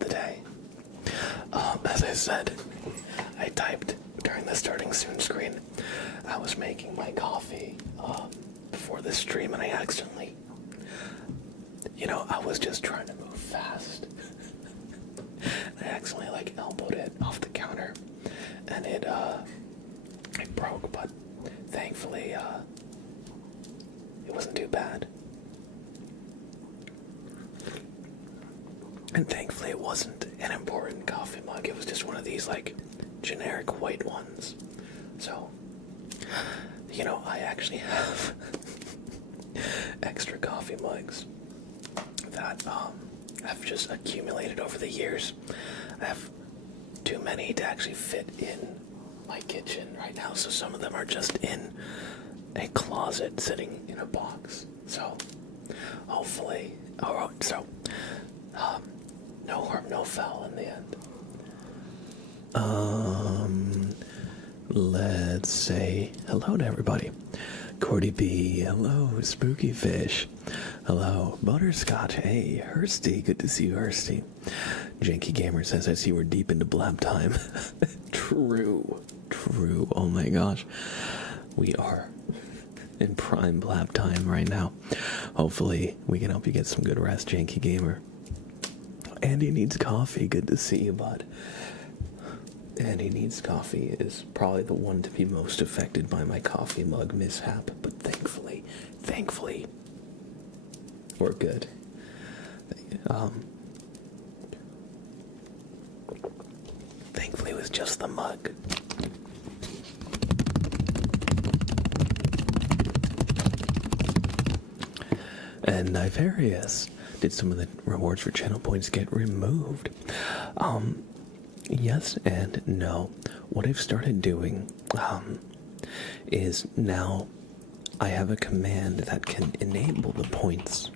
the day. As I said, I typed during the starting soon screen. I was making my coffee before the stream, and I accidentally, I was just trying to move fast. I accidentally elbowed it off the counter, and it broke. But thankfully, it wasn't too bad. And thankfully it wasn't an important coffee mug. It was just one of these, generic white ones. So, I actually have extra coffee mugs that I've just accumulated over the years. I have too many to actually fit in my kitchen right now, so some of them are just in a closet sitting in a box. So, hopefully, no harm, no foul in the end. Let's say hello to everybody. Cordy B, hello. Spooky Fish, hello. Butterscotch, hey. Hursty, good to see you, Hursty. Janky Gamer says, I see we're deep into blab time. True, oh my gosh. We are in prime blab time right now. Hopefully we can help you get some good rest, Janky Gamer. Andy Needs Coffee, good to see you, bud. Andy Needs Coffee is probably the one to be most affected by my coffee mug mishap, but thankfully, we're good. Thankfully it was just the mug. And Nivarius, did some of the rewards for channel points get removed? Yes and no. What I've started doing is now I have a command that can enable the points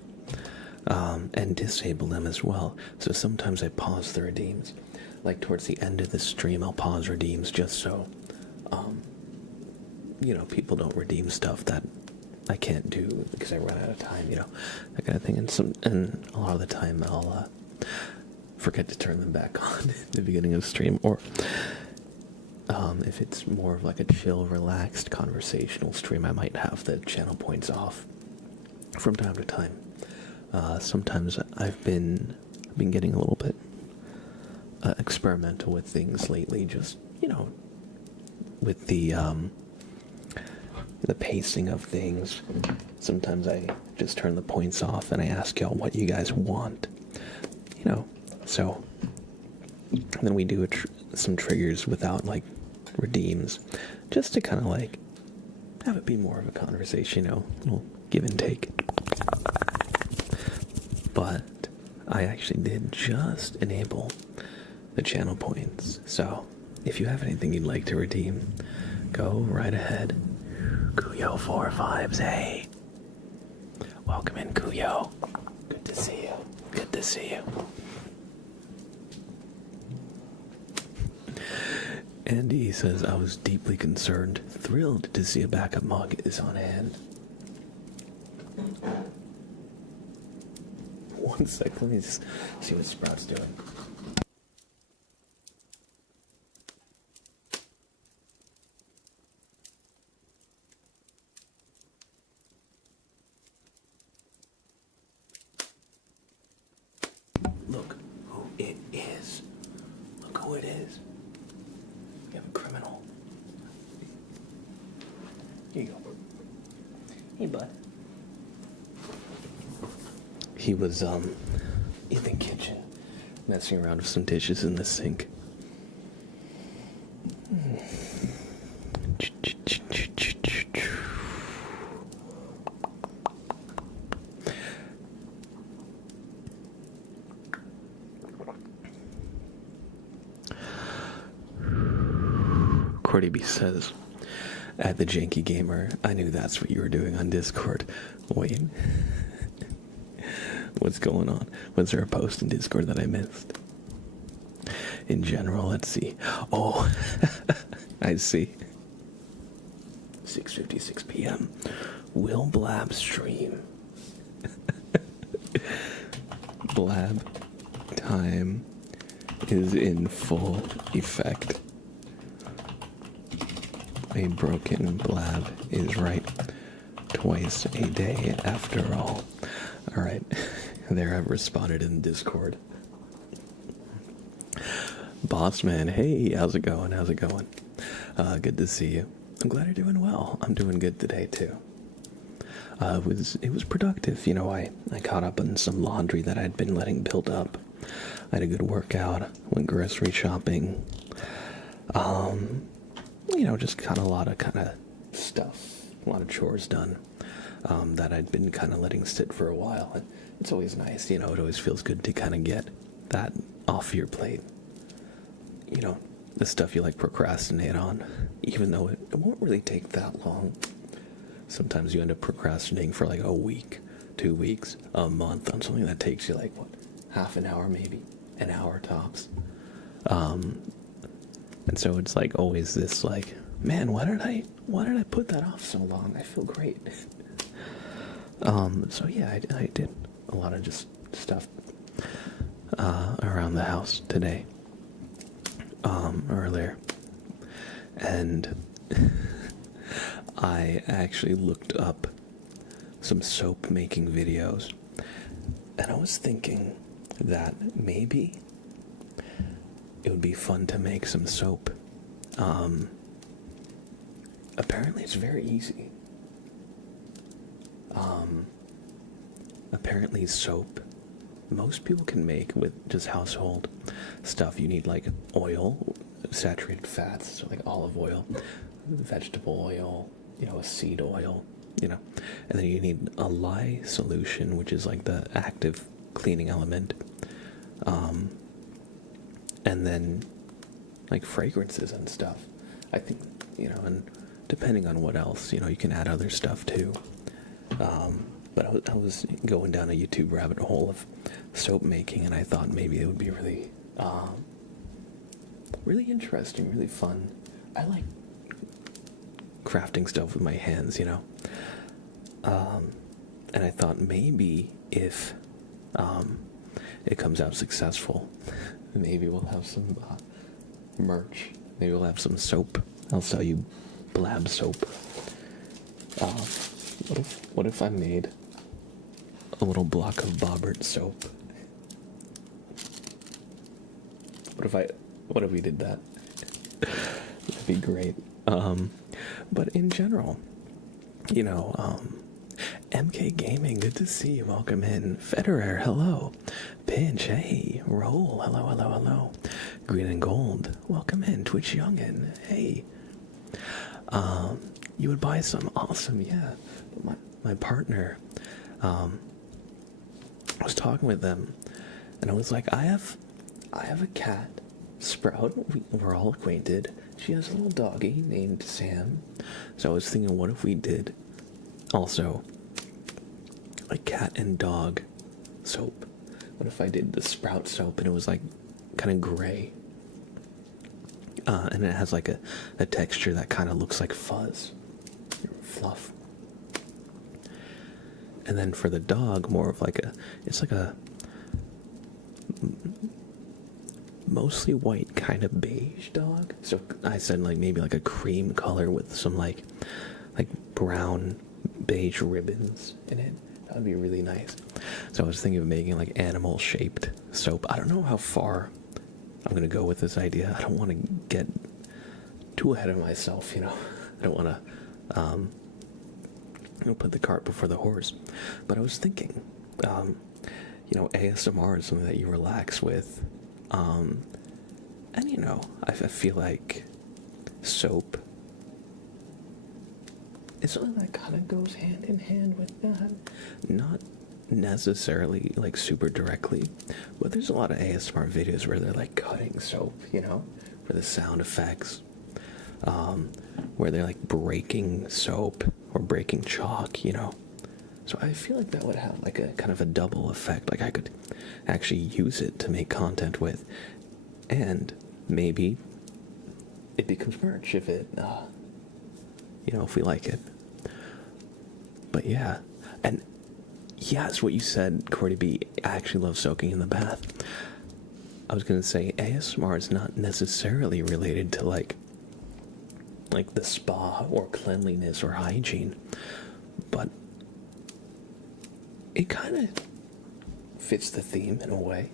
and disable them as well. So sometimes I pause the redeems. Like towards the end of the stream, I'll pause redeems just so, people don't redeem stuff that I can't do because I run out of time, that kind of thing. And a lot of the time I'll forget to turn them back on at the beginning of the stream, or if it's more of a chill, relaxed, conversational stream, I might have the channel points off from time to time. Sometimes I've been getting a little bit experimental with things lately, just with the pacing of things. Sometimes I just turn the points off and I ask y'all what you guys want, so then we do some triggers without redeems, just to kind of have it be more of a conversation, a little give and take. But I actually did just enable the channel points, so if you have anything you'd like to redeem, go right ahead. Kuyo45s, hey. Welcome in, Kuyo. Good to see you. Good to see you. Andy says, I was deeply concerned, thrilled to see a backup mug is on hand. One sec, let me just see what Sprout's doing. Look who it is. Look who it is. You have a criminal. Here you go. Hey, bud. He was, in the kitchen, messing around with some dishes in the sink. Cordy B says, at the Janky Gamer, I knew that's what you were doing on Discord. Wait. What's going on? Was there a post in Discord that I missed? In general, let's see. Oh, I see. 6:56 p.m. Will Blab stream? Blab time is in full effect. A broken blab is right twice a day after all. Alright, there I've responded in Discord. Bossman, hey, how's it going? How's it going? Good to see you. I'm glad you're doing well. I'm doing good today too. It was productive, you know. I caught up on some laundry that I'd been letting build up. I had a good workout, went grocery shopping. You know, just kind of stuff, a lot of chores done that I'd been kind of letting sit for a while. And it's always nice, you know. It always feels good to kind of get that off your plate. You know, the stuff you like procrastinate on, even though it won't really take that long. Sometimes you end up procrastinating for like a week, 2 weeks, a month on something that takes you like, what, half an hour maybe, an hour tops. And so it's like always this like, man, why did I put that off so long? I feel great. So yeah, I did a lot of just stuff around the house today. Earlier. And I actually looked up some soap making videos, and I was thinking that maybe it would be fun to make some soap. Apparently it's very easy. Apparently soap, most people can make with just household stuff. You need like oil, saturated fats, so like olive oil, vegetable oil, you know, a seed oil, you know, and then you need a lye solution, which is like the active cleaning element, and then like fragrances and stuff. I think, you know, and depending on what else, you know, you can add other stuff too. But I was going down a YouTube rabbit hole of soap making, and I thought maybe it would be really, really interesting, really fun. I like crafting stuff with my hands, you know. And I thought maybe if it comes out successful, maybe we'll have some merch. Maybe we'll have some soap. I'll sell you blab soap. What if I made a little block of Bobbert soap? What if we did that? That'd be great. But in general, you know, MK Gaming, good to see you. Welcome in. Federer, hello. Pinch, hey. Roll, hello. Green and Gold, welcome in. Twitch Youngin, hey. You would buy some, awesome, yeah. My partner, I was talking with them, and I was like, I have a cat, Sprout. We're all acquainted. She has a little doggy named Sam. So I was thinking, what if we did also a cat and dog soap? What if I did the Sprout soap and it was like kind of gray, and it has like a texture that kind of looks like fuzz, fluff. And then for the dog, more of like it's like a mostly white, kind of beige dog. So I said like maybe like a cream color with some like brown beige ribbons in it. That would be really nice. So I was thinking of making like animal shaped soap. I don't know how far I'm gonna go with this idea. I don't want to get too ahead of myself, you know. I don't want to put the cart before the horse. But I was thinking, you know, ASMR is something that you relax with. And you know, I feel like soap is something that kind of goes hand in hand with that. Not necessarily like super directly, but there's a lot of ASMR videos where they're like cutting soap, you know, for the sound effects, where they're like breaking soap or breaking chalk, you know. So I feel like that would have like a kind of a double effect. Like I could actually use it to make content with, and maybe it becomes merch if it, you know, if we like it. But yeah, and yes, what you said, Cordy B, I actually love soaking in the bath. I was gonna say ASMR is not necessarily related to like the spa or cleanliness or hygiene, but it kind of fits the theme in a way.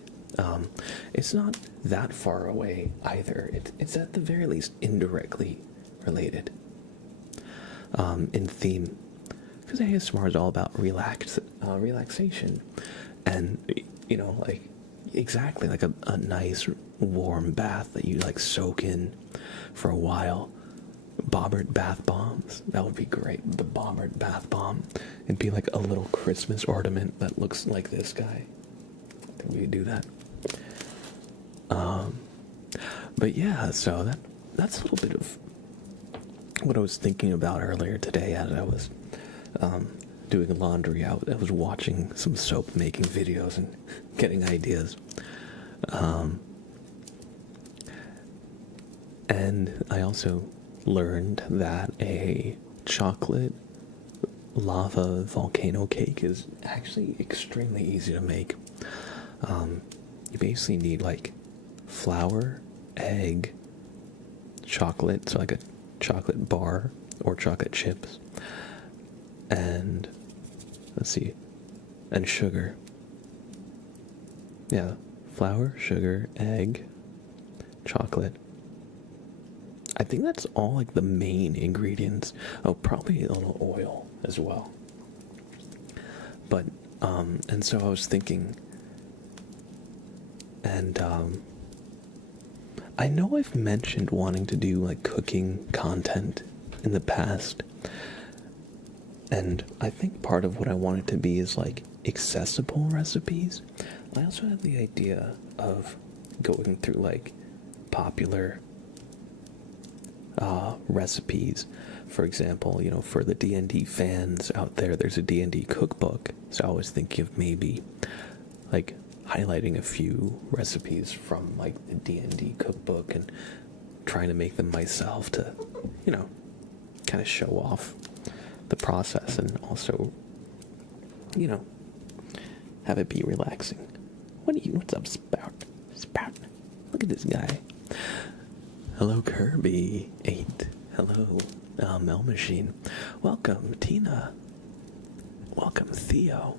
It's not that far away either. It's at the very least indirectly related in theme, because ASMR is all about relaxation, and like exactly like a nice warm bath that you like soak in for a while. Bobbert bath bombs, that would be great. The Bobbert bath bomb, it'd be like a little Christmas ornament that looks like this guy. I think we could do that. But yeah, so that's a little bit of what I was thinking about earlier today as I was doing laundry. I was watching some soap making videos and getting ideas. And I also learned that a chocolate lava volcano cake is actually extremely easy to make. You basically need like flour, egg, chocolate, so like a chocolate bar or chocolate chips, and and sugar. Yeah, flour, sugar, egg, chocolate. I think that's all like the main ingredients. Oh, probably a little oil as well. But and so I was thinking, and I know I've mentioned wanting to do like cooking content in the past, and I think part of what I want it to be is like accessible recipes. I also have the idea of going through like popular recipes. For example, for the D&D fans out there, there's a D&D cookbook, so I was thinking of maybe like highlighting a few recipes from like the D&D cookbook and trying to make them myself to kind of show off the process, and also have it be relaxing. What's up, Spout? Look at this guy. Hello, Kirby 8. Hello, Mel Machine. Welcome, Tina. Welcome, Theo.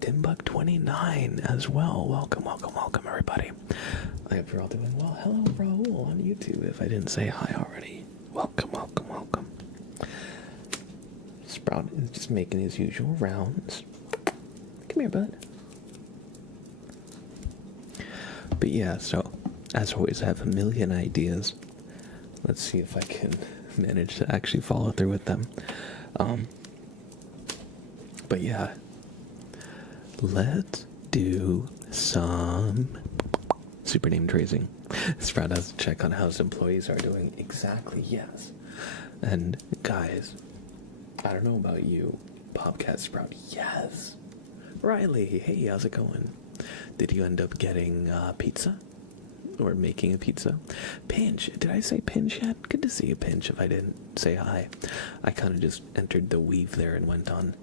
Timbuck29 as well. Welcome, everybody. I hope you're all doing well. Hello, Raul on YouTube, if I didn't say hi already. Welcome. Sprout is just making his usual rounds. Come here, bud. But yeah, so as always, I have a million ideas. Let's see if I can manage to actually follow through with them. But yeah, let's do some super name tracing. Sprout has to check on how his employees are doing. Exactly, yes. And guys, I don't know about you, Popcat Sprout, yes. Riley, hey, how's it going? Did you end up getting pizza? Or making a pizza? Pinch, did I say Pinch yet? Good to see you, Pinch, if I didn't say hi. I kind of just entered the weave there and went on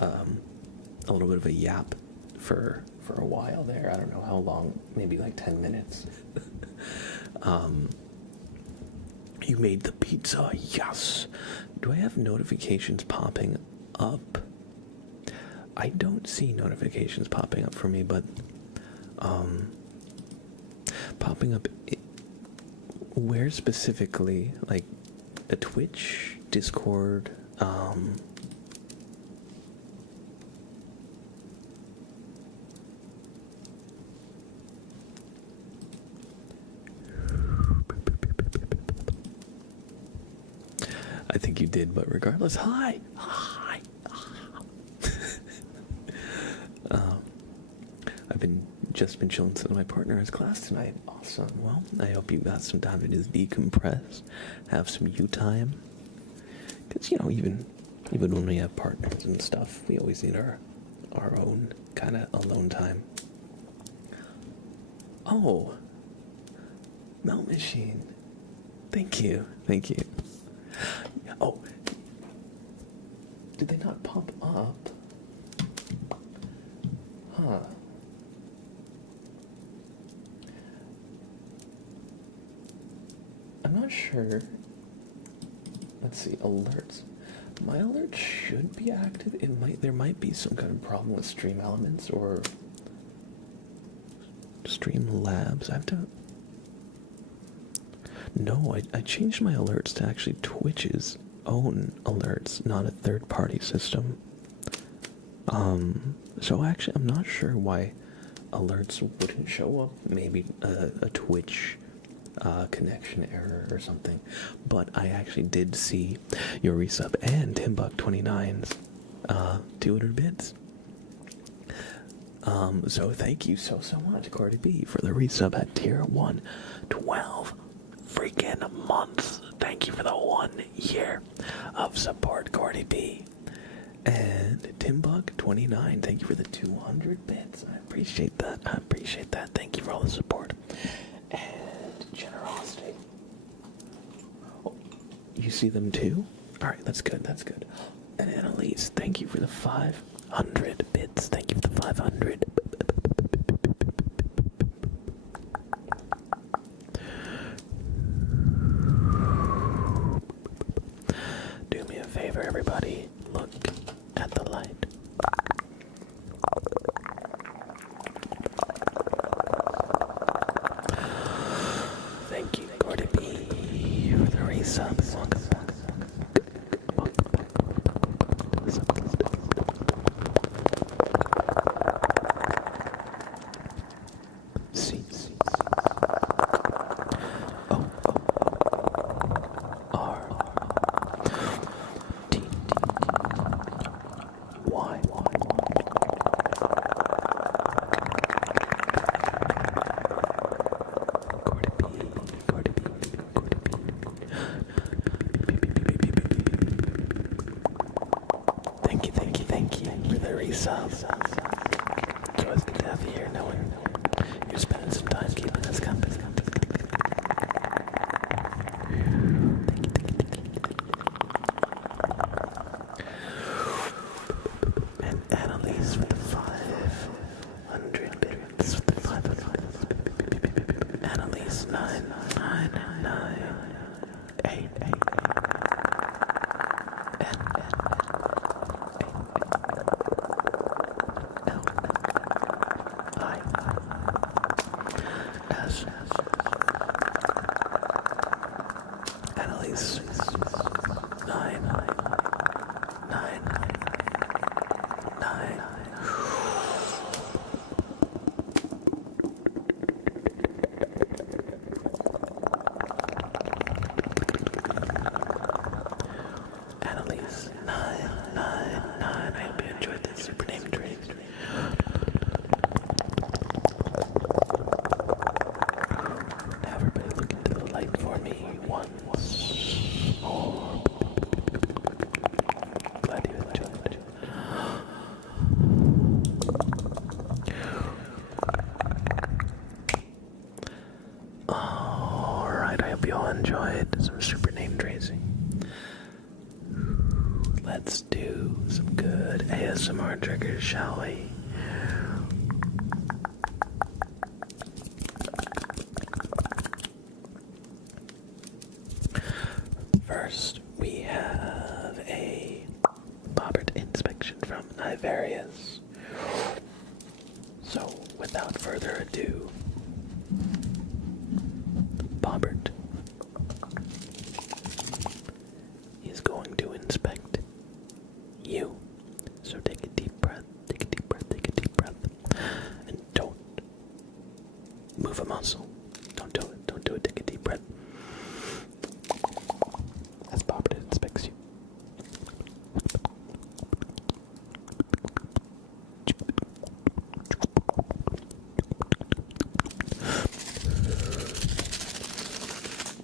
a little bit of a yap for a while there. I don't know how long, maybe like 10 minutes. You made the pizza, yes. Do I have notifications popping up? I don't see notifications popping up for me, but popping up where specifically? Like a Twitch, Discord, I think you did, but regardless, hi. I've just been chilling since my partner has class tonight. Awesome. Well, I hope you got some time to just decompress, have some you time. Because even when we have partners and stuff, we always need our own kind of alone time. Oh, Melt Machine. Thank you. Oh, did they not pop up? Huh. sure. Let's see, alerts. My alerts should be active. There might be some kind of problem with Stream Elements or Stream Labs. I have to. No, I changed my alerts to actually Twitch's own alerts, not a third-party system. So actually, I'm not sure why alerts wouldn't show up. Maybe a Twitch connection error or something. But I actually did see your resub and Timbuck29's 200 bits. So thank you so much, Cordy B, for the resub at tier 1. 12 freaking months. Thank you for the 1 year of support, Cordy B. And Timbuck29, thank you for the 200 bits. I appreciate that. Thank you for all the support and generosity. Oh, you see them too? Alright, that's good. And Annalise, thank you for the 500 bits. Thank you for the 500. Do me a favor, everybody. Look at the light. Thank you, Cordy B, for the resub. C. O. R. T. Y. Cordy B. Thank you for the resub. It's always good to have you here knowing you're spending some time keeping us company. And Annalise with the 500 bits. With the 500. Annalise 99988. Annalise 999. Annalise 999. I hope you enjoyed that super name trade. Now everybody look into the light for me once more. Glad you enjoyed. Alright, I hope you all enjoyed some super name tracing. Let's do some good ASMR triggers, shall we? First, we have a Bobbert inspection from Nivarius. So, without further ado, Bobbert is going to inspect you. So take a deep breath, and don't move a muscle. Don't do it, take a deep breath. As Bobbert inspects you.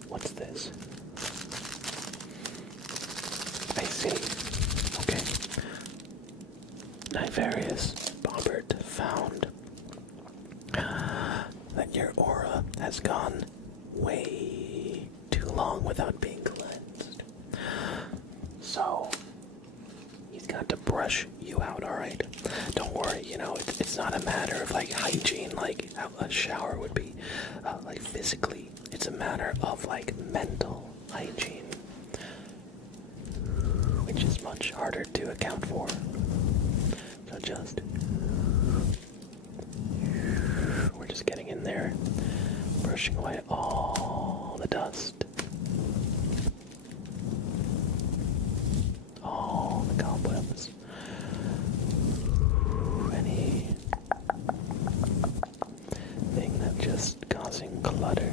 What's this? I see. Okay. Nivarius Bobbert found that your aura has gone way too long without being cleansed. So, he's got to brush you out, alright? Don't worry, it's not a matter of like hygiene, like how a shower would be, like physically. It's a matter of like mental hygiene, which is much harder to account for. So we're just getting in there, brushing away all the dust, all the cobwebs, anything that's just causing clutter,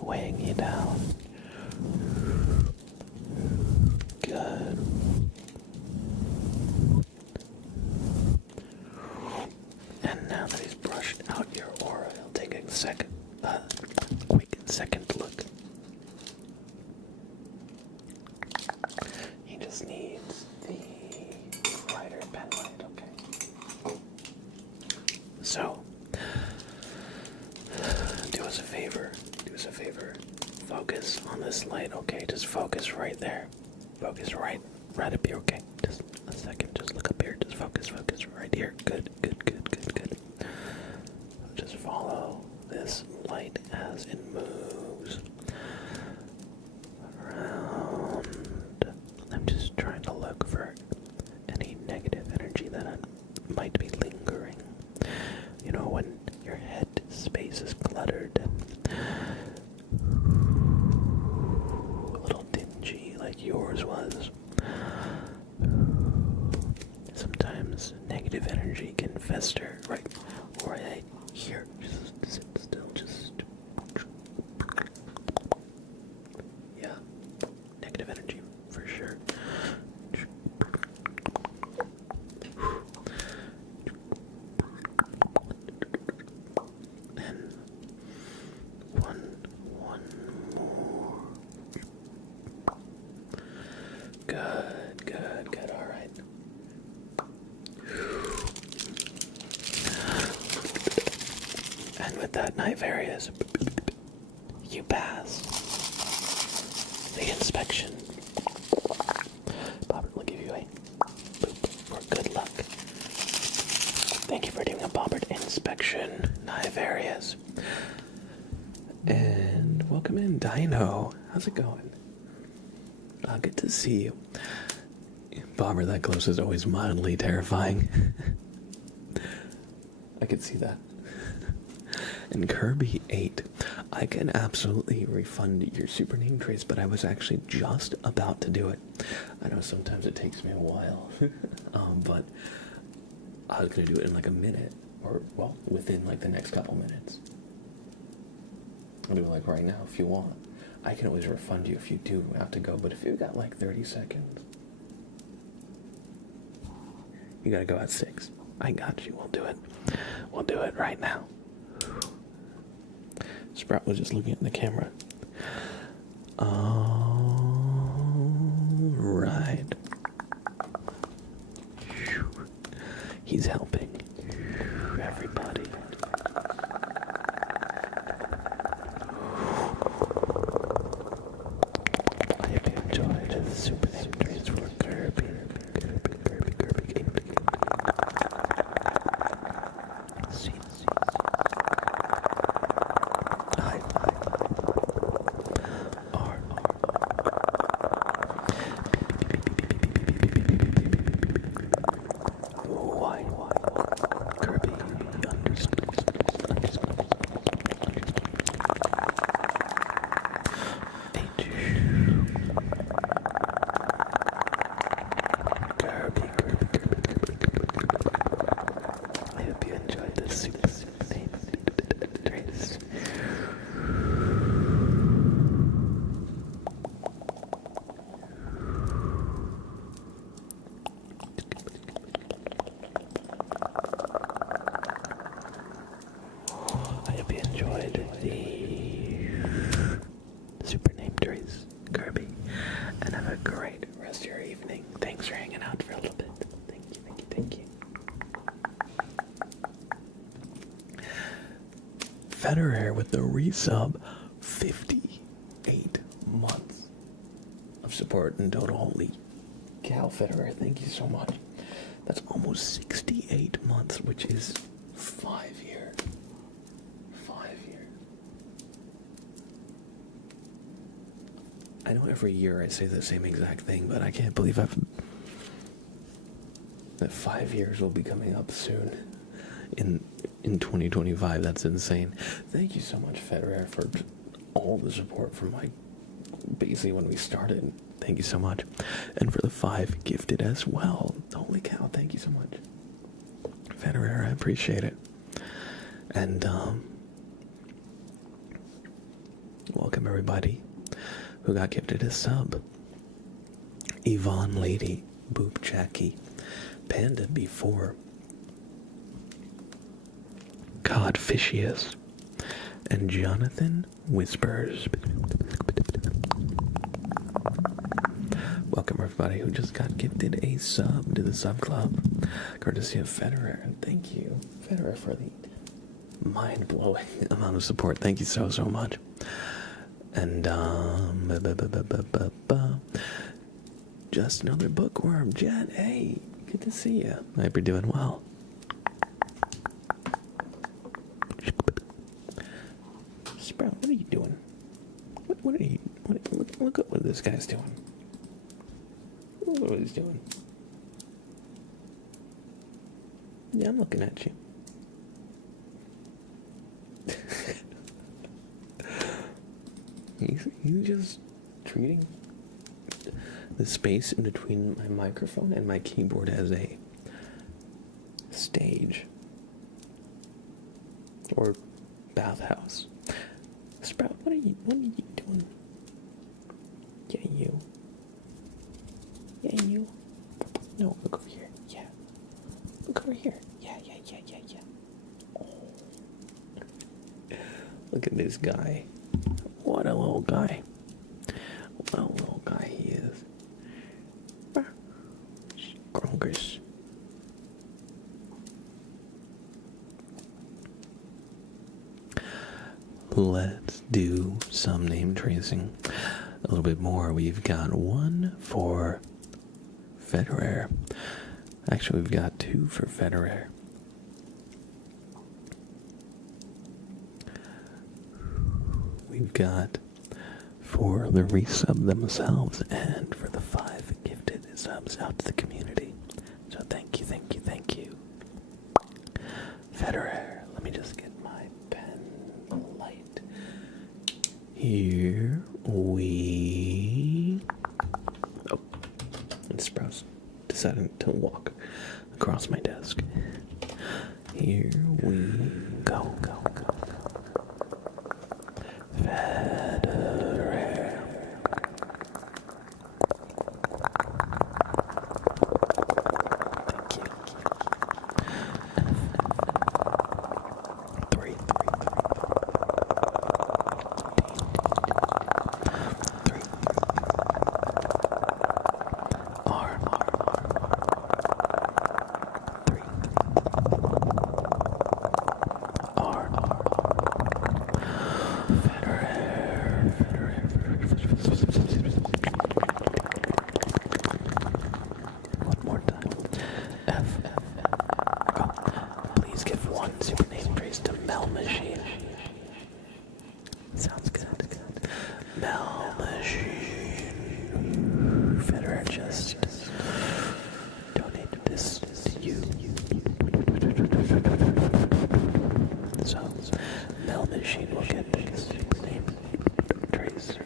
weighing you down. Good. And now that he's brushed out your aura, he'll take a quick second look. He just needs the brighter pen light, okay? So, do us a favor, focus on this light, okay? Just focus right there. Focus right up here, okay? Just a second, just look up here, just focus right here. Good. Just follow this light as it moves around. I'm just trying to look for any negative energy that might be lingering. When your head space is cluttered and a little dingy like yours was. Sometimes negative energy can fester right here. Just sit still, yeah, negative energy for sure. And one more. Good, all right. And with that, Nivarius, you pass the inspection. Bobbert will give you a boop for good luck. Thank you for doing a Bobbert inspection, Nivarius. And welcome in, Dino. How's it going? Good to see you. Bobbert that close is always mildly terrifying. I could see that. And Kirby 8, I can absolutely refund your super name trace, but I was actually just about to do it. I know sometimes it takes me a while, but I was going to do it in like a minute, or, well, within like the next couple minutes. I'll do it like right now if you want. I can always refund you if you do have to go, but if you've got like 30 seconds, you gotta go at 6. I got you, we'll do it. We'll do it right now. Sprout was just looking at the camera. Alright. He's helping everybody. I hope you enjoyed the super name trace for Kirby. Federer with the resub, 58 months of support in total. Holy cow, Federer, thank you so much. That's almost 68 months, which is 5 years. 5 years. I know every year I say the same exact thing, but I can't believe that 5 years will be coming up soon. In 2025, that's insane. Thank you so much, Federer, for all the support from basically when we started. Thank you so much. And for the 5 gifted as well. Holy cow, thank you so much. Federer, I appreciate it. And welcome everybody who got gifted a sub. Yvonne Lady, Boop Jackie, Panda B4, Codfishius, and Jonathan Whispers. Welcome everybody who just got gifted a sub to the sub club, courtesy of Federer. And thank you, Federer, for the mind-blowing amount of support. Thank you so much. And just another bookworm, Jen. Hey, good to see you. I hope you're doing well. Sprout, what are you doing? What are you? Look at what this guy's doing. Look at what he's doing. Yeah, I'm looking at you. He's just treating the space in between my microphone and my keyboard as a stage or bathhouse. Sprout, what are you doing? Yeah, you. Yeah, you. No, look over here. Yeah. Look over here. Yeah. Oh. Look at this guy. What a little guy. What a little guy he is. Gronkers. Let's do some name tracing. A little bit more. We've got one for Federer. Actually, we've got 2 for Federer. We've got for the resub themselves and for the 5 gifted subs out to the community. So thank you. Federer, let me just get my pen light. Here we... Oh, and Sprouse decided to walk across my desk. Here we go. Federer. Thank you. 3. R. 3. R. One more time. F. Oh, please give one super name trace to Mel Machine. Sounds good. Mel Machine. Federer just donated this to you. So, Mel Machine will get this super name trace.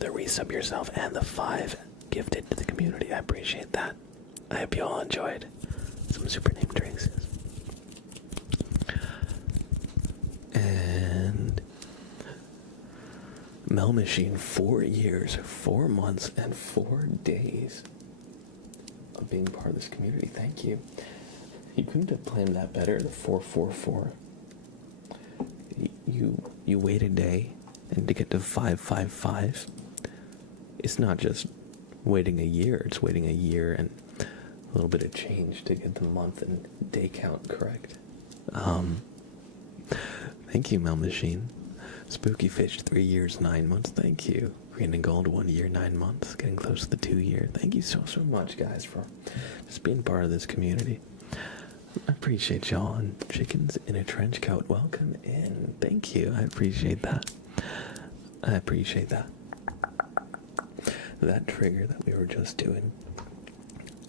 the resub yourself and the 5 gifted to the community. I appreciate that. I hope you all enjoyed some super name traces. And Mel Machine, 4 years, 4 months, and 4 days of being part of this community. Thank you. You couldn't have planned that better, the 444. You wait a day, and to get to 555, it's not just waiting a year, it's waiting a year and a little bit of change to get the month and day count correct. Thank you, Mel Machine. Spooky Fish, 3 years, 9 months. Thank you. Green and Gold, 1 year, 9 months. Getting close to the 2 year. Thank you so much, guys, for just being part of this community. I appreciate y'all. And Chickens in a Trench Coat, welcome in. Thank you. I appreciate that. I appreciate that. That trigger that we were just doing,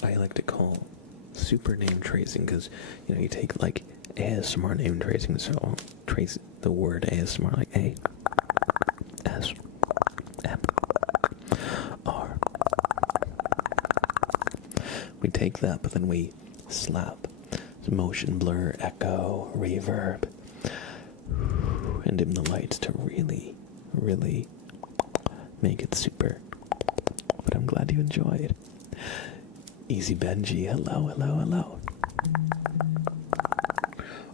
I like to call super name tracing, because, you know, you take like ASMR name tracing, so I'll trace the word ASMR like A-S-M-R. We take that, but then we slap motion blur, echo, reverb, and dim the lights to really, really make it super. But I'm glad you enjoyed. Easy Benji, hello, hello, hello.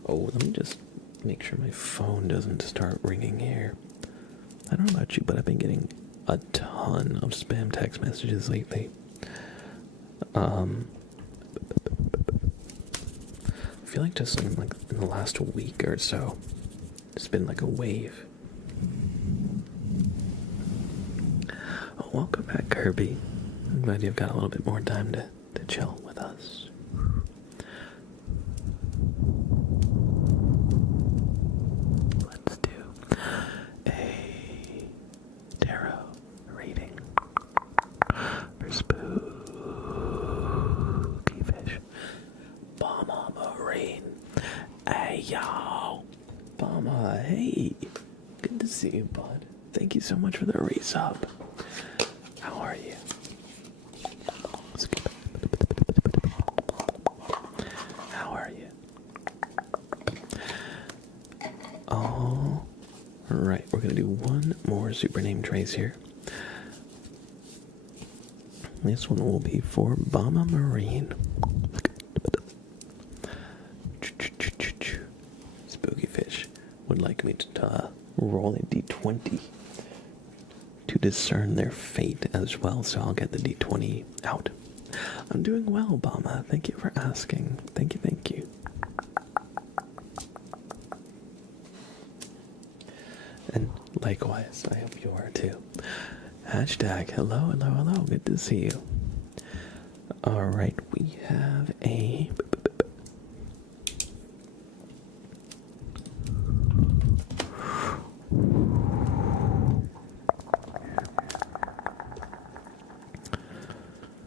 Oh, let me just make sure my phone doesn't start ringing here. I don't know about you, but I've been getting a ton of spam text messages lately. I feel like just in the last week or so, it's been like a wave. Oh, welcome back, Kirby. I'm glad you've got a little bit more time to chill with us. Let's do a tarot reading for Spooky Fish. Bama Marine. Hey, y'all. Bama, hey. Good to see you, bud. Thank you so much for the resub. How are you? How are you? All right, we're gonna do one more super name trace here. This one will be for Bama Marine. Spooky Fish would like me to roll a d20 to discern their fate as well, so I'll get the d20 out. I'm doing well, Bama. Thank you for asking. Thank you, thank you. And likewise, I hope you are too. Hashtag hello, hello, hello. Good to see you. Alright, we have a...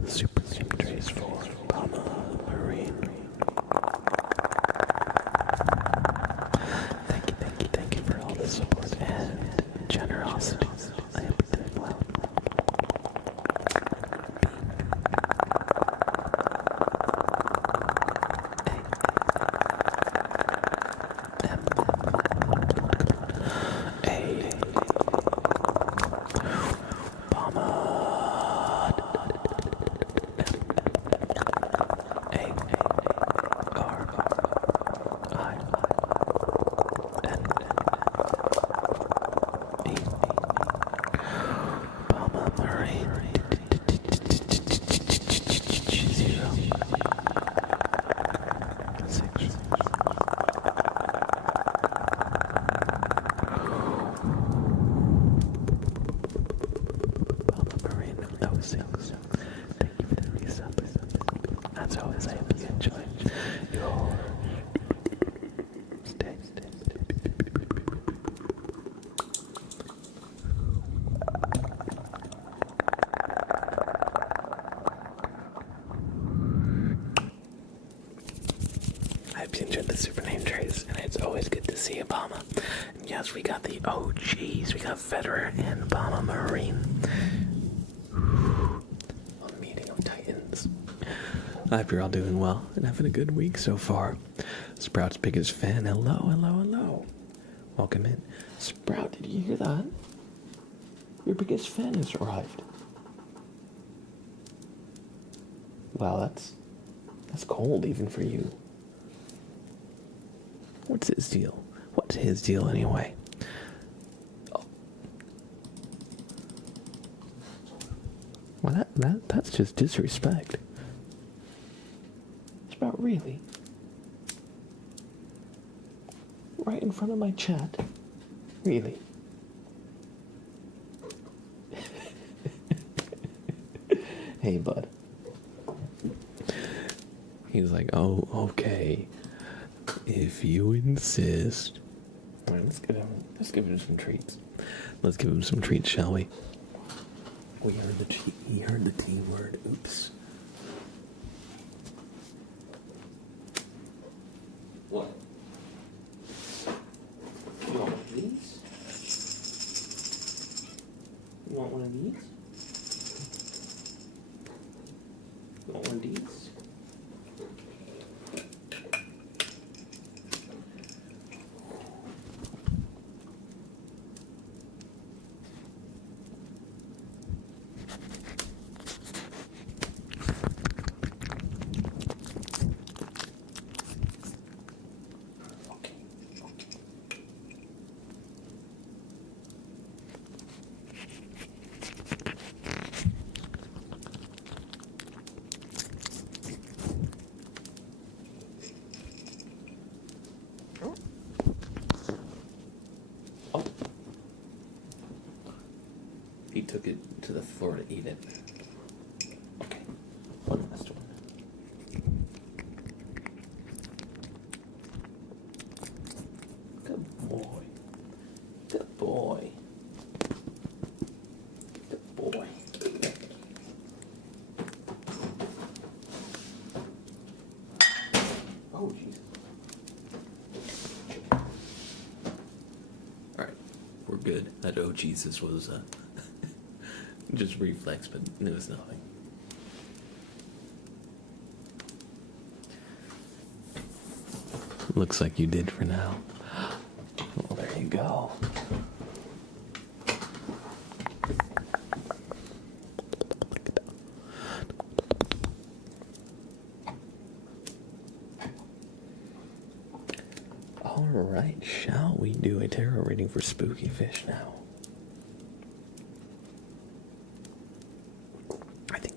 super name trace for Bama Marine. Thank you for all the support and generosity. I hope you're doing well. the super name trays, and it's always good to see Obama. And yes, we got the OGs. We got Federer and Obama Marine. A meeting of titans. I hope you're all doing well and having a good week so far. Sprout's biggest fan. Hello, hello, hello. Welcome in. Sprout, did you hear that? Your biggest fan has arrived. Wow, that's cold even for you. What's his deal? What's his deal anyway? Oh. Well, that's just disrespect. Sprout, really? Right in front of my chat? Really? Hey, bud. He was like, oh, okay. If you insist. Alright, let's give him some treats. Let's give him some treats, shall we? He heard the T word. Oops. What? You want one of these? You want one of these? You want one of these? He took it to the floor to eat it. Okay, one last one. Good boy. Good boy. Good boy. Oh, Jesus. Alright, we're good. That oh, Jesus was, just reflex, but it was nothing. Looks like you did for now. Well, there you go. Alright, shall we do a tarot reading for Spooky Fish now?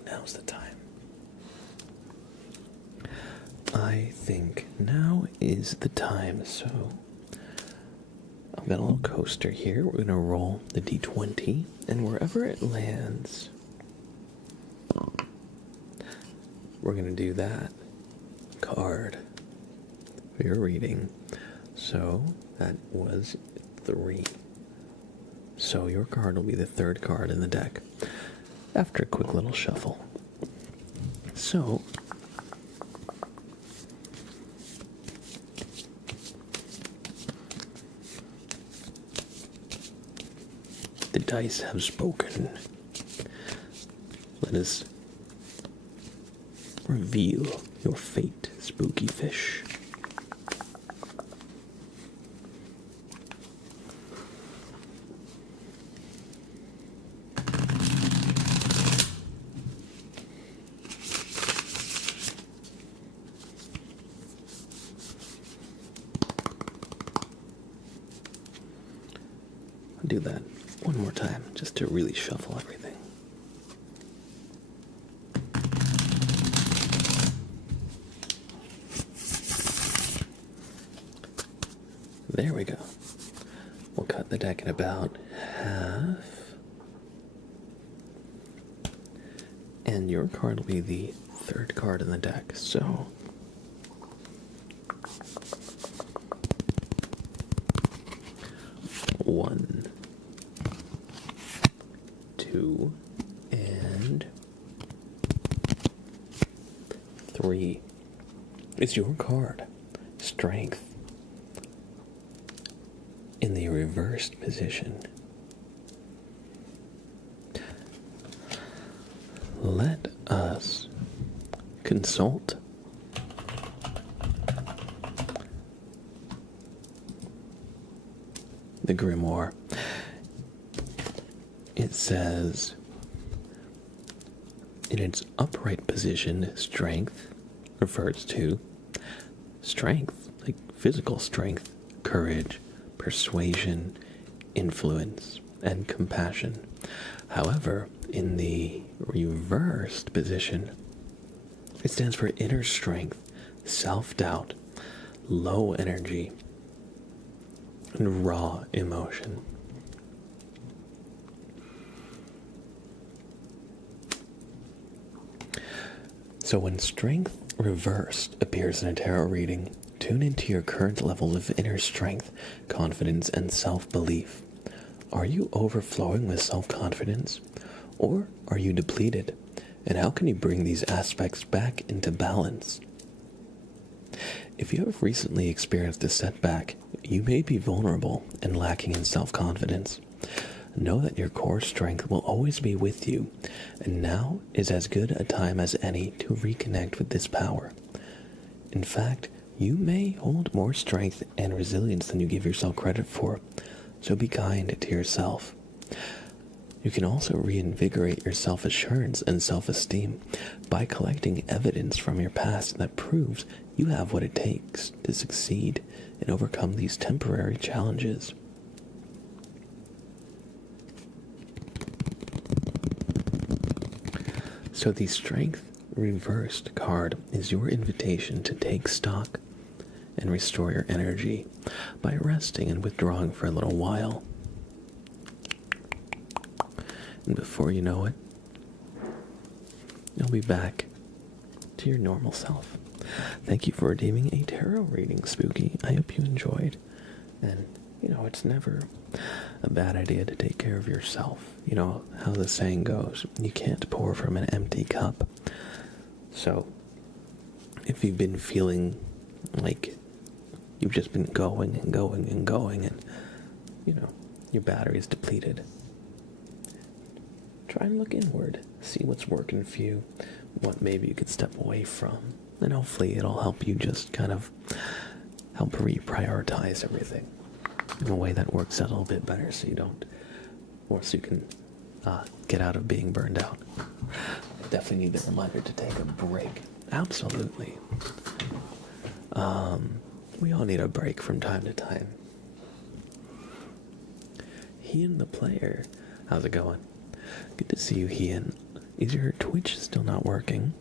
Now's the time. I think now is the time, so I've got a little coaster here. We're going to roll the d20, and wherever it lands, we're going to do that card for your reading. So that was 3. So your card will be the 3rd card in the deck after a quick little shuffle. So, the dice have spoken. Let us reveal your fate, Spooky Fish. Do that one more time, just to really shuffle everything. There we go. We'll cut the deck in about half. And your card will be the 3rd card in the deck, so... One, 2, and 3. It's your card. strength in the reversed position. Let us consult the grimoire. It says, in its upright position, strength refers to strength, like physical strength, courage, persuasion, influence, and compassion. However, in the reversed position, it stands for inner strength, self-doubt, low energy, and raw emotion. So when strength reversed appears in a tarot reading, tune into your current level of inner strength, confidence, and self-belief. Are you overflowing with self-confidence? Or are you depleted? And how can you bring these aspects back into balance? If you have recently experienced a setback, you may be vulnerable and lacking in self-confidence. Know that your core strength will always be with you, and now is as good a time as any to reconnect with this power. In fact, you may hold more strength and resilience than you give yourself credit for, so be kind to yourself. You can also reinvigorate your self-assurance and self-esteem by collecting evidence from your past that proves you have what it takes to succeed and overcome these temporary challenges. So the Strength Reversed card is your invitation to take stock and restore your energy by resting and withdrawing for a little while. And before you know it, you'll be back to your normal self. Thank you for redeeming a tarot reading, Spooky. I hope you enjoyed. And, it's never a bad idea to take care of yourself. You know how the saying goes, you can't pour from an empty cup. So, if you've been feeling like you've just been going and going and going and, your battery's depleted, try and look inward, see what's working for you, what maybe you could step away from, and hopefully it'll help you just kind of help reprioritize everything in a way that works out a little bit better so you can get out of being burned out. I definitely need the reminder to take a break. Absolutely. We all need a break from time to time. Ian the Player, how's it going? Good to see you, Ian. Is your Twitch still not working?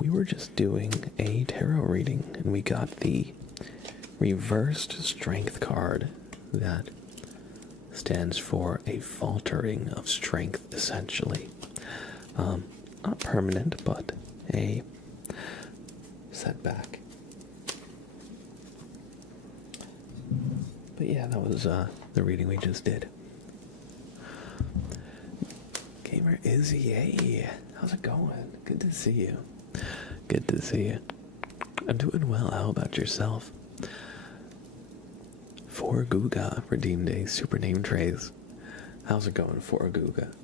We were just doing a tarot reading, and we got the reversed strength card that stands for a faltering of strength, essentially. Not permanent, but a setback. But yeah, that was the reading we just did. Gamer Izzy, hey, how's it going? Good to see you. Good to see you. I'm doing well. How about yourself? For Guga redeemed a super name trace. How's it going, For Guga?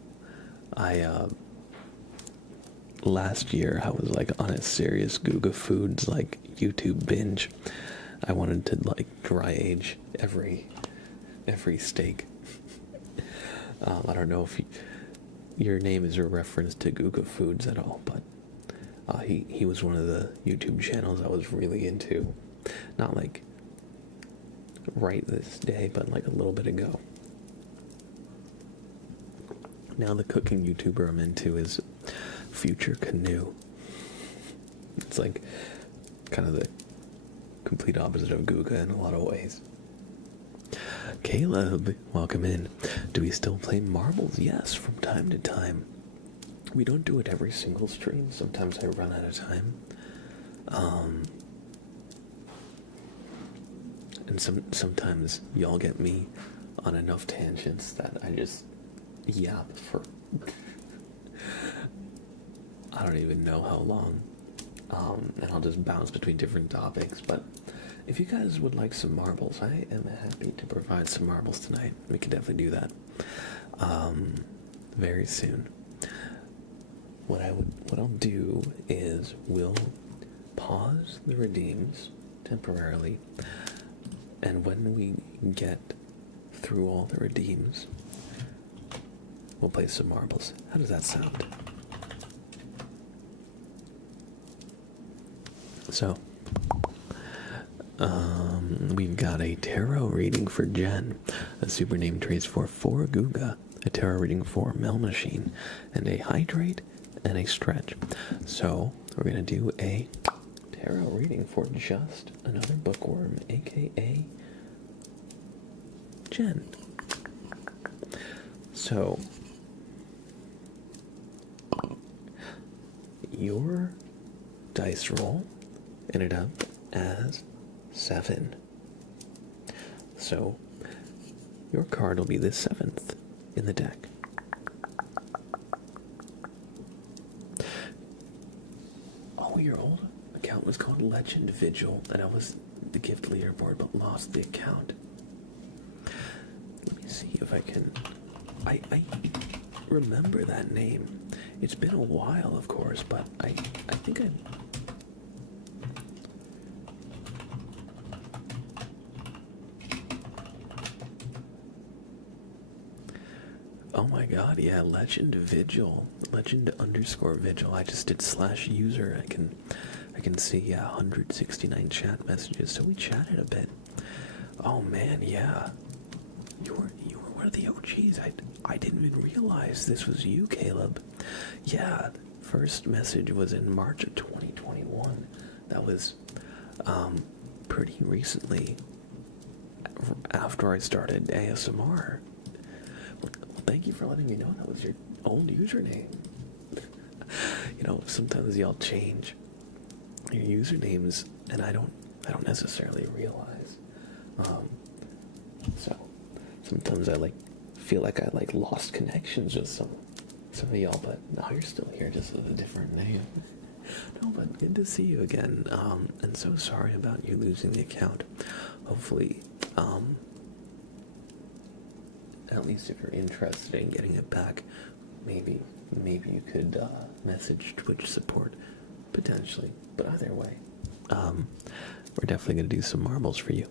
Last year I was on a serious Guga Foods YouTube binge. I wanted to dry age every steak. I don't know if your name is a reference to Guga Foods at all, but he was one of the YouTube channels I was really into. Not right this day, but a little bit ago. Now the cooking YouTuber I'm into is Future Canoe. It's kind of the complete opposite of Guga in a lot of ways. Caleb, welcome in. Do we still play marbles? Yes, from time to time. We don't do it every single stream. Sometimes I run out of time. And sometimes y'all get me on enough tangents that I just yap for I don't even know how long. and I'll just bounce between different topics. But if you guys would like some marbles, I am happy to provide some marbles tonight. We can definitely do that very soon. What I'll do is we'll pause the redeems temporarily, and when we get through all the redeems, we'll play some marbles. How does that sound? So, we've got a tarot reading for Jen, a super name trace for Guga, a tarot reading for Mel Machine, and a hydrate and a stretch. So, we're going to do a tarot reading for just another bookworm, aka Jen. So, your dice roll ended up as 7. So, your card will be the 7th in the deck. Oh, your old account was called Legend Vigil, and I was the gift leaderboard but lost the account. Let me see if I can... I remember that name. It's been a while, of course, but I think I... Oh my god, yeah, Legend Vigil. Legend_Vigil. I just did /user. I can see, yeah, 169 chat messages. So we chatted a bit. Oh man, yeah. You were one of the OGs. I didn't even realize this was you, Caleb. Yeah, first message was in March of 2021. That was pretty recently after I started ASMR. Thank you for letting me know that was your old username. You know, sometimes y'all change your usernames, and I don't necessarily realize. So sometimes I feel like I lost connections with some of y'all, but no, you're still here, just with a different name. No, but good to see you again. And so sorry about you losing the account. Hopefully, at least if you're interested in getting it back, maybe you could message Twitch support, potentially. But either way, we're definitely going to do some marbles for you.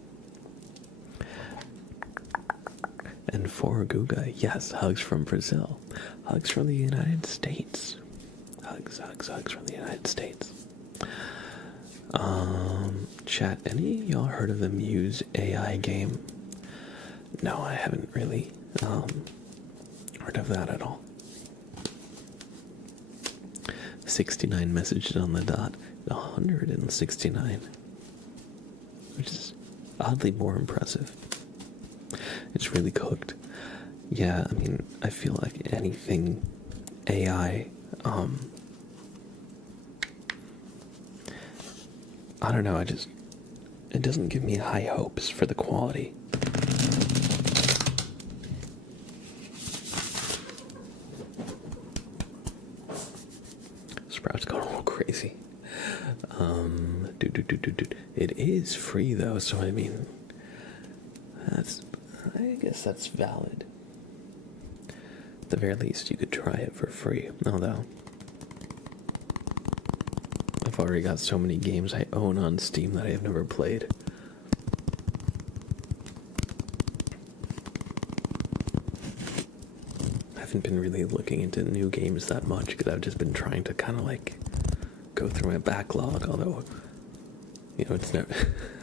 And for Guga, yes, hugs from Brazil. Hugs from the United States. Hugs from the United States. Chat, any of y'all heard of the Muse AI game? No, I haven't really heard of that at all. 69 messages on the dot. 169. Which is oddly more impressive. It's really cooked. Yeah, I mean, I feel like anything AI, I don't know, it doesn't give me high hopes for the quality. Sprout's going a little crazy. It is free though, so I mean, I guess that's valid. At the very least, you could try it for free. Although, I've already got so many games I own on Steam that I have never played. I haven't been really looking into new games that much because I've just been trying to kind of go through my backlog, although, you know, it's never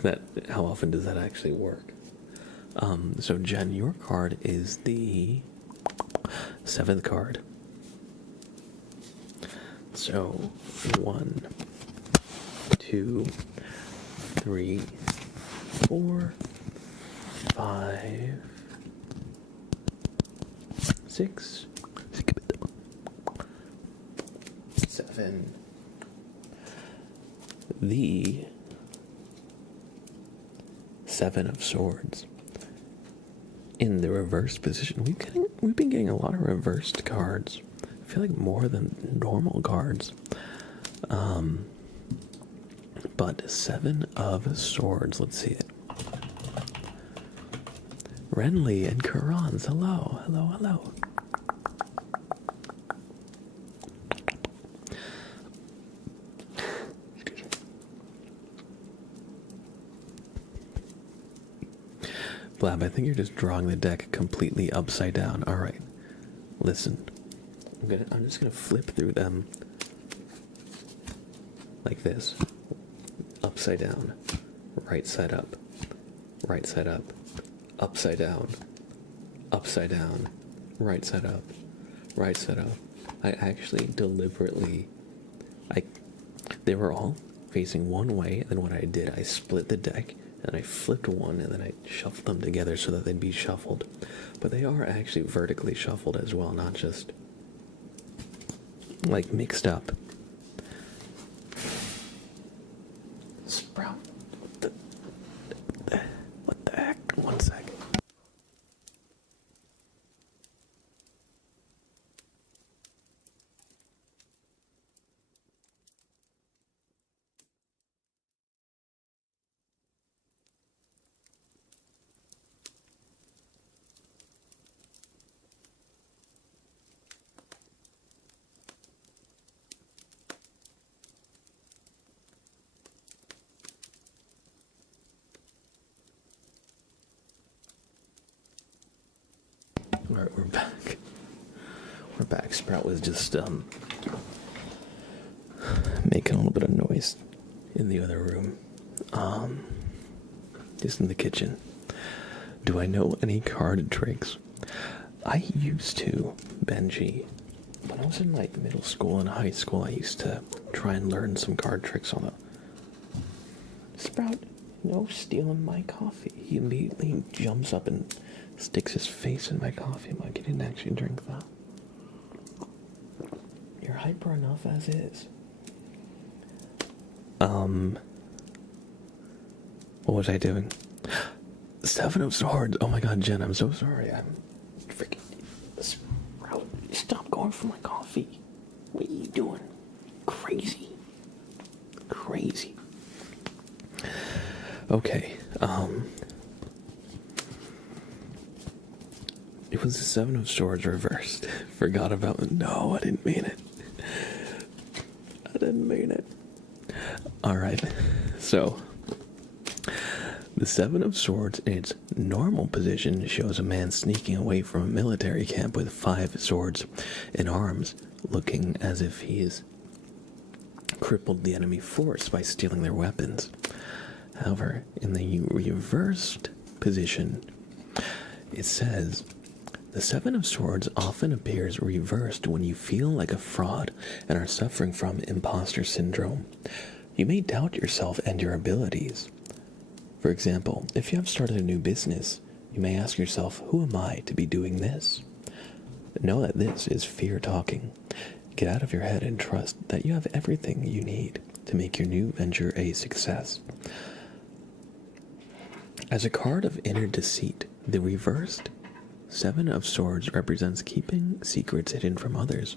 that, how often does that actually work? So Jen, your card is the 7th card. So 1, 2, 3, 4, 5, 6, 7. The 7 of Swords. In the reversed position. We've been getting a lot of reversed cards. I feel like more than normal cards. but 7 of swords. Let's see it. Renly and Karans, hello, hello, hello. Blab, I think you're just drawing the deck completely upside down. Alright, listen. I'm just gonna flip through them like this. Upside down, right side up, right side up, upside down, upside down, right side up, right side up. I actually deliberately, they were all facing one way, and then what I did, I split the deck, and I flipped one, and then I shuffled them together so that they'd be shuffled. But they are actually vertically shuffled as well, not just, like, mixed up. Sprout. What the heck? 1 sec. Alright, we're back. We're back. Sprout was just making a little bit of noise in the other room. Just in the kitchen. Do I know any card tricks? I used to, Benji. When I was in like middle school and high school, I used to try and learn some card tricks on the Sprout. No stealing my coffee. He immediately jumps up and sticks his face in my coffee mug. He didn't actually drink that. You're hyper enough as is. What was I doing? 7 of swords. Oh my god, Jen, I'm so sorry. I'm freaking Sprout. Stop going for my coffee. What are you doing? Crazy. Crazy. Okay, it was the 7 of swords reversed. Forgot about it. No, I didn't mean it. I didn't mean it. Alright, so the 7 of swords in its normal position shows a man sneaking away from a military camp with 5 swords in arms, looking as if he's crippled the enemy force by stealing their weapons. However, in the reversed position, it says, the 7 of swords often appears reversed when you feel like a fraud and are suffering from imposter syndrome. You may doubt yourself and your abilities. For example, if you have started a new business, you may ask yourself, who am I to be doing this? Know that this is fear talking. Get out of your head and trust that you have everything you need to make your new venture a success. As a card of inner deceit, the reversed 7 of swords represents keeping secrets hidden from others.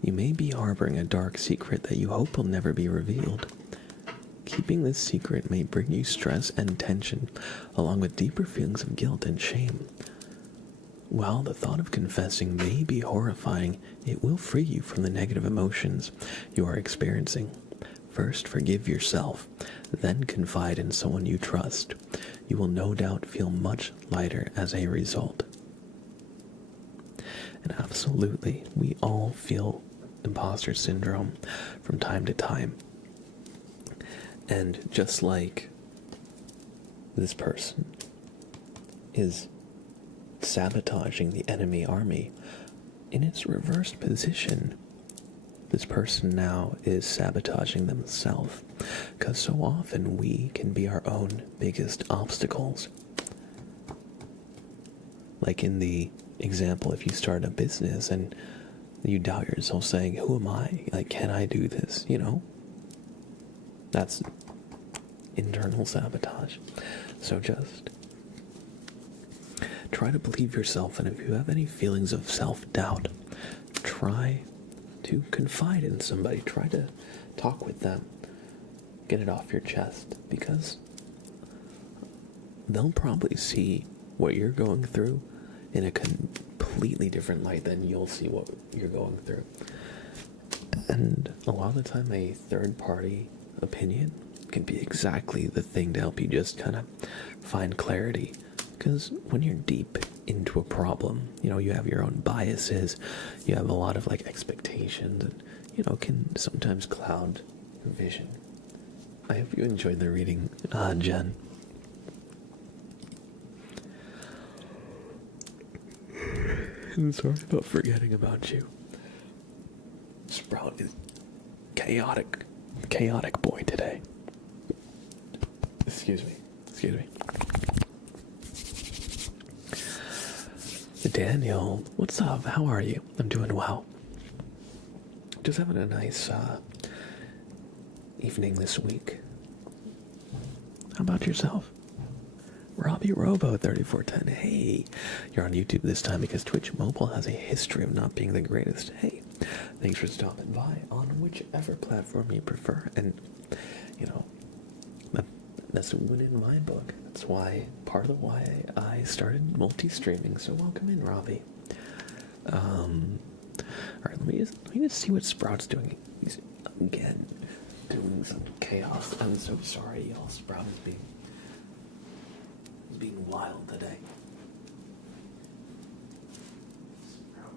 You may be harboring a dark secret that you hope will never be revealed. Keeping this secret may bring you stress and tension, along with deeper feelings of guilt and shame. While the thought of confessing may be horrifying, it will free you from the negative emotions you are experiencing. First, forgive yourself, then confide in someone you trust. You will no doubt feel much lighter as a result. And absolutely, we all feel imposter syndrome from time to time. And just like this person is sabotaging the enemy army, in its reversed position, this person now is sabotaging themselves, because so often we can be our own biggest obstacles. Like in the example, if you start a business and you doubt yourself saying, who am I? Like, can I do this? You know? That's internal sabotage. So just try to believe yourself, and if you have any feelings of self-doubt, try to confide in somebody. Try to talk with them. get it off your chest, because they'll probably see what you're going through in a completely different light than you'll see what you're going through. And a lot of the time, a third-party opinion can be exactly the thing to help you just kind of find clarity. Because when you're deep into a problem, you have your own biases, you have a lot of expectations, and can sometimes cloud your vision. I hope you enjoyed the reading, Jen. I'm sorry about forgetting about you. Sprout is chaotic boy today. Excuse me. Daniel, what's up? How are you? I'm doing well. Just having a nice evening this week. How about yourself? Robbie Robo 3410. Hey, you're on YouTube this time because Twitch Mobile has a history of not being the greatest. Hey, thanks for stopping by on whichever platform you prefer. And that's a win in my book. That's part of why I started multi-streaming. So welcome in, Robbie. All right, let me just see what Sprout's doing. He's again doing some chaos. I'm so sorry, y'all. Sprout is being wild today. Sprout,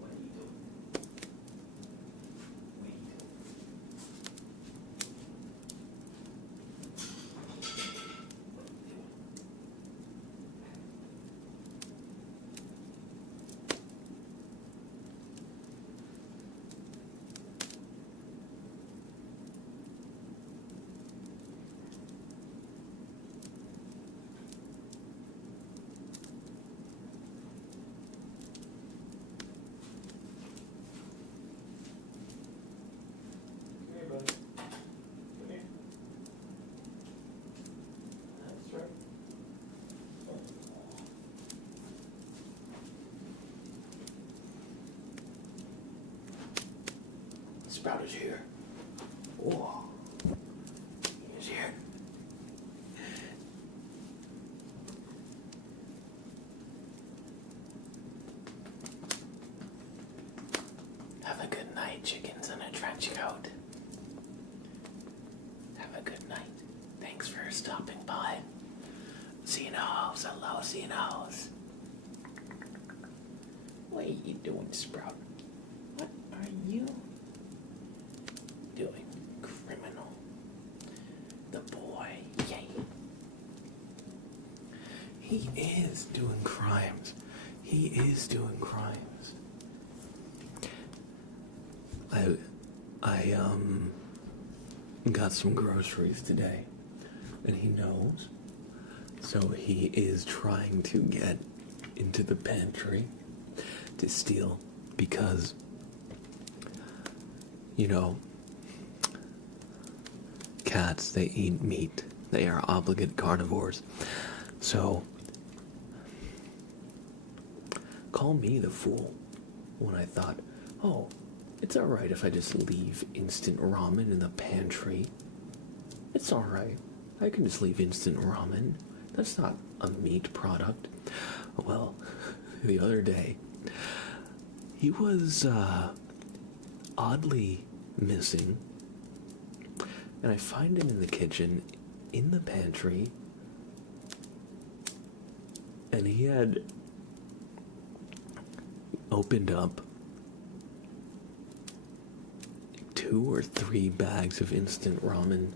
what are you doing? Sprout is here. Whoa. He is here. Have a good night, chickens in a trench coat. Have a good night. Thanks for stopping by. Xenos, hello, Xenos. What are you doing, Sprout? What are you doing, criminal? The boy, yay. He is doing crimes. I got some groceries today, and he knows. So he is trying to get into the pantry to steal because, cats, they eat meat. They are obligate carnivores. So, call me the fool when I thought, oh, it's alright if I just leave instant ramen in the pantry. It's alright. I can just leave instant ramen. That's not a meat product. Well, the other day, he was oddly missing. And I find him in the kitchen, in the pantry, and he had opened up 2 or 3 bags of instant ramen,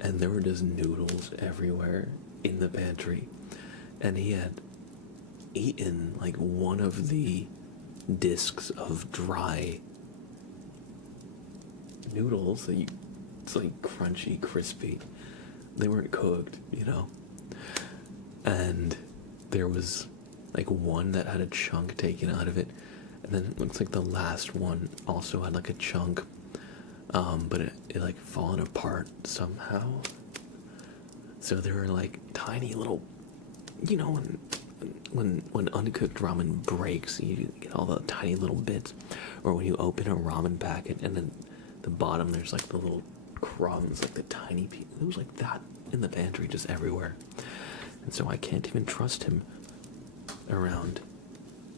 and there were just noodles everywhere in the pantry. And he had eaten one of the discs of dry noodles that it's crunchy, crispy. They weren't cooked, And there was one that had a chunk taken out of it, and then it looks like the last one also had a chunk, but it fallen apart somehow. So there were tiny little, when uncooked ramen breaks, you get all the tiny little bits, or when you open a ramen packet and then the bottom there's the little crumbs, like the tiny pieces. It was like that in the pantry, just everywhere. And so I can't even trust him around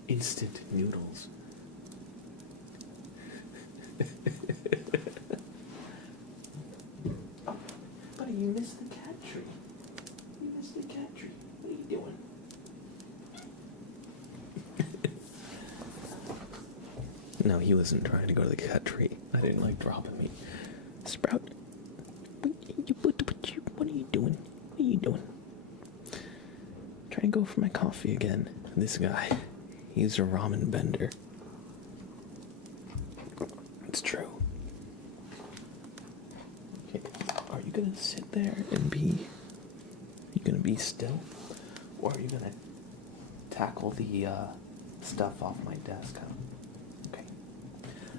instant noodles. Buddy, you missed the cat tree. You missed the cat tree. What are you doing? No, he wasn't trying to go to the cat tree. I didn't like dropping me. Sprout, what are you doing? What are you doing? Trying to go for my coffee again. This guy, he's a ramen bender. It's true. Okay, are you gonna sit there and be? Are you gonna be still, or are you gonna tackle the stuff off my desk? Okay.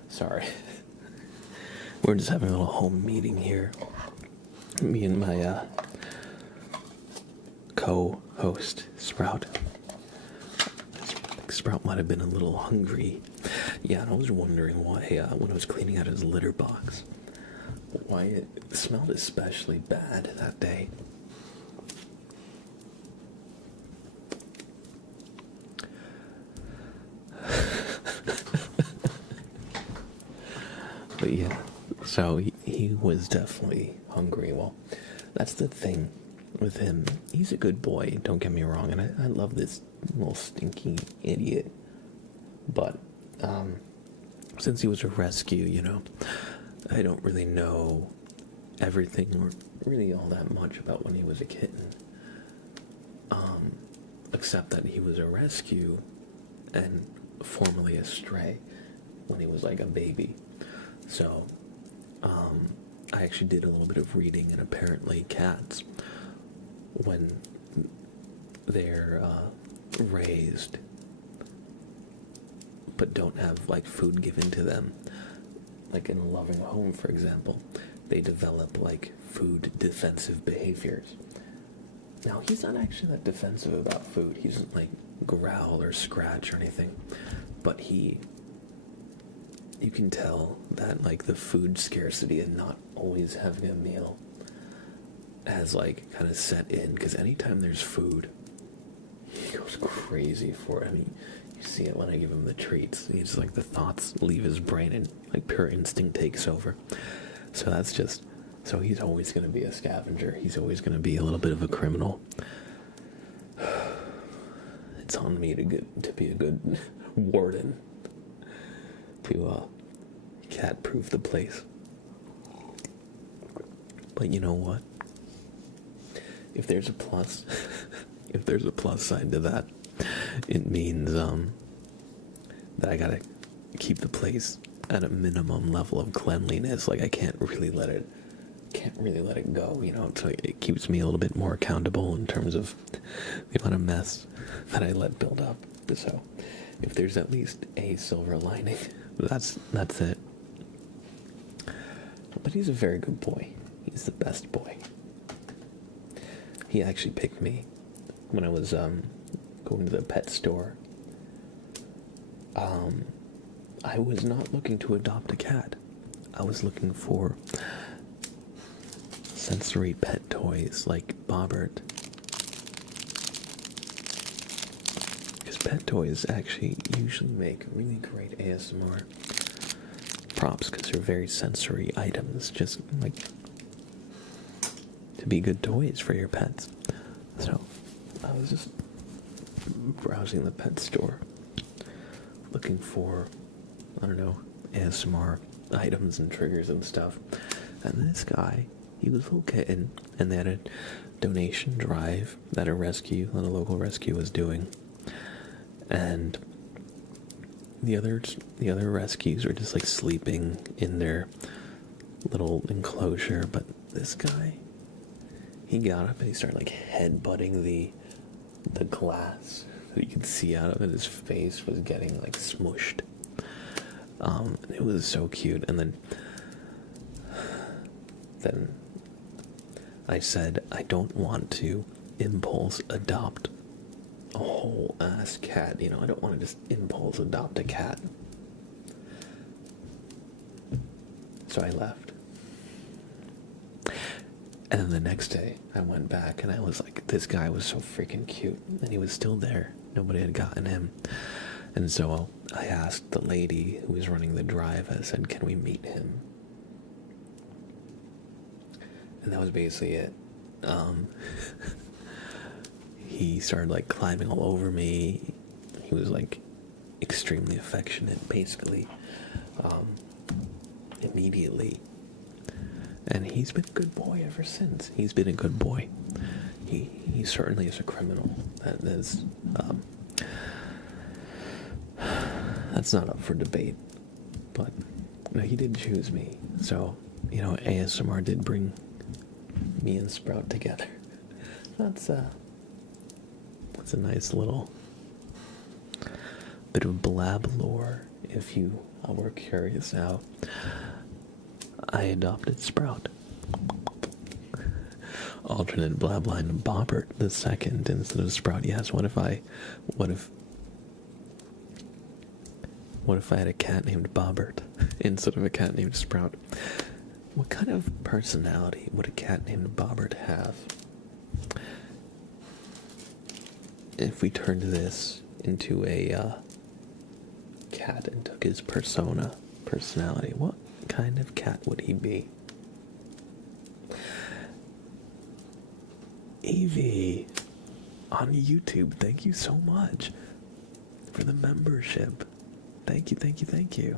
Sorry. We're just having a little home meeting here. Me and my co-host, Sprout. I think Sprout might have been a little hungry. Yeah, and I was wondering why, when I was cleaning out his litter box, why it smelled especially bad that day. But yeah, so he was definitely hungry. Well, that's the thing with him. He's a good boy, don't get me wrong, and I love this little stinky idiot. But since he was a rescue, you know, I don't really know everything or really all that much about when he was a kitten. Except that he was a rescue and formerly a stray when he was like a baby. So, I actually did a little bit of reading, and apparently cats, when they're raised but don't have like food given to them, like in a loving home, for example, they develop like food defensive behaviors. Now, he's not actually that defensive about food. He doesn't like growl or scratch or anything, but you can tell that like the food scarcity and not always having a meal has like kind of set in, because anytime there's food, he goes crazy for it. I mean, you see it when I give him the treats. He's like, the thoughts leave his brain and like pure instinct takes over. So so he's always going to be a scavenger. He's always going to be a little bit of a criminal. It's on me to be a good warden, to cat-proof the place. But you know what? If there's a plus, if there's a plus side to that, it means that I gotta keep the place at a minimum level of cleanliness. Like, I can't really let it go, you know. So it keeps me a little bit more accountable in terms of the amount of mess that I let build up. So if there's at least a silver lining, that's it. But he's a very good boy. He's the best boy. He actually picked me when I was going to the pet store. I was not looking to adopt a cat. I was looking for sensory pet toys like Bobbert. Because pet toys actually usually make really great ASMR props, because they're very sensory items, just like to be good toys for your pets. So I was just browsing the pet store looking for, I don't know, ASMR items and triggers and stuff. And this guy, he was a little kitten, and they had a donation drive that a local rescue was doing. And the other rescues were just like sleeping in their little enclosure, but this guy, he got up and he started like headbutting the glass, so you could see out of it his face was getting like smushed. It was so cute. And then I said, I don't want to impulse adopt a whole ass cat, you know. I don't want to just impulse adopt a cat. So I left. And then the next day, I went back and I was like, this guy was so freaking cute. And he was still there. Nobody had gotten him. And so I asked the lady who was running the drive, I said, can we meet him? And that was basically it. He started like climbing all over me. He was like extremely affectionate, basically, immediately. And he's been a good boy ever since. He's been a good boy. He certainly is a criminal. That's not up for debate. But he did choose me. So, ASMR did bring me and Sprout together. That's a nice little bit of blab lore, if you were curious how I adopted Sprout. Alternate blab line, Bobbert the second instead of Sprout. Yes, what if I had a cat named Bobbert instead of a cat named Sprout? What kind of personality would a cat named Bobbert have? If we turned this into a cat and took his personality, what kind of cat would he be? Evie on YouTube, thank you so much for the membership. Thank you.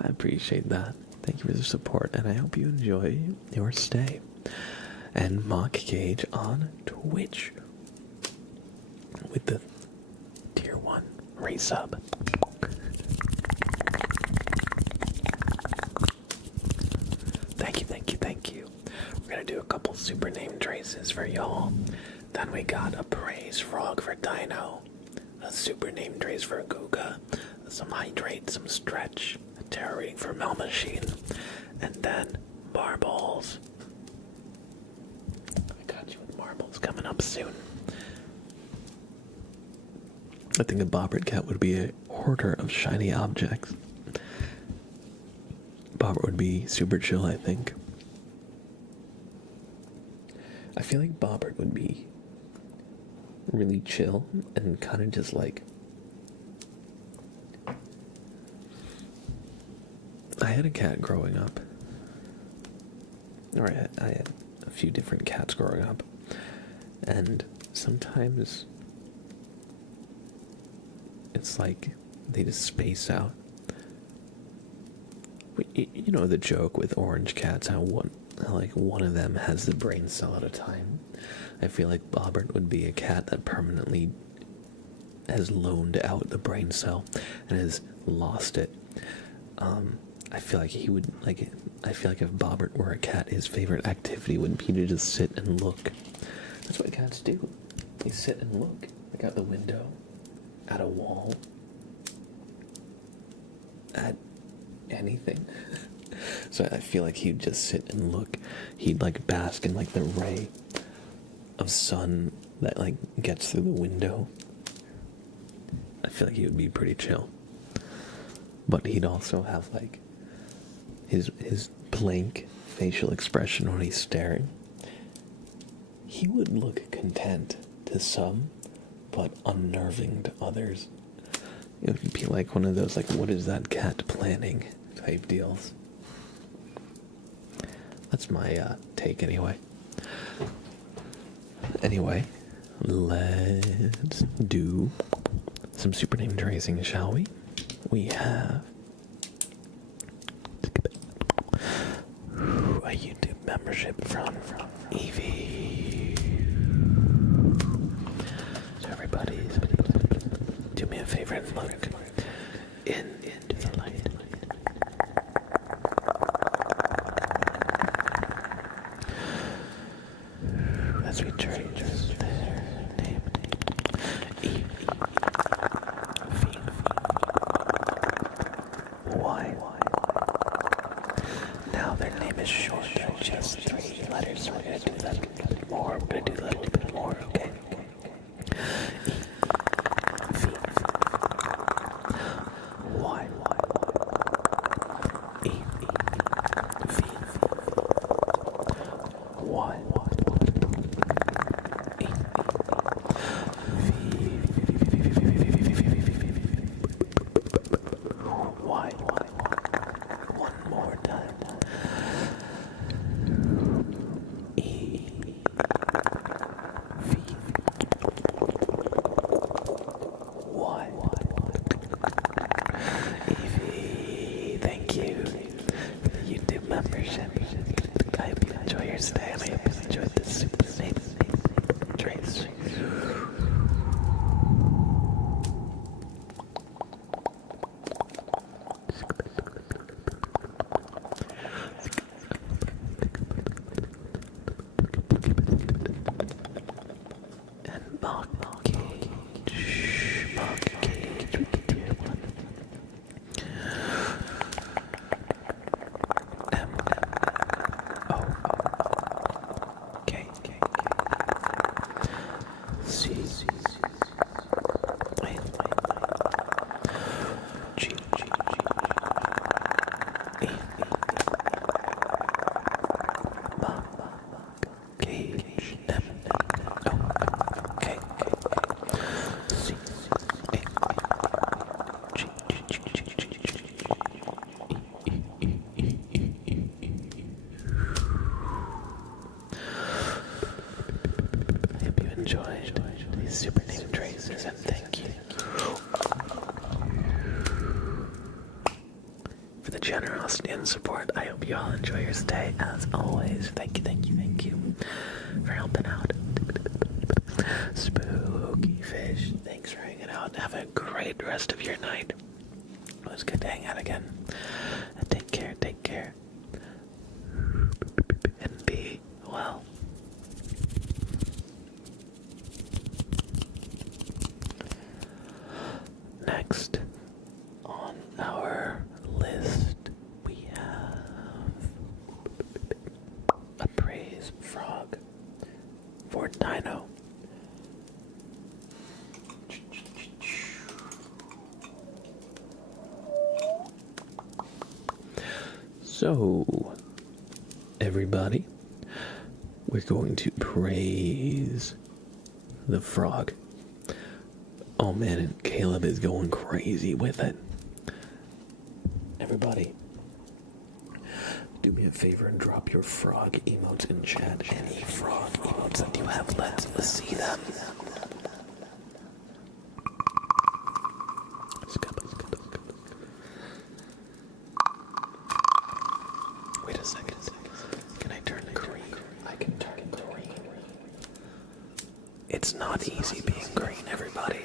I appreciate that. Thank you for the support, and I hope you enjoy your stay. And Mock Cage on Twitch with the tier 1 resub. Thank you. We're gonna do a couple super name traces for y'all. Then we got a praise frog for Dino, a super name trace for Guga, some hydrate, some stretch, a tarot reading for Mel Machine, and then marbles. I got you with marbles coming up soon. I think a Bobbert cat would be a hoarder of shiny objects. Bobbert would be super chill, I think. I feel like Bobbert would be really chill and kind of just like... I had a cat growing up. Or I had a few different cats growing up. And sometimes it's like they just space out. You know the joke with orange cats, how one of them has the brain cell at a time. I feel like Bobbert would be a cat that permanently has loaned out the brain cell and has lost it. I feel like he would I feel like if Bobbert were a cat, his favorite activity would be to just sit and look. That's what cats do. They sit and look, like out the window, at a wall, at anything. So I feel like he'd just sit and look. He'd like bask in like the ray of sun that like gets through the window. I feel like he would be pretty chill. But he'd also have like his blank facial expression when he's staring. He would look content to some, but unnerving to others. It would be like one of those, like, what is that cat planning type deals. That's my take anyway. Anyway, let's do some super name tracing, shall we? We have a YouTube membership from Evie. So everybody, do me a favor and look into the light. As we change their name, Evie. Why? Now their name is short, just 3 letters, so we're gonna do that more. We're gonna do that a little bit more, okay? Why? Y. Y. One more time. E. V. Y. Evie, thank you for the YouTube membership. I hope you enjoy your stay and I hope you enjoyed this super safe trace. And mock cage, we can do one. K. C. G. E. Cage. M. O. K. C. A. G. I hope you enjoyed these super name traces and thank you for the generosity and support. I hope you all enjoy your stay as always. Thank you for helping out. Spooky Fish, thanks for hanging out. Have a great rest of your night. It was good to hang out again. Take care. And be well. Next on our list, we have a praise frog for Dino. So, everybody, we're going to praise the frog. Oh man, and Caleb is going crazy with it. Everybody, do me a favor and drop your frog emotes in chat. Any frog emotes that you have, let's see them. Wait a second. Can I turn green? I can turn green. It's not easy being green, everybody.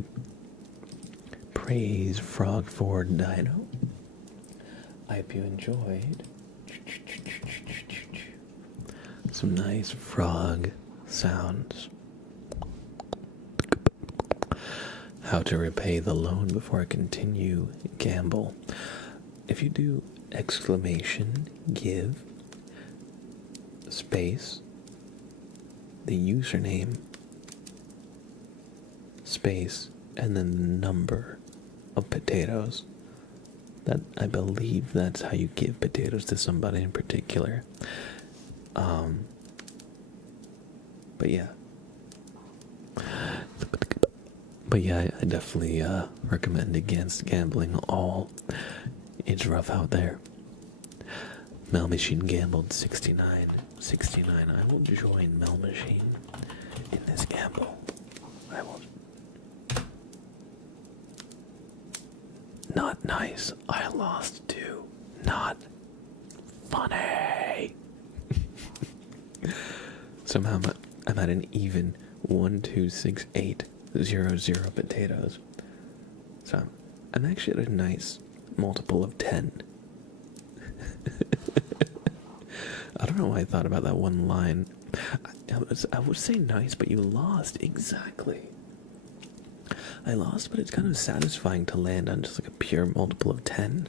the Praise Frog for Dino. I hope you enjoyed some nice frog sounds. How to repay the loan before I continue gamble. If you do exclamation give space the username space and then the number of potatoes, that I believe that's how you give potatoes to somebody in particular. But yeah, I definitely recommend against gambling all. It's rough out there. Mel Machine gambled 69. I will join Mel Machine in this gamble. I will. Not nice. I lost too. Not funny. Somehow I'm at an even 126,800 potatoes. So I'm actually at a nice multiple of 10. I don't know why I thought about that one line. I would say nice, but you lost. Exactly. I lost, but it's kind of satisfying to land on just like a pure multiple of 10.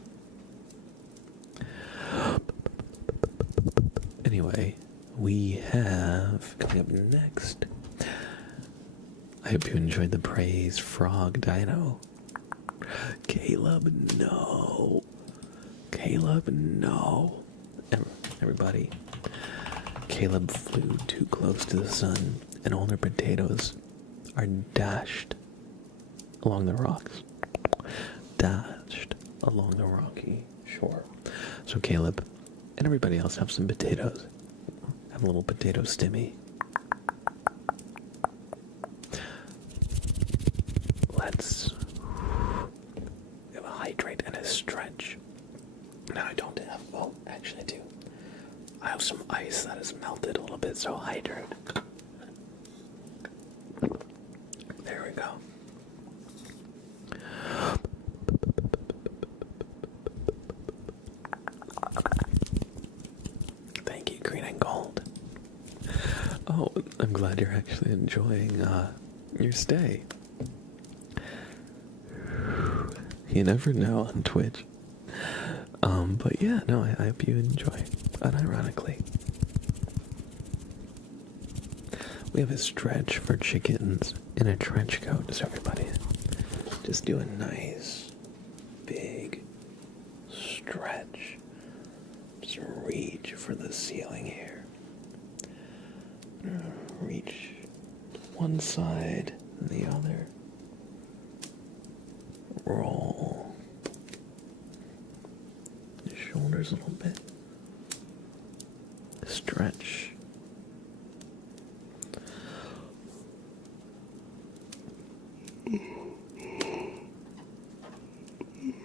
Anyway, we have coming up next. I hope you enjoyed the Praise Frog Dino. Caleb, no. Everybody. Caleb flew too close to the sun, and all their potatoes are dashed along the rocks. Dashed along the rocky shore. So Caleb and everybody else have some potatoes. Have a little potato stimmy. Let's have a hydrate and a stretch. Now I don't have, well, actually I do. I have some ice that has melted a little bit, so hydrate. There we go. Thank you, green and gold. Oh, I'm glad you're actually enjoying your stay. You never know on Twitch. But yeah, no, I hope you enjoy. Unironically. We have a stretch for chickens in a trench coat, so everybody just do a nice, big stretch. Just reach for the ceiling here. Reach one side and the other. Roll the shoulders a little bit. Stretch.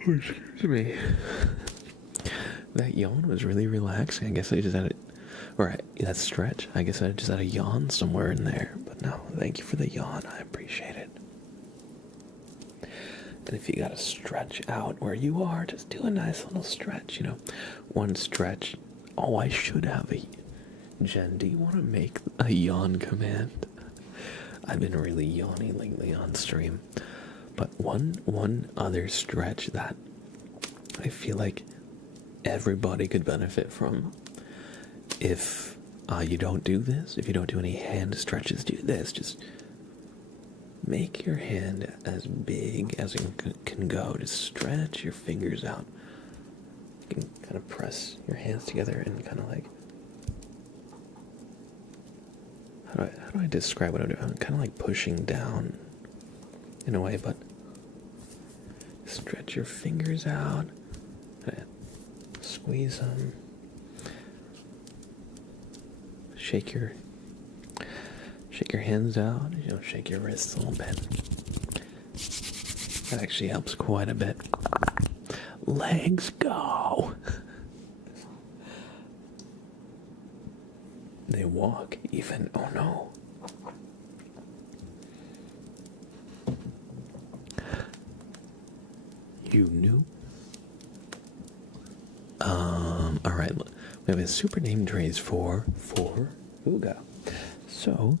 Excuse me. That yawn was really relaxing. I guess I just had it. Or that stretch. I guess I just had a yawn somewhere in there. But no, thank you for the yawn. I appreciate it. And if you gotta stretch out where you are, just do a nice little stretch, one stretch. Oh, I should have a... Jen, do you want to make a yawn command? I've been really yawning lately on stream. But one other stretch that I feel like everybody could benefit from. If you don't do this, if you don't do any hand stretches, do this. Just make your hand as big as it can go. Just stretch your fingers out. You can kind of press your hands together and kind of like... How do I describe what I'm doing? I'm kind of like pushing down in a way, but stretch your fingers out. Squeeze them. Shake your hands out. Shake your wrists a little bit. That actually helps quite a bit. Legs go. They walk even. Oh no. You knew? Alright, we have a super name trace for Uga. So,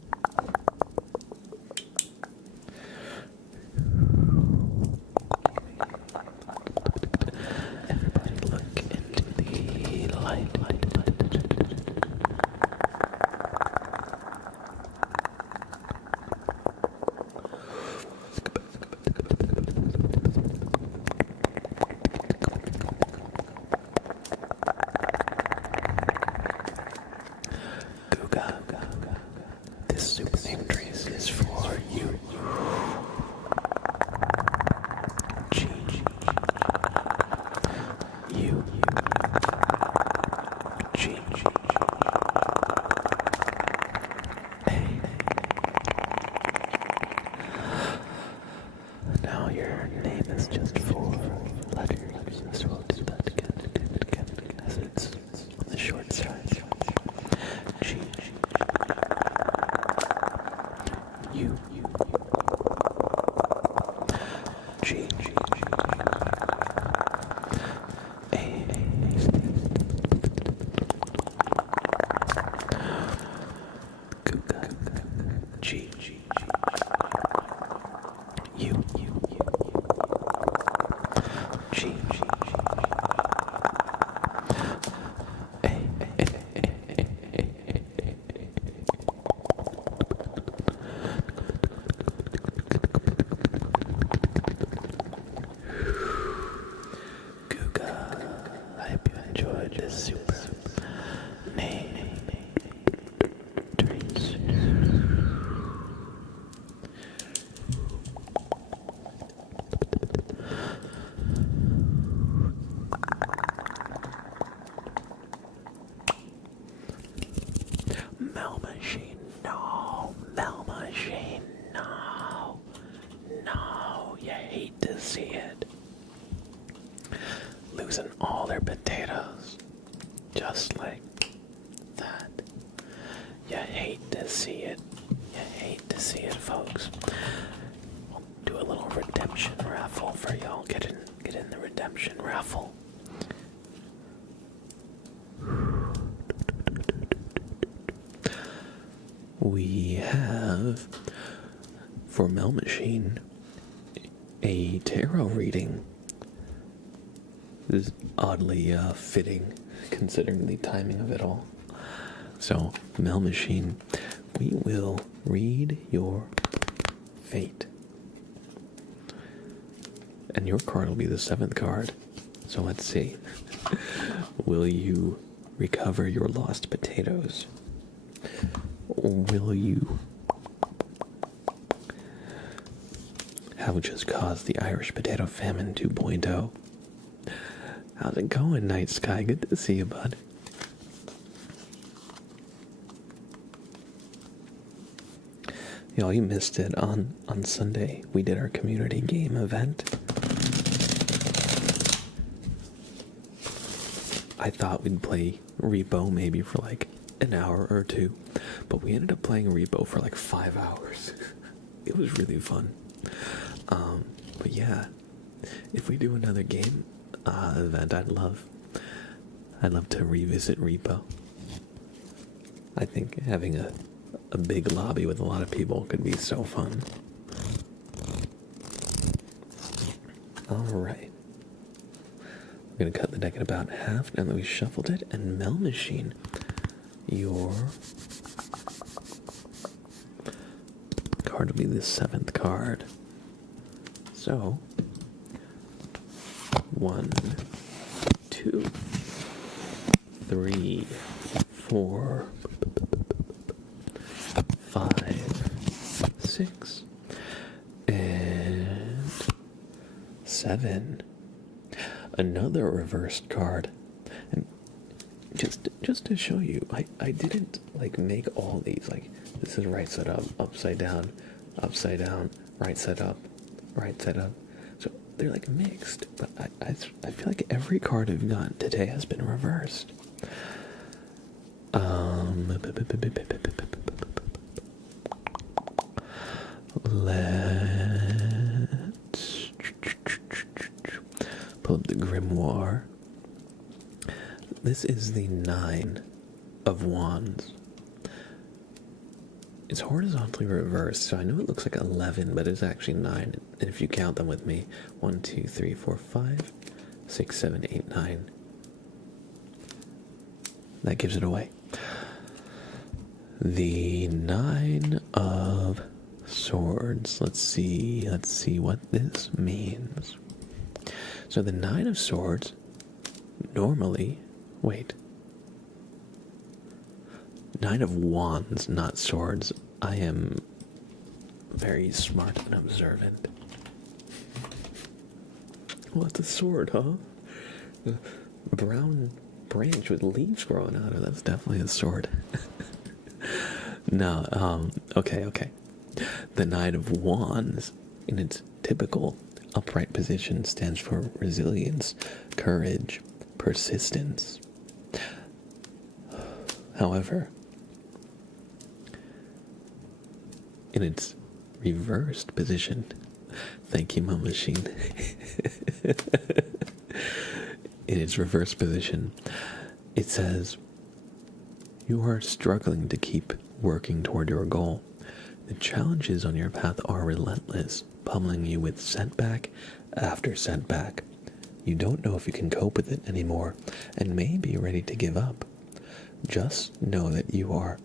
everybody look into the light. Guga, this super name trace is for you. G, you, G, A. Now your name is just 4 letters, so we'll do that again, as it's on the short side. G, U, G, A, Guga, G, U, G, Guga. I hope you enjoyed this super name trace. Mel Machine, no. Mel Machine, no. No, you hate to see it. Losing all their potatoes. Just like that. You hate to see it. You hate to see it, folks. We'll do a little redemption raffle for y'all. Get in the redemption raffle. We have, for Mel Machine, a tarot reading. This is oddly fitting, considering the timing of it all. So, Mel Machine, we will read your fate. And your card will be the 7th card. So let's see. Will you recover your lost potatoes? Will you have just caused the Irish potato famine 2.0? How's it going, Night Sky? Good to see you, bud. Y'all, you missed it. On Sunday, we did our community game event. I thought we'd play Repo maybe for like an hour or 2, but we ended up playing Repo for like 5 hours. It was really fun. But yeah, if we do another game event, I'd love to revisit Repo. I think having a big lobby with a lot of people could be so fun. Alright. We're going to cut the deck in about half now that we shuffled it. And Mel Machine, your card will be the 7th card. So, 1, 2, 3, 4, 5, 6, and 7. Another reversed card. And just to show you, I didn't like make all these. Like, this is right side up, upside down, right side up, right side up. So they're like mixed, but I feel like every card I've gotten today has been reversed. Pull up the grimoire. This is the 9 of Wands. It's horizontally reversed, so I know it looks like 11, but it's actually 9. And if you count them with me, 1, 2, 3, 4, 5, 6, 7, 8, 9. That gives it away. The 9 of Swords. Let's see what this means. So the 9 of Swords normally, 9 of Wands, not Swords. I am very smart and observant. What's a sword, huh? A brown branch with leaves growing out of it. That's definitely a sword. No, okay. The 9 of Wands, in its typical upright position, stands for resilience, courage, persistence. However, in its reversed position, thank you, Mum Machine. In its reversed position, it says, you are struggling to keep working toward your goal. The challenges on your path are relentless, pummeling you with setback after setback. You don't know if you can cope with it anymore and may be ready to give up. Just know that you are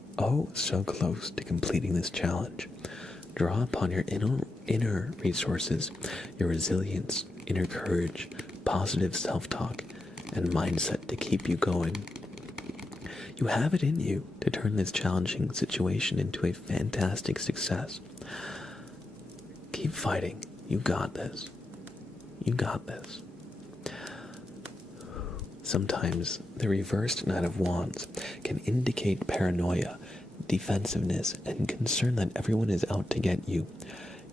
so close to completing this challenge. Draw upon your inner resources, your resilience, inner courage, positive self-talk, and mindset to keep you going. You have it in you to turn this challenging situation into a fantastic success. Keep fighting. You got this. You got this. Sometimes the reversed 9 of Wands can indicate paranoia, defensiveness, and concern that everyone is out to get you.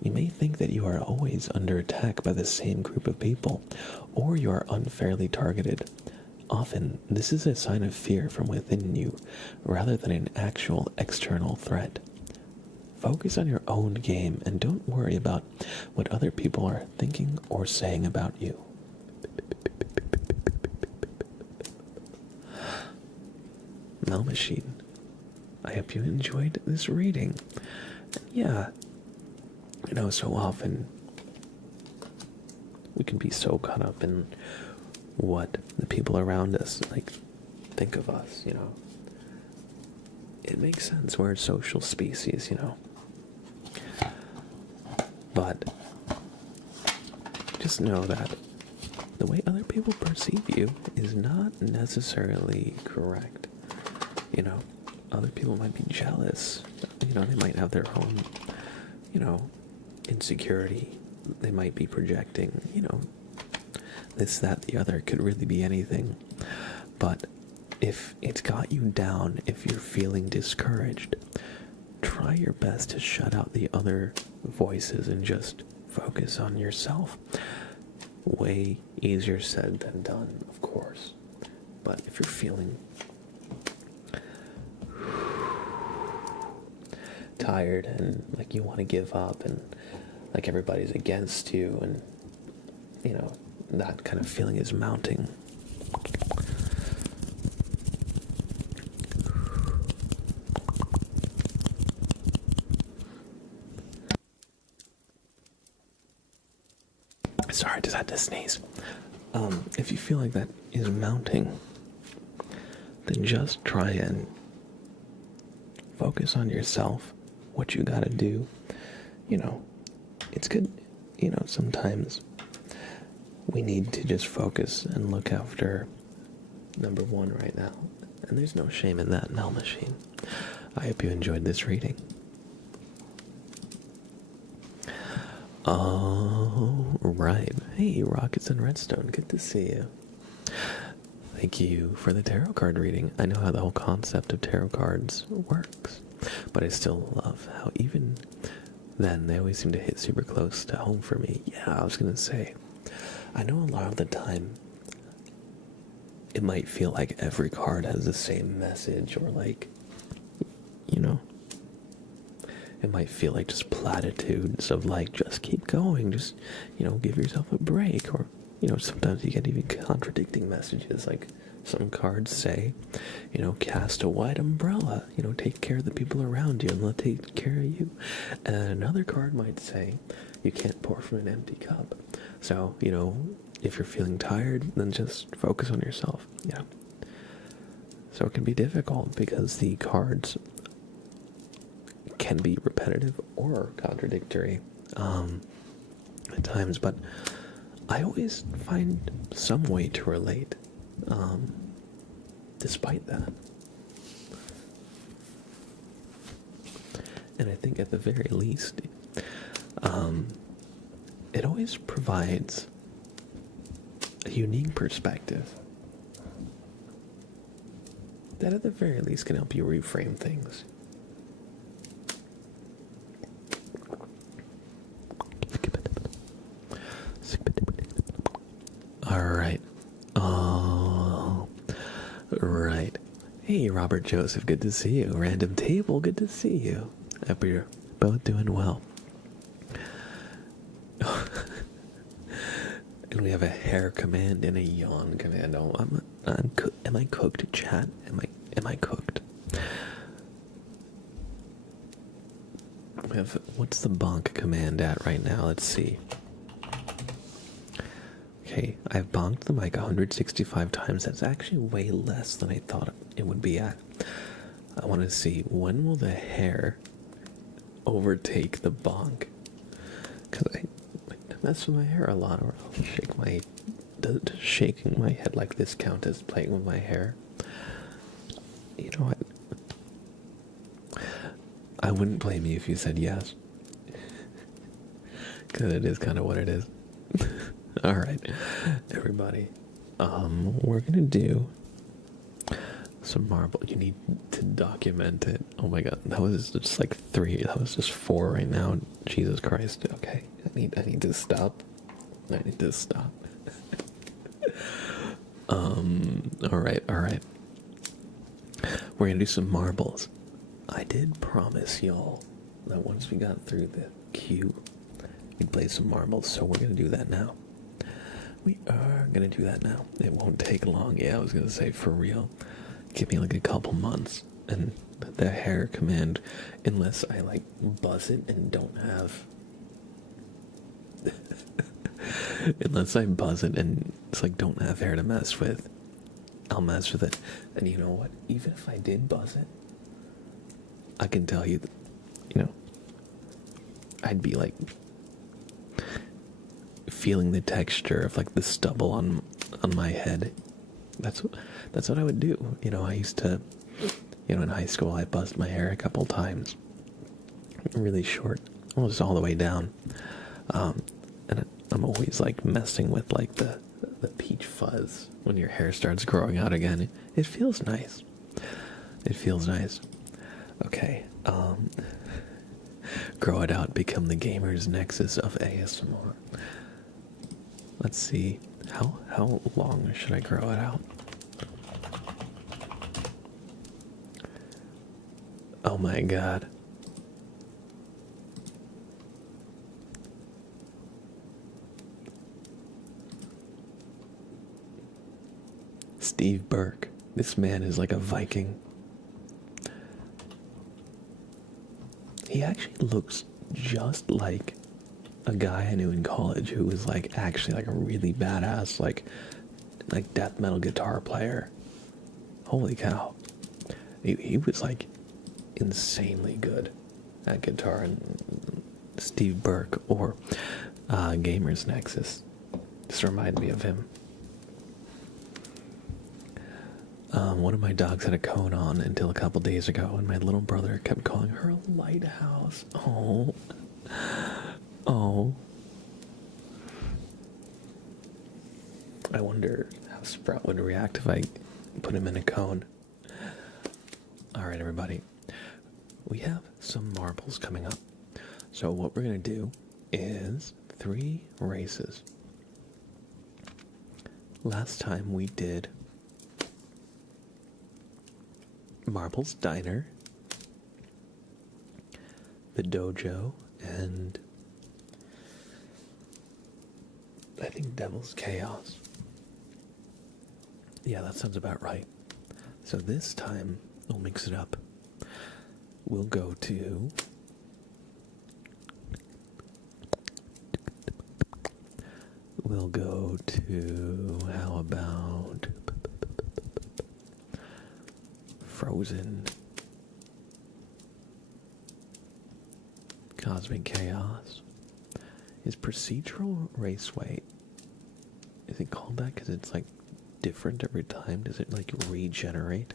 You may think that you are always under attack by the same group of people, or you are unfairly targeted. Often, this is a sign of fear from within you, rather than an actual external threat. Focus on your own game and don't worry about what other people are thinking or saying about you. Mel Machine, I hope you enjoyed this reading. Yeah, so often we can be so caught up in what the people around us think of us, It makes sense. We're a social species, But just know that the way other people perceive you is not necessarily correct. Other people might be jealous. They might have their own, insecurity. They might be projecting, this, that, the other. Could really be anything. But if it's got you down, if you're feeling discouraged, try your best to shut out the other voices and just focus on yourself. Way easier said than done, of course. But if you're feeling tired and like you want to give up and like everybody's against you and that kind of feeling is mounting, sorry, just had to sneeze. If you feel like that is mounting, then just try and focus on yourself, what you gotta do. It's good, sometimes we need to just focus and look after number one right now. And there's no shame in that, Mel Machine. I hope you enjoyed this reading. All right. Hey, Rockets and Redstone, good to see you. Thank you for the tarot card reading. I know how the whole concept of tarot cards works, but I still love how even then they always seem to hit super close to home for me. Yeah, I was gonna say, I know a lot of the time it might feel like every card has the same message, or like, it might feel like just platitudes of like, just keep going, just, give yourself a break, or sometimes you get even contradicting messages. Like some cards say, cast a white umbrella, take care of the people around you and they'll take care of you. And another card might say, you can't pour from an empty cup. So, if you're feeling tired, then just focus on yourself. So it can be difficult because the cards can be repetitive or contradictory at times, but I always find some way to relate despite that. And I think at the very least, it always provides a unique perspective that at the very least can help you reframe things. Alright. Right. Hey, Robert Joseph, good to see you. Random Table, good to see you. Hope you're both doing well. And we have a hair command and a yawn command. Oh, am I cooked, chat? Am I cooked? We have, what's the bonk command at right now? Let's see. Okay, I've bonked the mic 165 times. That's actually way less than I thought it would be at. I want to see, when will the hair overtake the bonk? Because I mess with my hair a lot, or I'll shake my... Does shaking my head like this count as playing with my hair? You know what? I wouldn't blame you if you said yes. Because it is kind of what it is. Alright, everybody. We're gonna do some marble. You need to document it. Oh my god, that was just like 3. That was just 4 right now. Jesus Christ. Okay, I need to stop. I need to stop. Alright. We're gonna do some marbles. I did promise y'all that once we got through the queue, we'd play some marbles, so we're gonna do that now. We are gonna do that now. It won't take long. Yeah, I was gonna say, for real. Give me like a couple months, and the hair command, unless I like buzz it and don't have... unless I buzz it and it's like don't have hair to mess with, I'll mess with it. And you know what? Even if I did buzz it, I can tell you that, I'd be like feeling the texture of like the stubble on my head. That's what I would do. I used to, in high school, I buzzed my hair a couple times, really short, almost all the way down. And I'm always like messing with like the peach fuzz when your hair starts growing out again. It feels nice. It feels nice. Okay. Grow it out, become the gamer's nexus of ASMR. Let's see. How long should I grow it out? Oh my god. Steve Burke. This man is like a Viking. He actually looks just like a guy I knew in college who was like actually like a really badass like death metal guitar player. Holy cow. He was like insanely good at guitar. And Steve Burke, or Gamer's Nexus, just reminded me of him. One of my dogs had a cone on until a couple days ago, and my little brother kept calling her a lighthouse. Oh. I wonder how Sprout would react if I put him in a cone. Alright, everybody. We have some marbles coming up. So what we're going to do is 3 races. Last time we did Marbles Diner, the Dojo, and I think Devil's Chaos. Yeah, that sounds about right. So this time, we'll mix it up. We'll go to... We'll go to... How about... Frozen. Cosmic Chaos. Is Procedural Raceway... Is it called that because it's like different every time? Does it like regenerate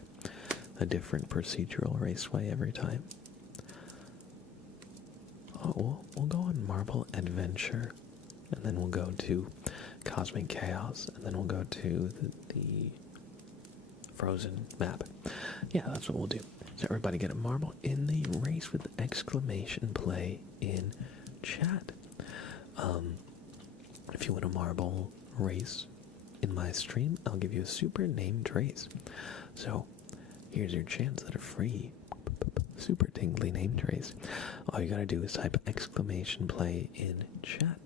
a different Procedural Raceway every time? Oh, we'll go on Marble Adventure, and then we'll go to Cosmic Chaos, and then we'll go to the Frozen map. Yeah, that's what we'll do. So everybody get a marble in the race with exclamation play in chat. If you want a marble race in my stream, I'll give you a super named race. So here's your chance at a free super tingly named race. All you gotta do is type exclamation play in chat,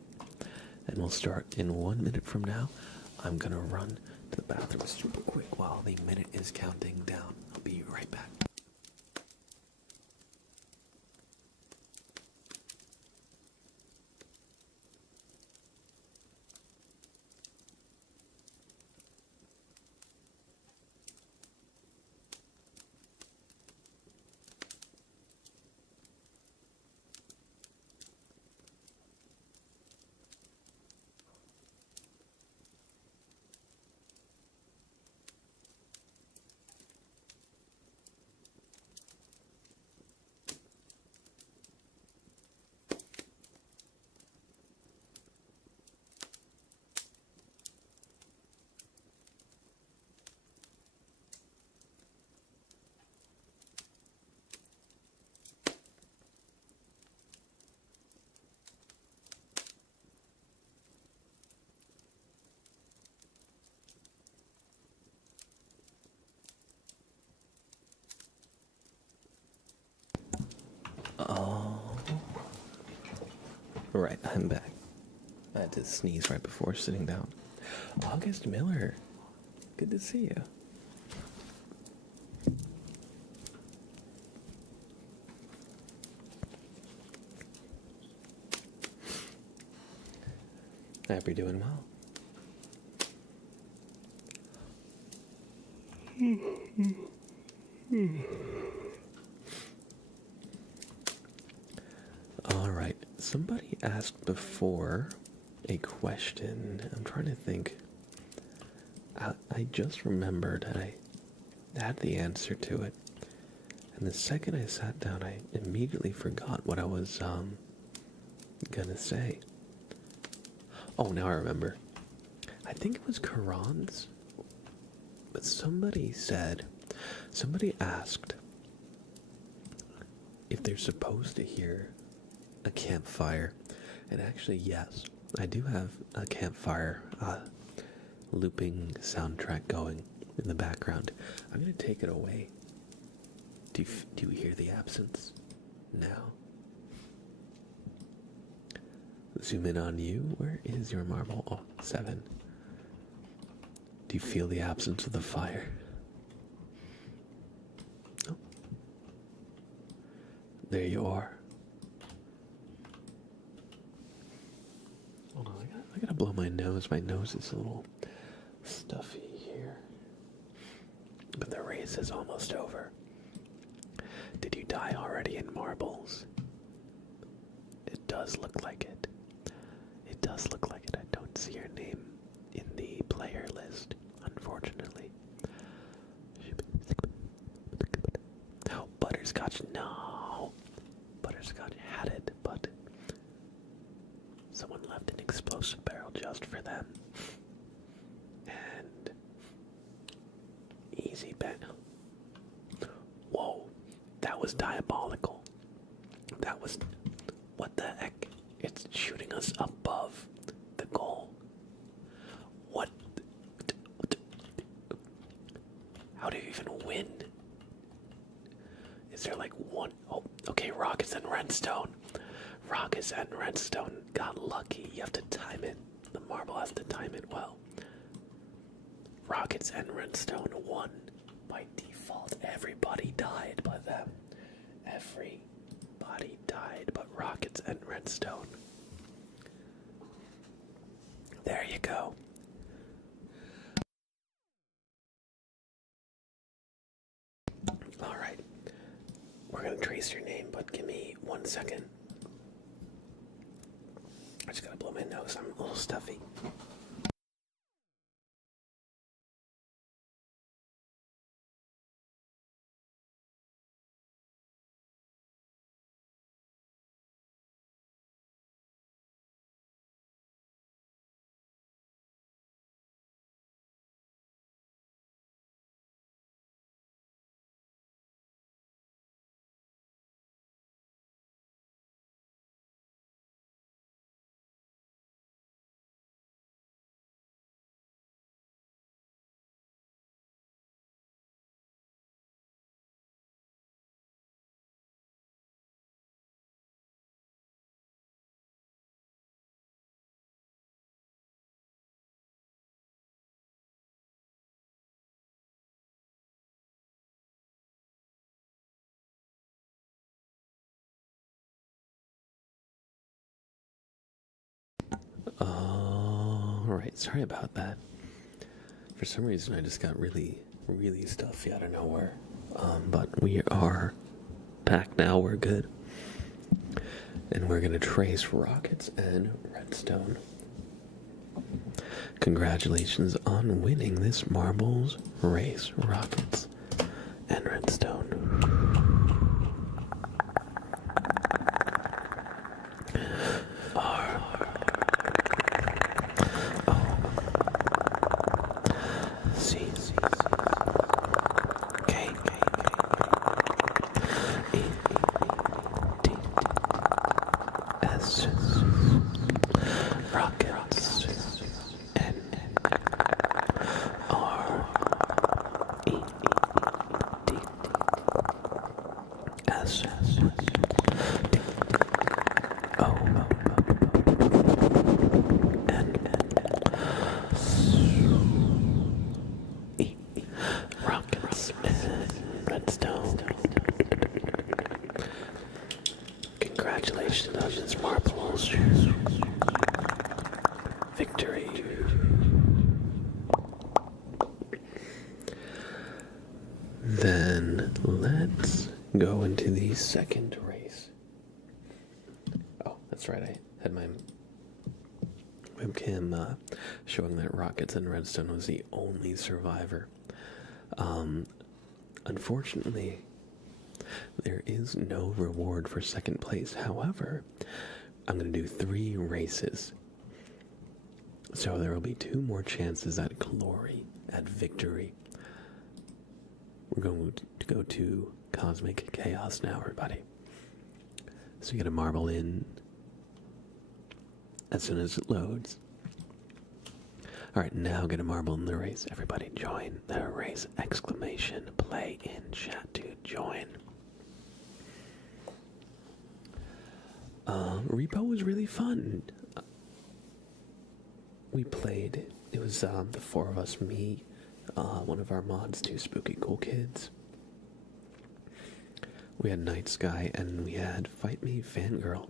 and we'll start in 1 minute from now. I'm gonna run to the bathroom super quick while the minute is counting down. I'll be right back. Oh, right, I'm back. I had to sneeze right before sitting down. August Miller, good to see you. I hope you're doing well. All right, somebody asked before a question. I'm trying to think. I just remembered and I had the answer to it. And the second I sat down, I immediately forgot what I was gonna say. Oh, now I remember. I think it was Quran's, but somebody asked if they're supposed to hear a campfire. And actually, yes, I do have a campfire looping soundtrack going in the background. I'm gonna take it away. Do you hear the absence now? Zoom in on you. Where is your marble? Oh, 7. Do you feel the absence of the fire? Oh. There you are. Hold on, I gotta blow my nose. My nose is a little stuffy here. But the race is almost over. Did you die already in marbles? It does look like it. It does look like it. I don't see your name in the player list, unfortunately. Oh, Butterscotch, no. Butterscotch had it, but someone left an explosive barrel just for them. And easy bet. Whoa, that was diabolical. That was, what the heck? It's shooting us above the goal. What? How do you even win? Is there like one? Oh, okay, Rockets and Redstone. Rockets and Redstone got lucky. You have to time it. The marble. I have to time it well. Rockets and redstone won by default. Everybody died but them. Everybody died but rockets and redstone. There you go. Alright. We're gonna trace your name, but give me 1 second. I just gotta blow my nose. I'm a little stuffy. Alright, sorry about that. For some reason I just got really stuffy out of nowhere. But we are back now, we're good. And we're gonna trace rockets and redstone. Congratulations on winning this marbles race, rockets and redstone. Congratulations on this marbles victory. Then let's go into the second race. Oh, that's right, I had my webcam showing that rockets and redstone was the only survivor. Unfortunately, there is no reward for second place. However, I'm going to do 3 races. So there will be 2 more chances at glory, at victory. We're going to go to Cosmic Chaos now, everybody. So you get a marble in as soon as it loads. Alright, now get a marble in the race. Everybody join the race! Exclamation. Play in chat to join. Repo was really fun. We played. It was the 4 of us, me, one of our mods, 2 spooky cool kids. We had Night Sky and we had Fight Me Fangirl.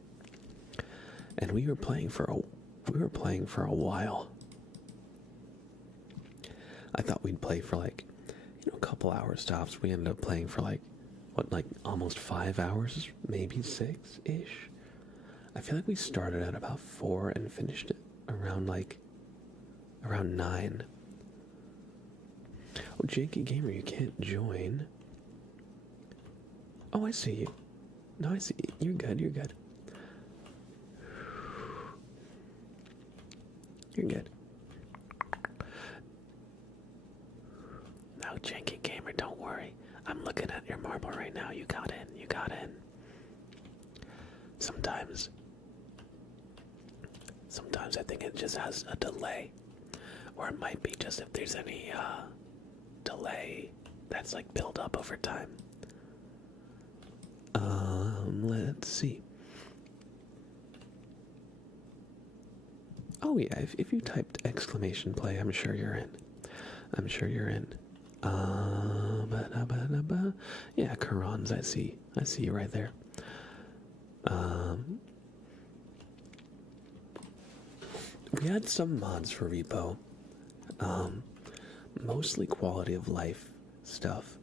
And we were playing for a while. I thought we'd play for like, a couple hour stops. We ended up playing for like almost 5 hours, maybe 6-ish. I feel like we started at about 4 and finished it around 9. Oh, Janky Gamer, you can't join. Oh, I see you. No, I see you. You're good, you're good. You're good. No, Janky Gamer, don't worry. I'm looking at your marble right now. You got in, you got in. Sometimes I think it just has a delay. Or it might be just if there's any delay that's like built up over time. Let's see. Oh yeah, if you typed exclamation play, I'm sure you're in. I'm sure you're in. Yeah, Karans, I see you right there. We had some mods for Repo. Mostly quality of life stuff.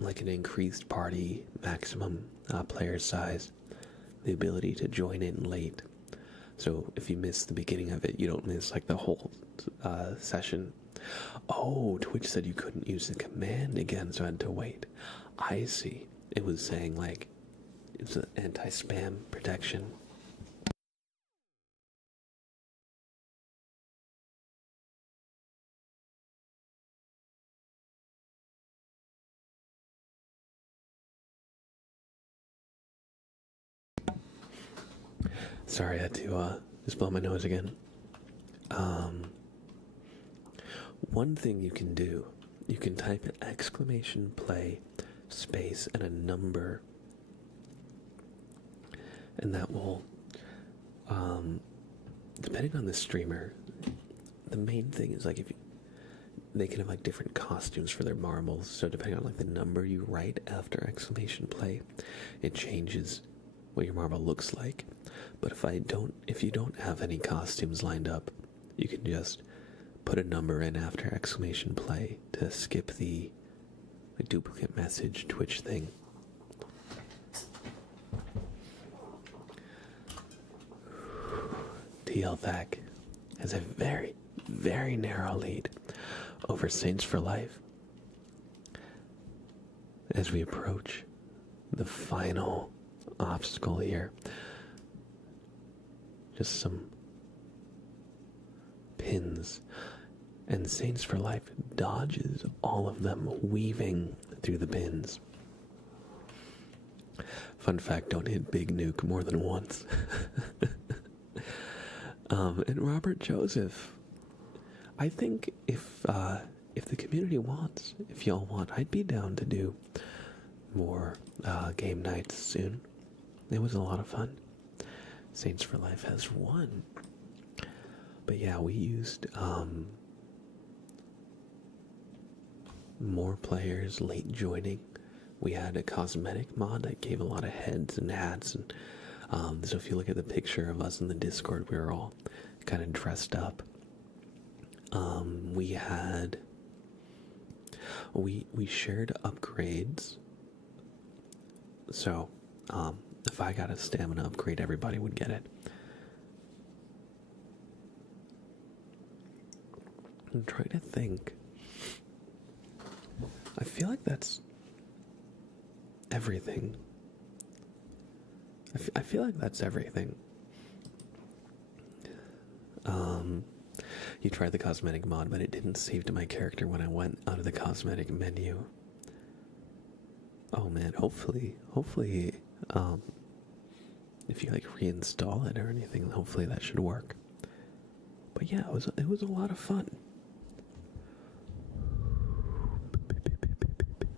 Like an increased party maximum player size. The ability to join in late. So if you miss the beginning of it, you don't miss like the whole session. Oh, Twitch said you couldn't use the command again, so I had to wait. I see. It was saying like it's an anti-spam protection. Sorry, I had to just blow my nose again. One thing you can do, you can type an exclamation play space and a number, and that will, depending on the streamer, the main thing is like they can have like different costumes for their marbles, so depending on like the number you write after exclamation play, it changes what your marble looks like. But if you don't have any costumes lined up, you can just put a number in after exclamation play to skip the duplicate message Twitch thing. TL Thack has a very, very narrow lead over Saints for Life as we approach the final obstacle here. Just some pins, and Saints for Life dodges all of them, weaving through the pins. Fun fact, don't hit Big Nuke more than once. And Robert Joseph, I think if the community wants, if y'all want, I'd be down to do more game nights soon. It was a lot of fun. Saints for Life has won. But yeah, we used more players late joining. We had a cosmetic mod that gave a lot of heads and hats, and so if you look at the picture of us in the Discord, we were all kind of dressed up. We shared upgrades. So if I got a stamina upgrade, everybody would get it. I'm trying to think. I feel like that's everything. I feel like that's everything. You tried the cosmetic mod, but it didn't save to my character when I went out of the cosmetic menu. Oh man, hopefully, if you like reinstall it or anything, hopefully that should work. But yeah, it was a lot of fun.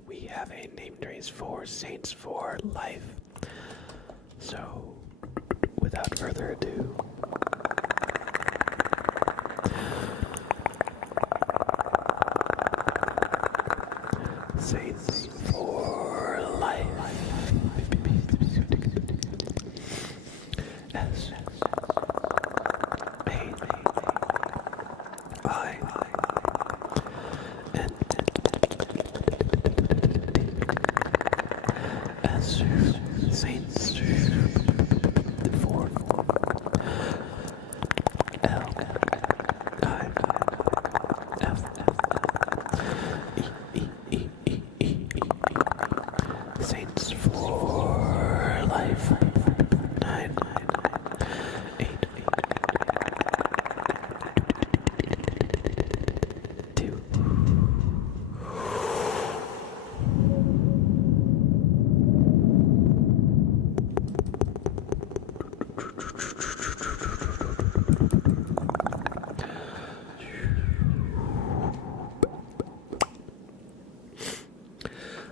We have a name trace for Saints for Life. So, without further ado, Saints for Life. S A I N S Saints for L I F Saints for Life. 9 8 2.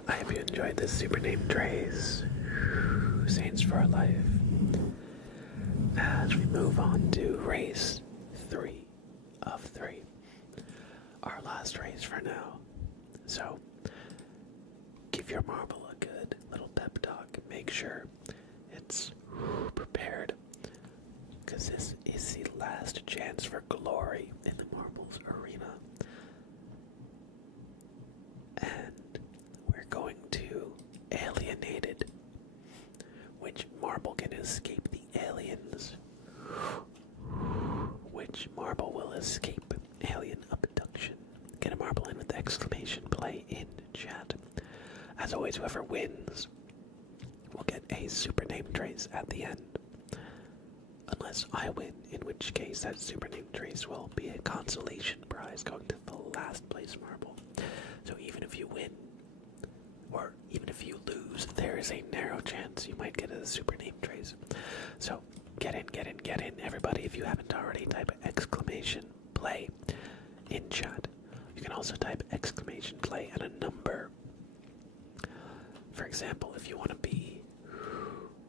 I hope you enjoyed this super name trace. Saints for Life. as we move on to race 3 of 3. Our last race for now. So, give your marble a good little pep talk. Make sure it's prepared, because this is the last chance for glory in the marbles arena. And we're going to Alienated. Which marble can escape the aliens? Which marble will escape alien abduction? Get a marble in with the exclamation play in chat. As always, whoever wins will get a super name trace at the end. Unless I win, in which case that super name trace will be a consolation prize going to the last place marble. So even if you win, or even if you lose, there is a narrow chance you might get a super name trace. So get in, everybody. If you haven't already, type exclamation play in chat. You can also type exclamation play and a number. For example, if you want to be,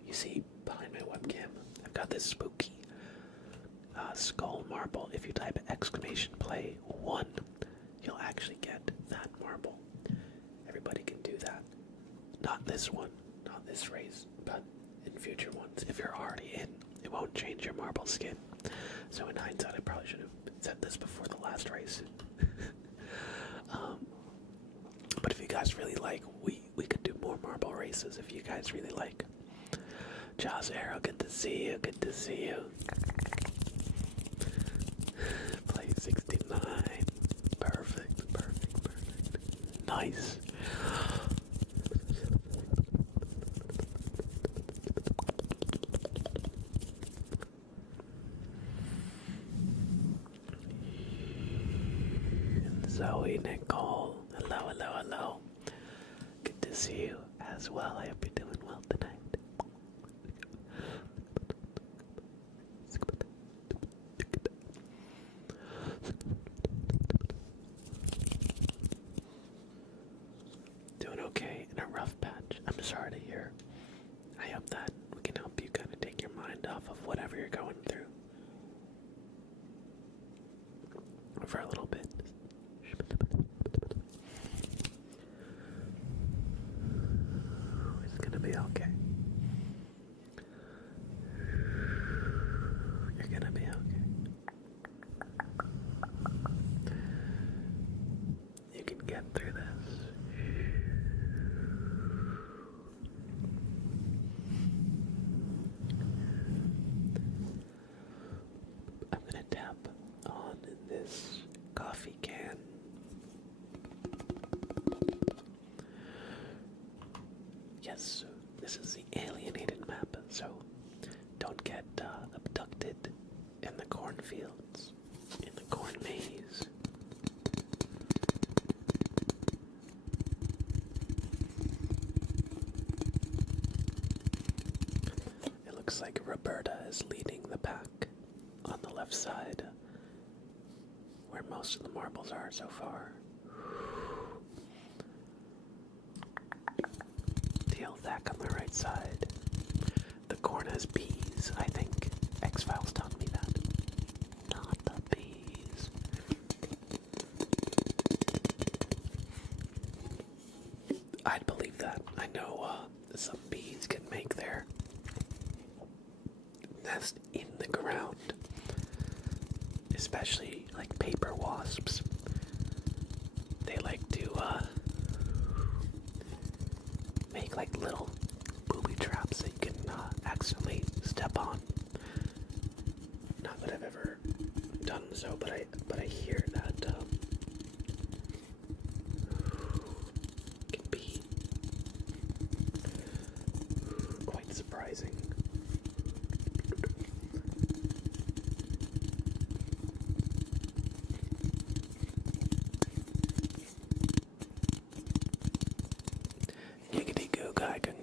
you see behind my webcam, I've got this spooky skull marble. If you type exclamation play 1, you'll actually get that marble. Everybody can do that. Not this one, not this race, but in future ones. If you're already in, it won't change your marble skin. So in hindsight, I probably should have said this before the last race. But if you guys really like, we could do more marble races if you guys really like. Jaws Arrow, good to see you, good to see you. Play 69. Perfect. Nice. Zoe, Nicole, hello. Good to see you as well. I hope you're doing well tonight. Doing okay in a rough patch. I'm sorry to hear. I hope that we can help you kind of take your mind off of whatever you're going through for a little bit. It's gonna be okay. You're gonna be okay. You can get through this. I'm gonna tap on this coffee can. Yes, this is the alienated map, so don't get abducted in the cornfields, in the corn maze. It looks like Roberta is leading the pack on the left side, where most of the marbles are so far. Back on the right side. The corn has bees, I think. X-Files taught me that. Not the bees. I'd believe that. I know some bees can make their nest in the ground. Especially like paper wasps. They like to make like little booby traps that you can accidentally step on. Not that I've ever done so, but I hear that can be quite surprising.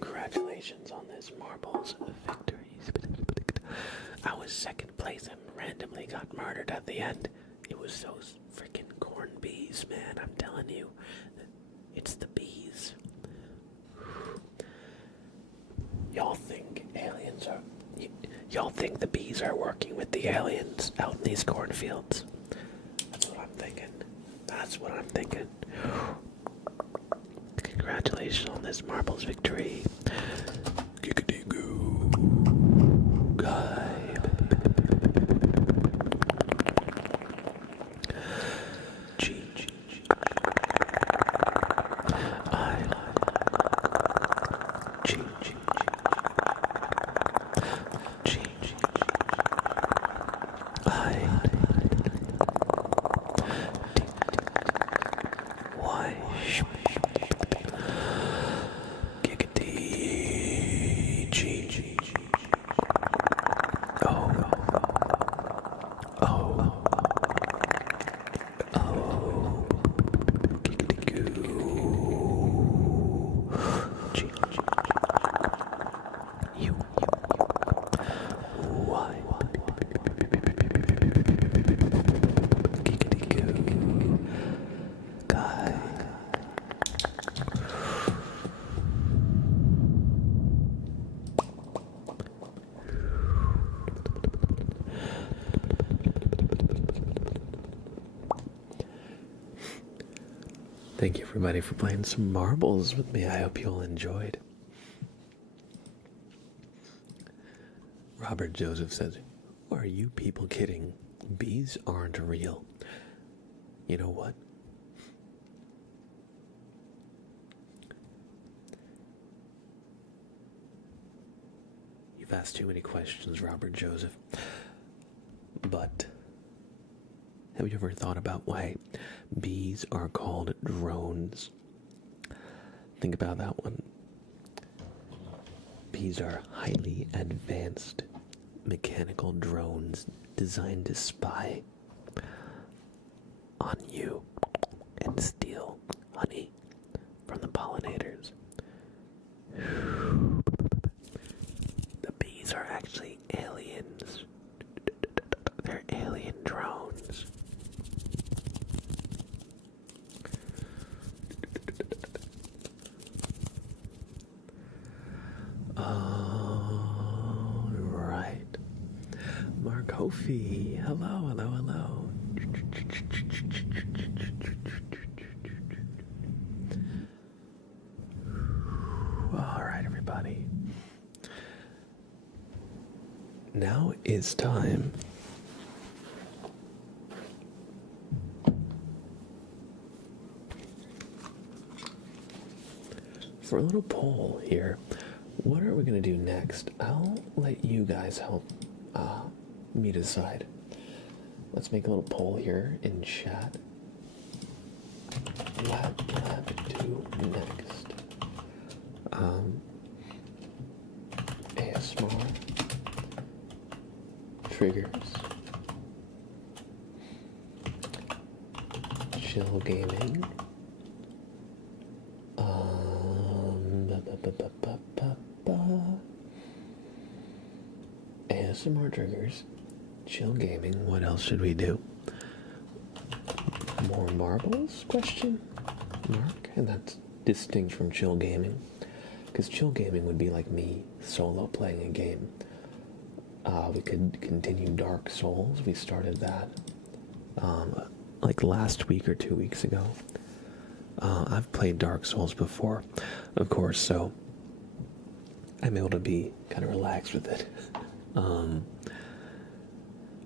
Congratulations on this marbles victories. I was second place and randomly got murdered at the end. It was those freaking corn bees, man. I'm telling you, it's the bees. Y'all think aliens are... Y'all think the bees are working with the aliens out in these cornfields? That's what I'm thinking. That's what I'm thinking. Congratulations on this marbles victory. Giga-dee-goo. Guy. G. I. G. G. I. Y. Giggity. G. O. O. O. Giggity goo. G. U. Y. Giggity goo. Guy. Thank you everybody for playing some marbles with me. I hope you all enjoyed. Robert Joseph says, "Who are you people kidding? Bees aren't real." You know what? You've asked too many questions, Robert Joseph. But have you ever thought about why bees are called drones? Think about that one. Bees are highly advanced mechanical drones designed to spy on you and steal honey from the pollinators. The bees are actually aliens. They're alien drones. All right. Mark Hofi. Hello, hello, hello. All right, everybody. Now is time for a little poll here. What are we going to do next? I'll let you guys help me decide. Let's make a little poll here in chat. What do next? ASMR, triggers, chill gaming, ASMR triggers, chill gaming. What else should we do? More marbles? Question mark. And that's distinct from chill gaming, because chill gaming would be like me solo playing a game. We could continue Dark Souls. We started that like last week or 2 weeks ago. I've played Dark Souls before, of course, so I'm able to be kind of relaxed with it.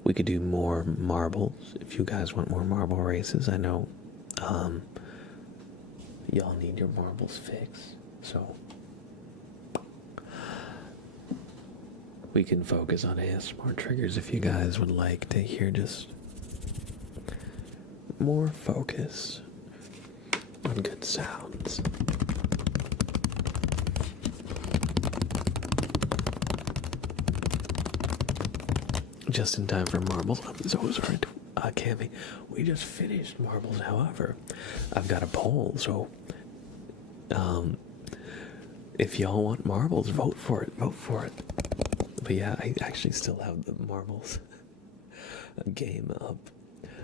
We could do more marbles if you guys want more marble races. I know y'all need your marbles fixed, so we can focus on ASMR triggers if you guys would like to hear just more focus on good sounds. Just in time for marbles. I'm so sorry, Cammy. We just finished marbles, however. I've got a poll, so if y'all want marbles, vote for it. Vote for it. But yeah, I actually still have the marbles game up.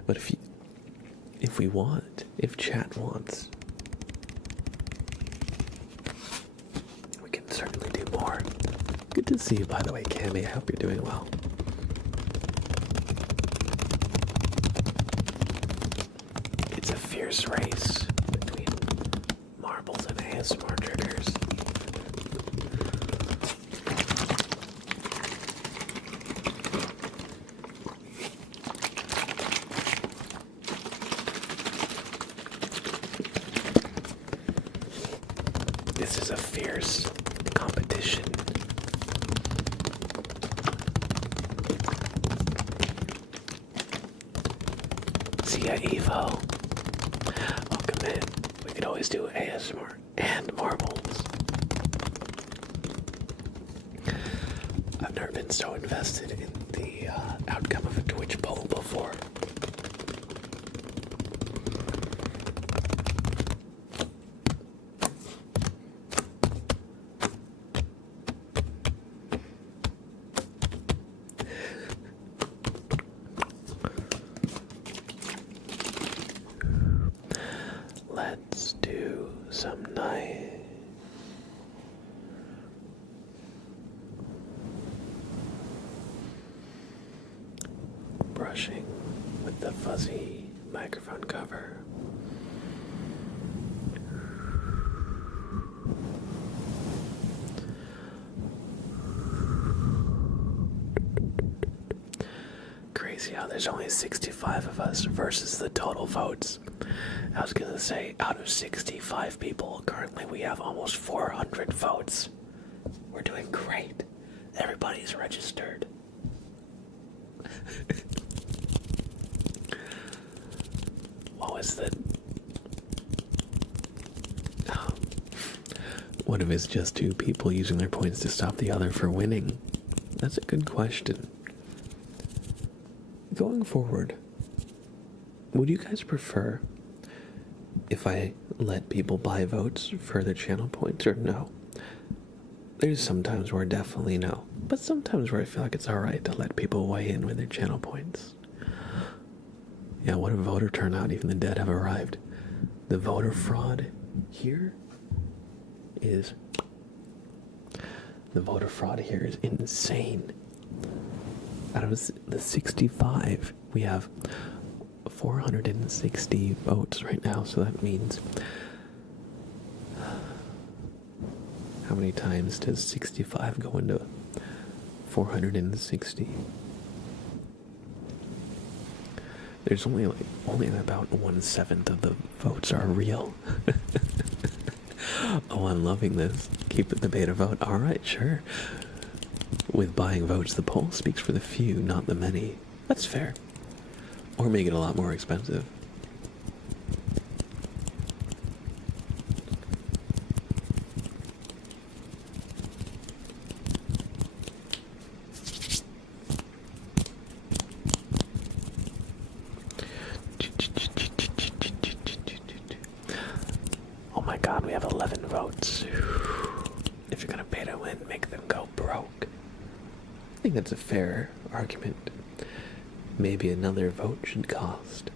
But if chat wants, we can certainly do more. Good to to see you, by the way, Cammy. I hope you're doing well. It's a fierce race between marbles and ASMR triggers. This is a fierce competition. See ya, Evo. Welcome in. We could always do ASMR and marbles. I've never been so invested in the outcome of a Twitch poll before. Let's do some nice brushing with the fuzzy microphone cover. Crazy how there's only 65 of us versus the total votes. I was gonna say, out of 65 people, currently we have almost 400 votes. We're doing great. Everybody's registered. What was the... What if it's just two people using their points to stop the other for winning? That's a good question. Going forward, would you guys prefer if I let people buy votes for their channel points or no? There's sometimes where definitely no, but sometimes where I feel like it's alright to let people weigh in with their channel points. Yeah, what a voter turnout, even the dead have arrived. The voter fraud here is... The voter fraud here is insane. Out of the 65, we have 460 votes right now, so that means how many times does 65 go into 460? There's only about 1/7 of the votes are real. Oh, I'm loving this. Keep the beta vote. All right, sure. With buying votes, the poll speaks for the few, not the many. That's fair. Or make it a lot more expensive. Oh my god, we have 11 votes. If you're gonna pay to win, make them go broke. I think that's a fair argument. Maybe another vote should cost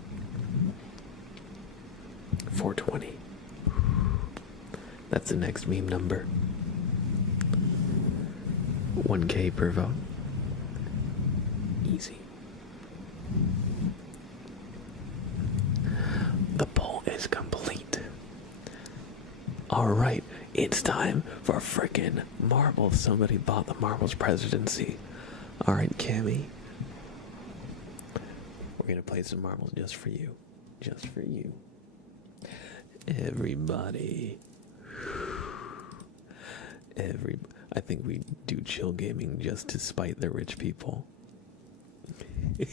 $4.20. That's the next meme number. 1K per vote. Easy. The poll is complete. Alright, it's time for frickin' marbles. Somebody bought the marbles presidency. Alright, Cammy. We're gonna play some marbles just for you. Just for you. Everybody. I think we do chill gaming just to spite the rich people. I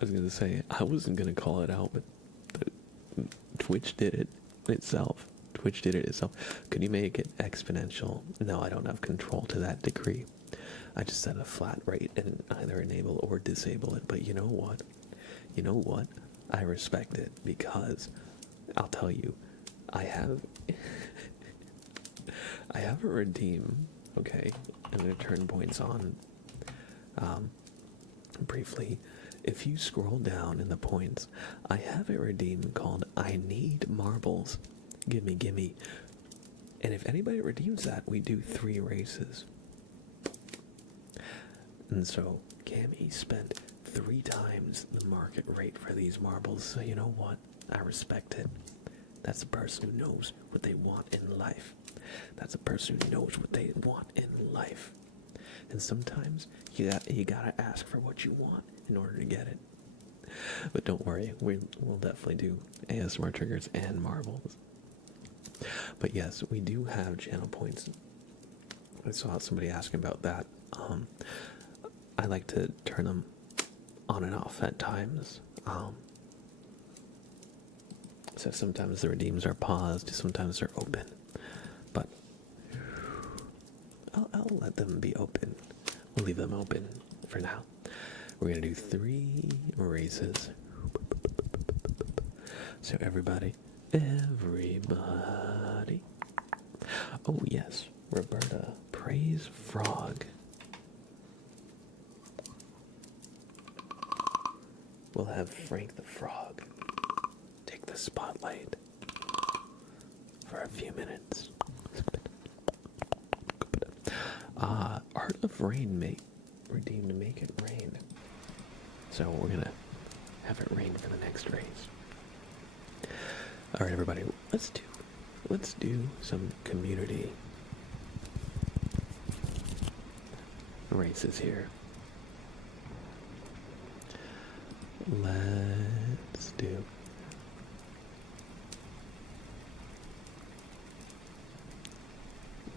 was gonna say, I wasn't gonna call it out, but Twitch did it itself. Twitch did it itself. Could you make it exponential? No, I don't have control to that degree. I just set a flat rate and either enable or disable it. But you know what? You know what? I respect it because I'll tell you, I have I have a redeem. Okay, I'm gonna turn points on briefly. If you scroll down in the points, I have a redeem called I Need Marbles. Gimme, gimme. And if anybody redeems that, we do 3 races. And so Cammy spent 3 times the market rate for these marbles. So you know what? I respect it. That's a person who knows what they want in life. That's a person who knows what they want in life. And sometimes you gotta ask for what you want in order to get it. But don't worry, we'll definitely do ASMR triggers and marbles. But yes, we do have channel points. I saw somebody asking about that. I like to turn them on and off at times. So sometimes the redeems are paused, sometimes they're open. But I'll let them be open. We'll leave them open for now. We're gonna do 3 races. So everybody. Oh yes, Roberta, praise frog. We'll have Frank the Frog take the spotlight for a few minutes. Art of Rain redeemed to make it rain. So we're gonna have it rain for the next race. All right, everybody, let's do some community races here. Let's do.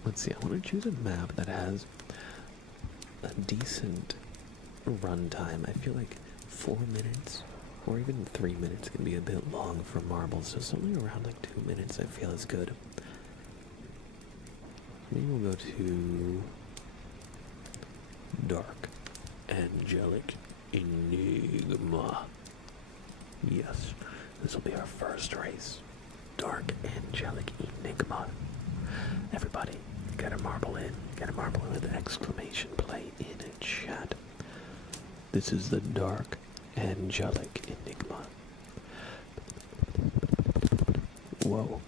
Let's see, I want to choose a map that has a decent run time. I feel like 4 minutes or even 3 minutes can be a bit long for marbles, so something around like 2 minutes I feel is good. Maybe we'll go to Dark Angelic Enigma. Yes, this will be our first race. Dark Angelic Enigma. Everybody, get a marble in. Get a marble in with exclamation play in chat. This is the Dark Angelic Enigma. Whoa,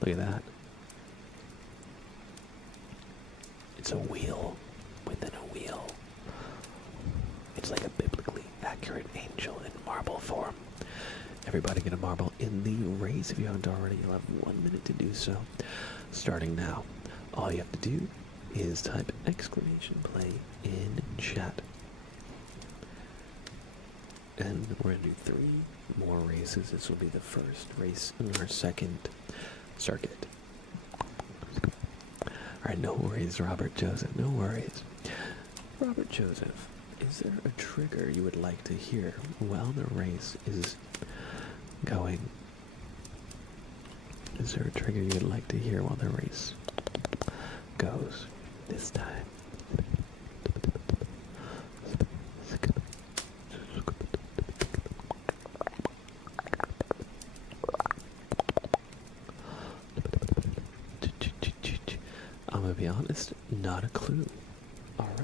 look at that. It's a wheel within a wheel. It's like a biblically accurate angel in marble form. Everybody get a marble in the race. If you haven't already, you'll have 1 minute to do so. Starting now. All you have to do is type exclamation play in chat. And we're going to do 3 more races. This will be the first race in our second circuit. Alright, no worries, Robert Joseph, no worries. Robert Joseph, is there a trigger you would like to hear while the race is going? Is there a trigger you would like to hear while the race goes this time? I'm gonna be honest, not a clue. Alright.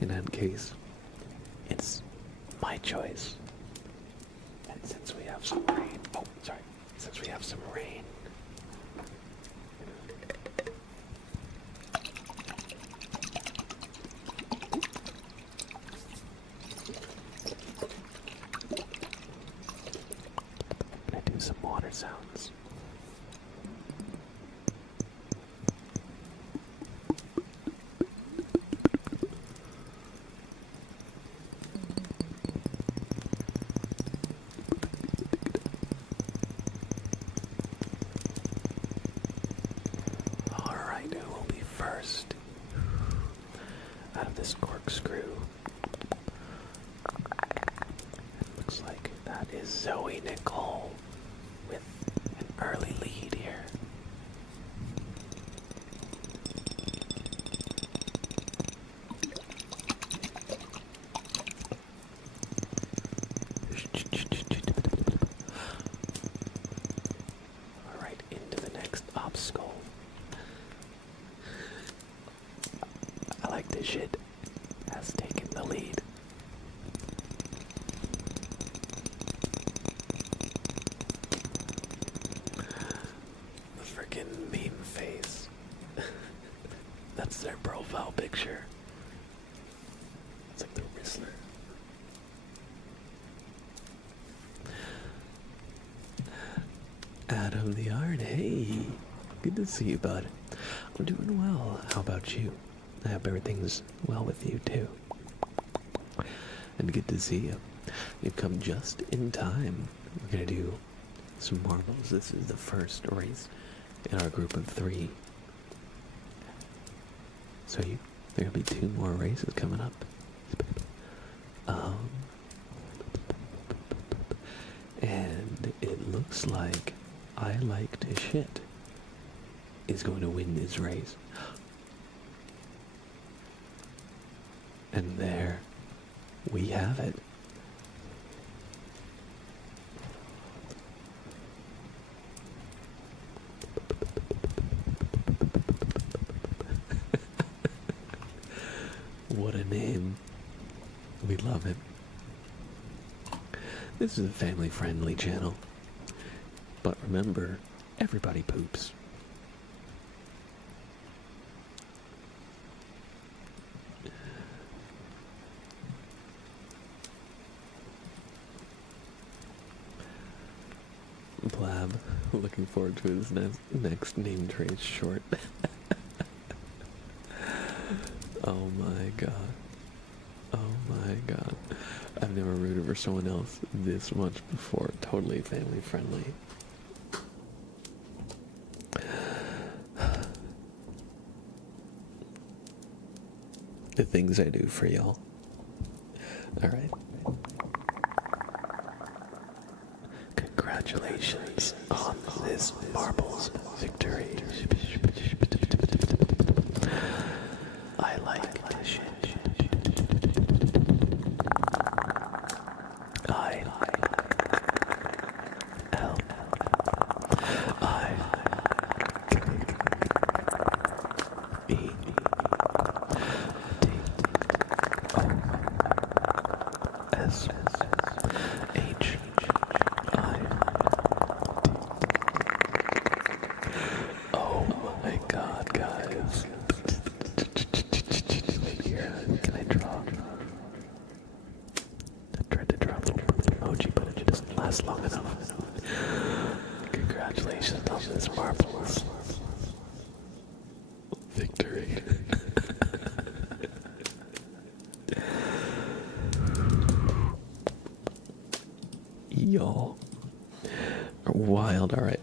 In that case, it's my choice. And since we have some rain, since we have some rain, I'm gonna do some water sounds. First, out of this corkscrew, it looks like that is Zoe Nicole with an early lead here. All right, into the next obstacle. This shit has taken the lead. The frickin' meme face. That's their profile picture. It's like the Whistler. Adam the Art, hey. Good to see you, bud. I'm doing well. How about you? I hope everything's well with you, too. And good to see you. You've come just in time. We're going to do some marbles. This is the first race in our group of 3. So there'll be 2 more races coming up. And it looks like I Like to Shit is going to win this race. And there we have it. What a name. We love it. This is a family-friendly channel. But remember, everybody poops. Blab, looking forward to his next name trace short. Oh my god. Oh my god. I've never rooted for someone else this much before. Totally family friendly. The things I do for y'all. Alright. Congratulations on this marbles victory. I like this shit. Oh my god, guys. Can I draw? I tried to draw a little emoji, but it doesn't last long enough. Congratulations on this marvelous victory. Y'all are wild. Alright,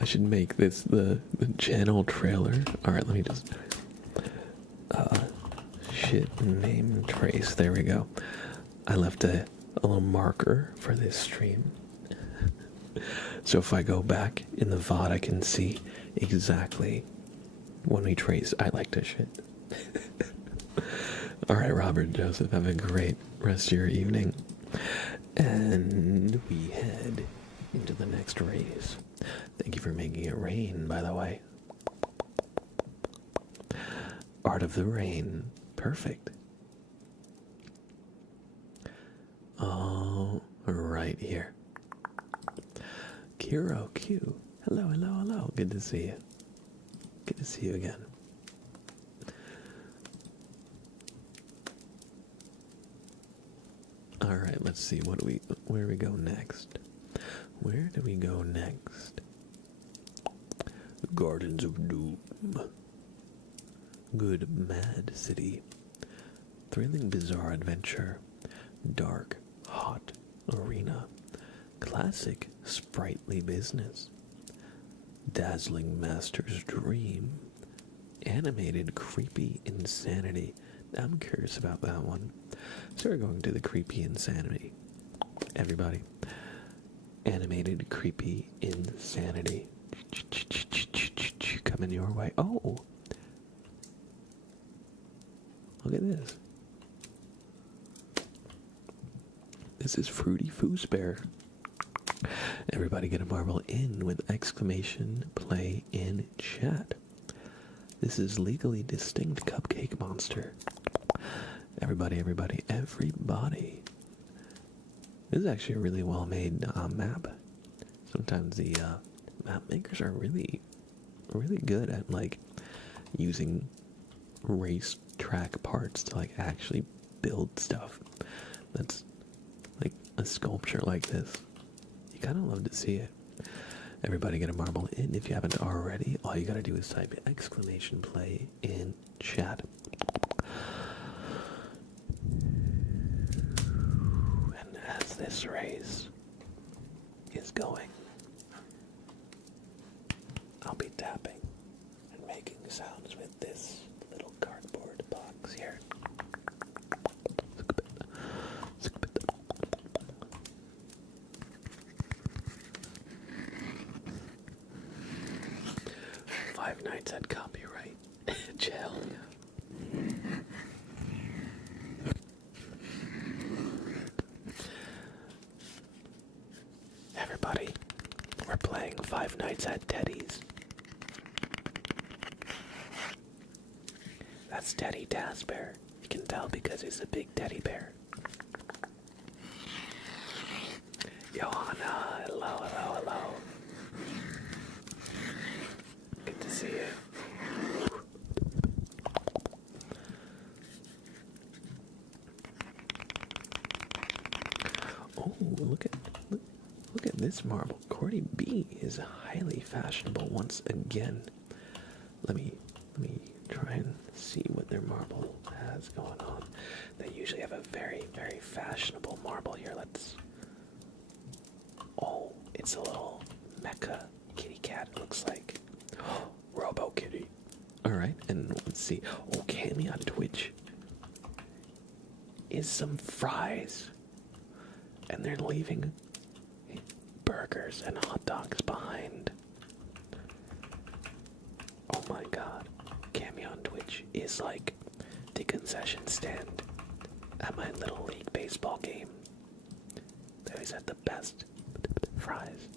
I should make this the channel trailer. Alright, let me just shit name trace. There we go. I left a little marker for this stream. So if I go back in the VOD, I can see exactly when we trace I Like to Shit. Alright, Robert Joseph, have a great rest of your evening. And we head into the next race. Thank you for making it rain, by the way. Art of the Rain. Perfect. Oh, right here. Kiro Q. Hello, hello, hello. Good to see you. Good to see you again. Alright, let's see where do we go next? Where do we go next? Gardens of Doom. Good Mad City. Thrilling bizarre adventure. Dark, hot arena. Classic sprightly business. Dazzling master's dream. Animated creepy insanity. I'm curious about that one. So we're going to the creepy insanity. Everybody. Animated creepy insanity. Coming your way. Oh! Look at this. This is Fruity Foosbear. Everybody get a marble in with exclamation play in chat. This is legally distinct cupcake monster. Everybody, everybody, everybody. This is actually a really well-made map. Sometimes the map makers are really good at like using racetrack parts to like actually build stuff. That's like a sculpture like this. You kind of love to see it. Everybody get a marble in. If you haven't already, all you gotta do is type !play in chat. And as this race is going, I'll be tapping and making sounds with this little cardboard box here. 5 Nights at Copyright Jail. Everybody, we're playing 5 Nights at Teddy's. That's Teddy Tazbear. You can tell because he's a big teddy bear. Johanna, hello, hello, hello. Good to see you. Oh, look at this marble. Cordy B is highly fashionable once again. Let me try and see what their marble has going on. They usually have a very, very fashionable marble here. Oh, it's a little mecha kitty cat, it looks like. Robo Kitty. Alright, and let's see. Oh, Cammy on Twitch is some fries. And they're leaving burgers and hot dogs behind. Oh my god. Cammy on Twitch is like the concession stand at my Little League baseball game. They always had the best fries.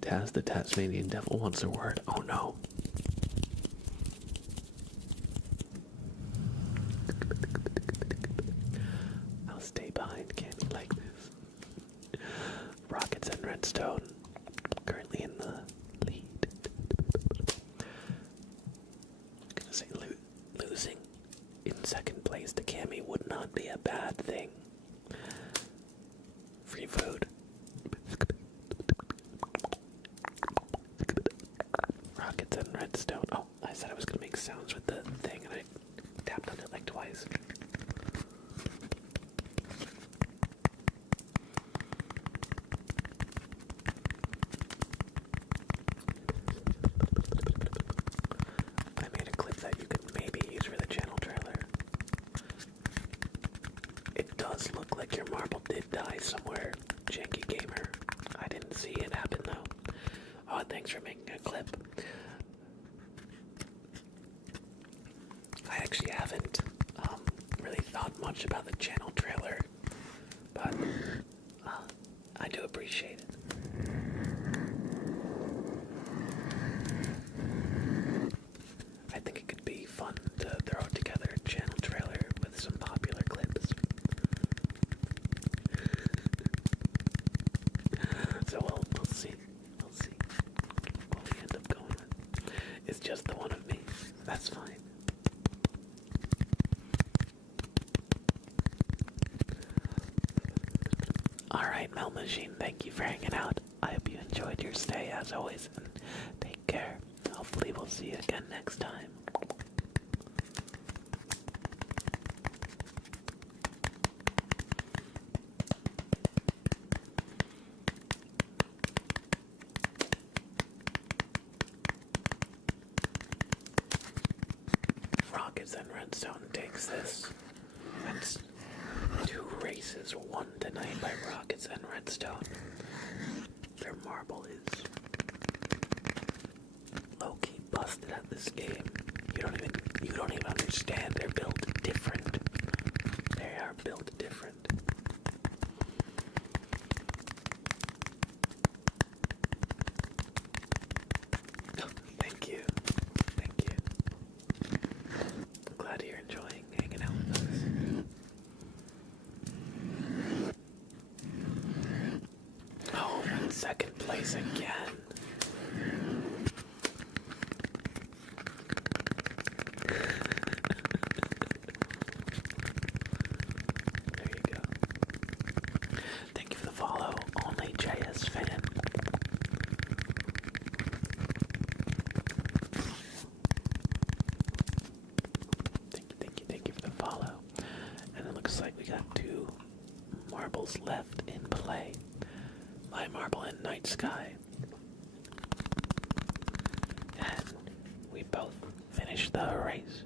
Taz the Tasmanian Devil wants a word. Oh no. I'll stay behind Cammy like this. Rockets and Redstone currently in the lead. I'm gonna say losing in second place to Cammy would not be a bad thing. Free food. Rockets and Redstone. Oh, I said I was gonna make sounds with the thing and I tapped on it like twice. I made a clip that you could maybe use for the channel trailer. It does look like your marble did die somewhere, Janky Gamer. I didn't see it happen though. Oh, thanks for making a clip. I actually haven't really thought much about the channel trailer, but I do appreciate it. I think it could be fun to throw together a channel trailer with some popular clips. So we'll see. We'll see what we end up going with. It's just the one of me. That's fine. Alright, Mel Machine, thank you for hanging out. I hope you enjoyed your stay as always, and take care. Hopefully we'll see you again next time. Rockets and Redstone takes this. That's 2 races won tonight by Rockets and Redstone. Their marble is low-key busted at this game. You don't even understand. They're built different. They are built different. Thank you. Thank you. I'm glad you're enjoying hanging out with us. Oh, second place again. marble in night sky. And we both finished the race.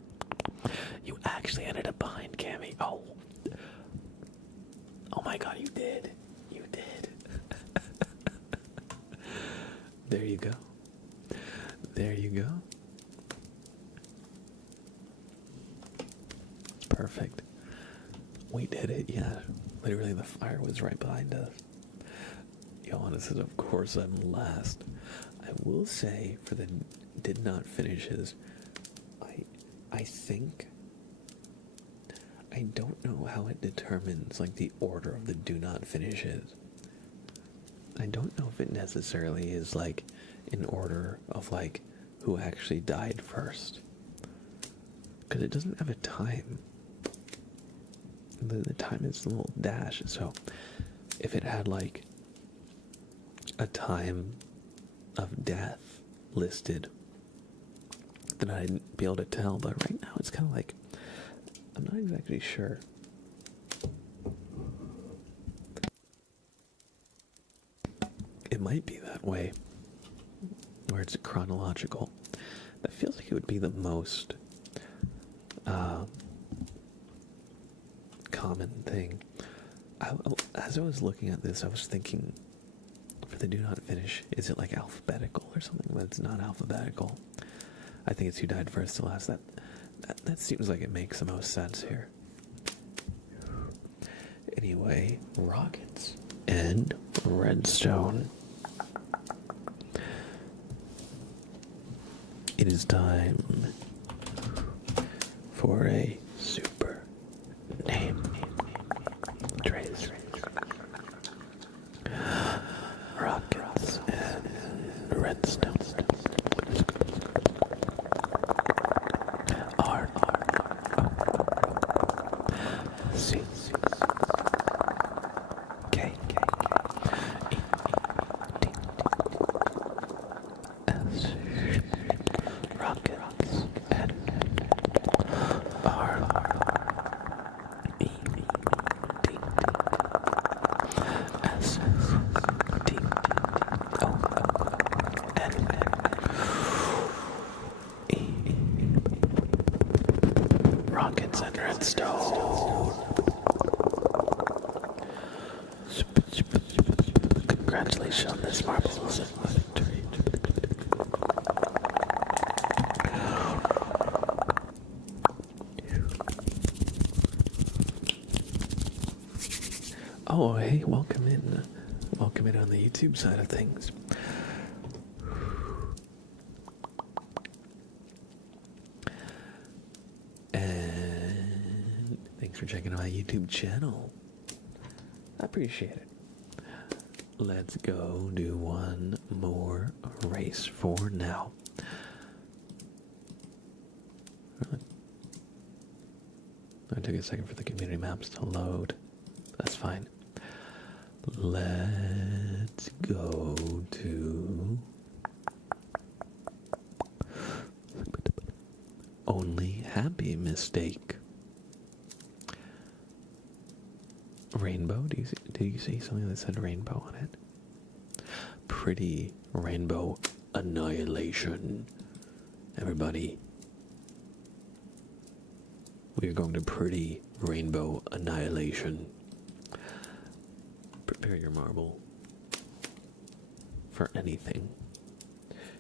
You actually ended up behind Cammy. Oh. Oh my god, you did. You did. There you go. There you go. Perfect. We did it, yeah. Literally the fire was right behind us. Johannes says, of course I'm last. I will say, for the did not finishes, I think, I don't know how it determines, like, the order of the do not finishes. I don't know if it necessarily is, like, in order of, like, who actually died first. Because it doesn't have a time. The time is a little dash, so if it had, like, a time of death listed, then I'd be able to tell, but right now it's kind of like, I'm not exactly sure. It might be that way, where it's chronological. That feels like it would be the most common thing. As I was looking at this, I was thinking, for the do not finish, is it like alphabetical or something? But it's not alphabetical. I think it's who died first to last. That seems like it makes the most sense here. Anyway, rockets and redstone. It is time for a super name trace. Rockets and redstone. R C K E D S. Rockets and R E D S T O N E. Rockets and redstone. Congratulations on this marvelous victory. Oh, hey, welcome in. Welcome in on the YouTube side of things. And thanks for checking out my YouTube channel. I appreciate it. Let's go do one more race for now. I took a second for the community maps to load. That's fine. Let's go to only happy mistake. Rainbow? Did you see something that said rainbow on it? Pretty rainbow annihilation. Everybody, we are going to pretty rainbow annihilation. Prepare your marble for anything,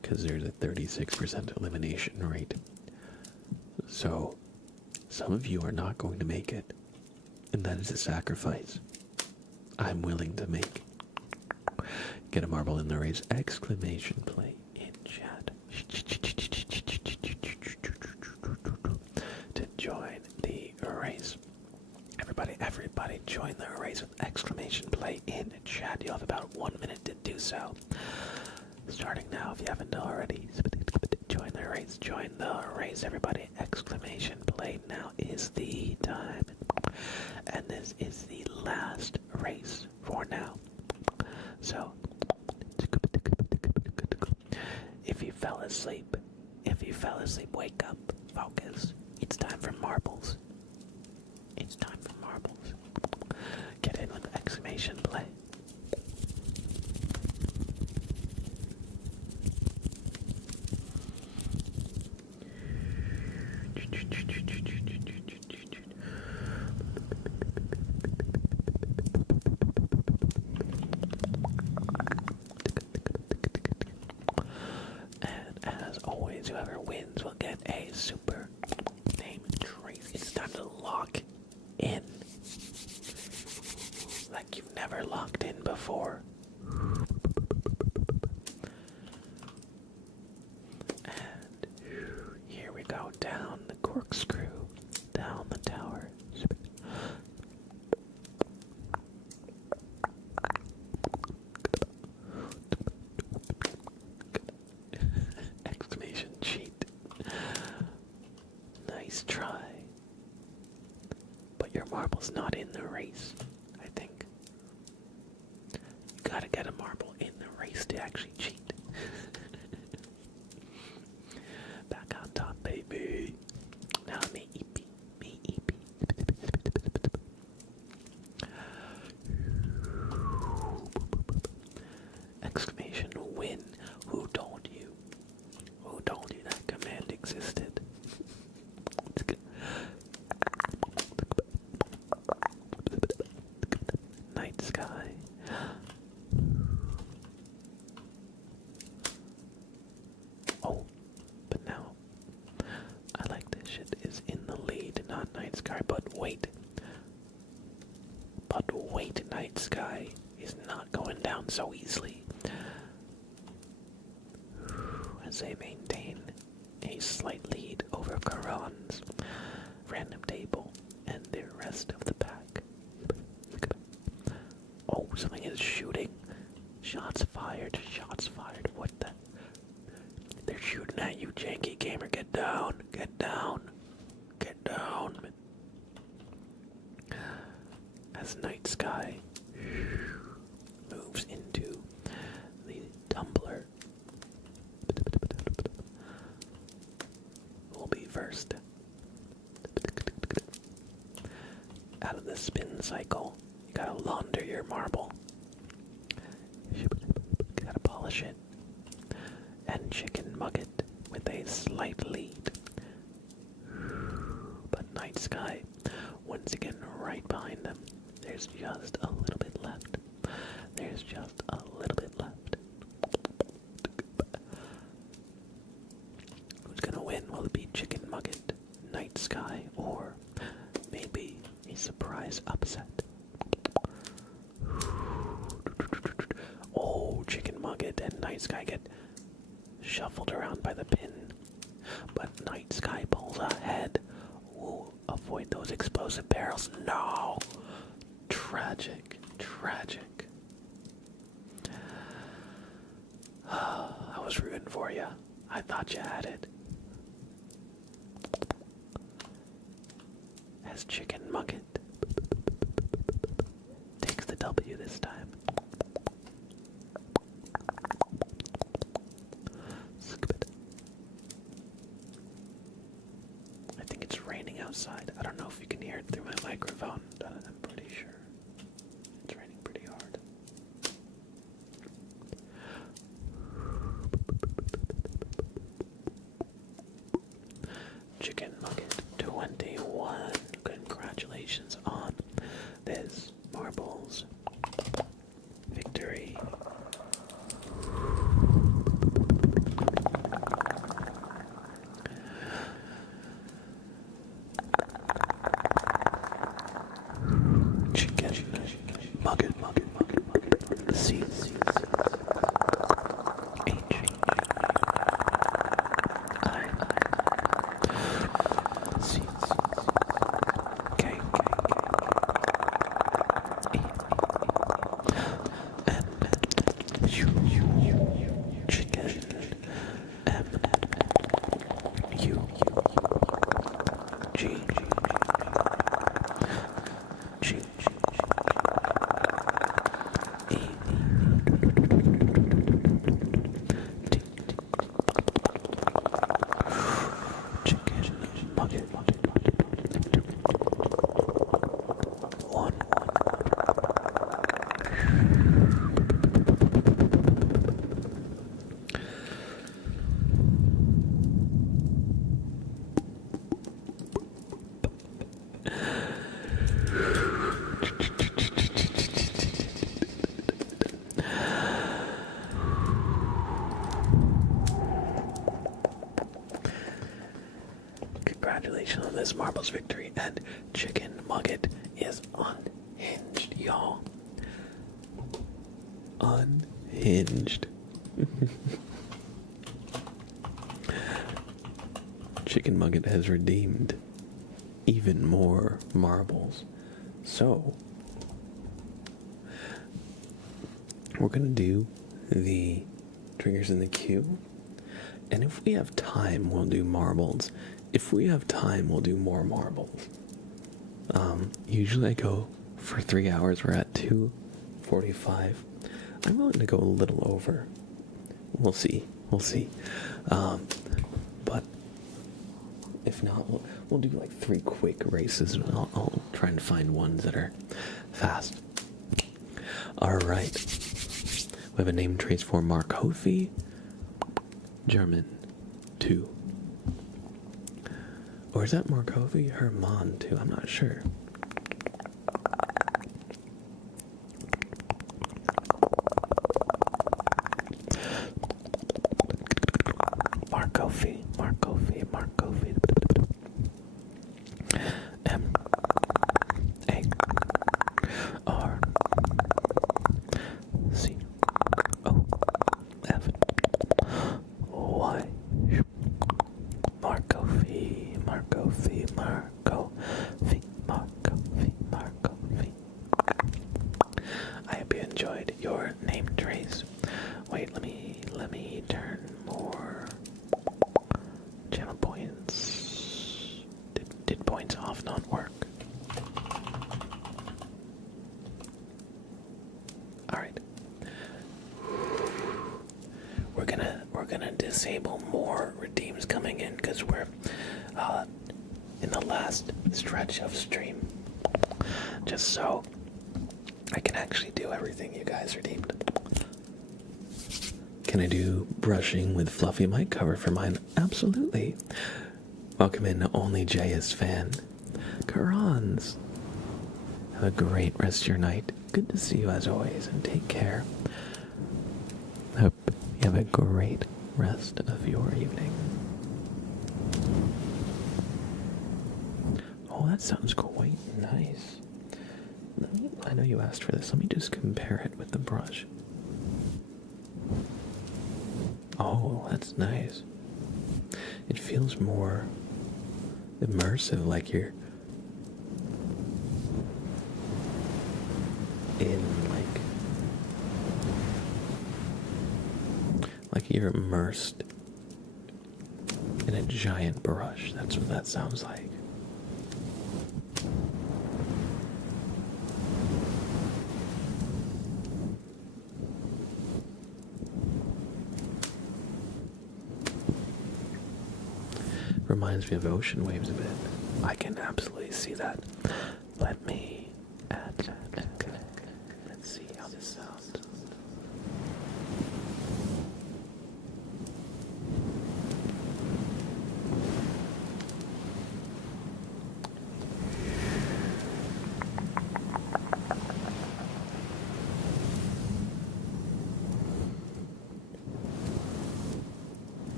because there's a 36% elimination rate. So, some of you are not going to make it, and that is a sacrifice I'm willing to make. Get a marble in the race! Exclamation play in chat to join the race. Everybody join the race with exclamation play in chat. You'll have about 1 minute to do so. Starting now if you haven't already. Join the race, everybody. Exclamation play. Now is the time. And this is the last race for now. So, if you fell asleep, wake up, focus. It's time for marbles. It's time for marbles. Get in with exclamation play. And as always, whoever wins will get a super name trace. It's time to lock in. Like you've never locked in before. And here we go, down the corkscrew, down the tower. Exclamation cheat. Nice try. But your marble's not in the race, I think. You gotta get a marble in the race to actually cheat. Back on top, baby. Now me EP. Exclamation win. Who told you? Who told you that command existed? Night sky. Oh, but now I like this shit is in the lead, not Night Sky, but wait. But wait, Night Sky is not going down so easily. As they maintain a slight lead over Karan's random table and the rest of the pack. Oh, something is shooting. Shots fired, shots fired. What the? They're shooting at you, janky gamer. Get down, get down, get down. As Night Sky moves into the tumbler, will be first. Out of the spin cycle, you gotta launder your marble. You gotta polish it. And chicken mug it with a slight lead. But Night Sky, once again, right behind them. There's just a little bit left. There's just a little bit left. Who's gonna win? Will it be Chicken Mugget, Night Sky, or maybe a surprise upset? Oh, Chicken Mugget and Night Sky get shuffled around by the pin. But Night Sky pulls ahead. Ooh, avoid those explosive barrels. No! Tragic, tragic. I was rooting for you. I thought you had it. As Chicken Mugget takes the W this time. I think it's raining outside. I don't know if you can hear it through my microphone, but I'm pretty sure it's raining pretty hard. Chicken Nugget 21. Congratulations on this marbles victory. Mugget. C. H. I. C. Congratulations on this marbles victory, and Chicken Nugget is unhinged, y'all. Unhinged. Chicken Nugget has redeemed even more marbles. So, we're going to do the triggers in the queue. And if we have time, we'll do marbles. If we have time, we'll do more marbles. Usually I go for 3 hours. We're at 2:45. I'm willing to go a little over. We'll see. But if not, we'll do like 3 quick races. I'll try and find ones that are fast. All right. We have a name trace for Markofi. German 2. Or is that Markofi? Herman 2. I'm not sure. Markofi. Markofi. I hope you enjoyed your name trace. Wait, let me turn more channel points. Did points off not work? Alright. We're gonna disable more redeems coming in because we're in the last stretch of stream. Just so I can actually do everything you guys redeemed. Can I do brushing with fluffy mic cover for mine? Absolutely. Welcome in Only JS fan. Karans. Have a great rest of your night. Good to see you as always, and take care. Hope you have a great rest of your evening. Oh, that sounds quite nice. I know you asked for this. Let me just compare it with the brush. Oh, that's nice. It feels more immersive, like you're in like you're immersed in a giant brush. That's what that sounds like. Reminds me of ocean waves a bit. I can absolutely see that. Let me add that. Let's see how this sounds.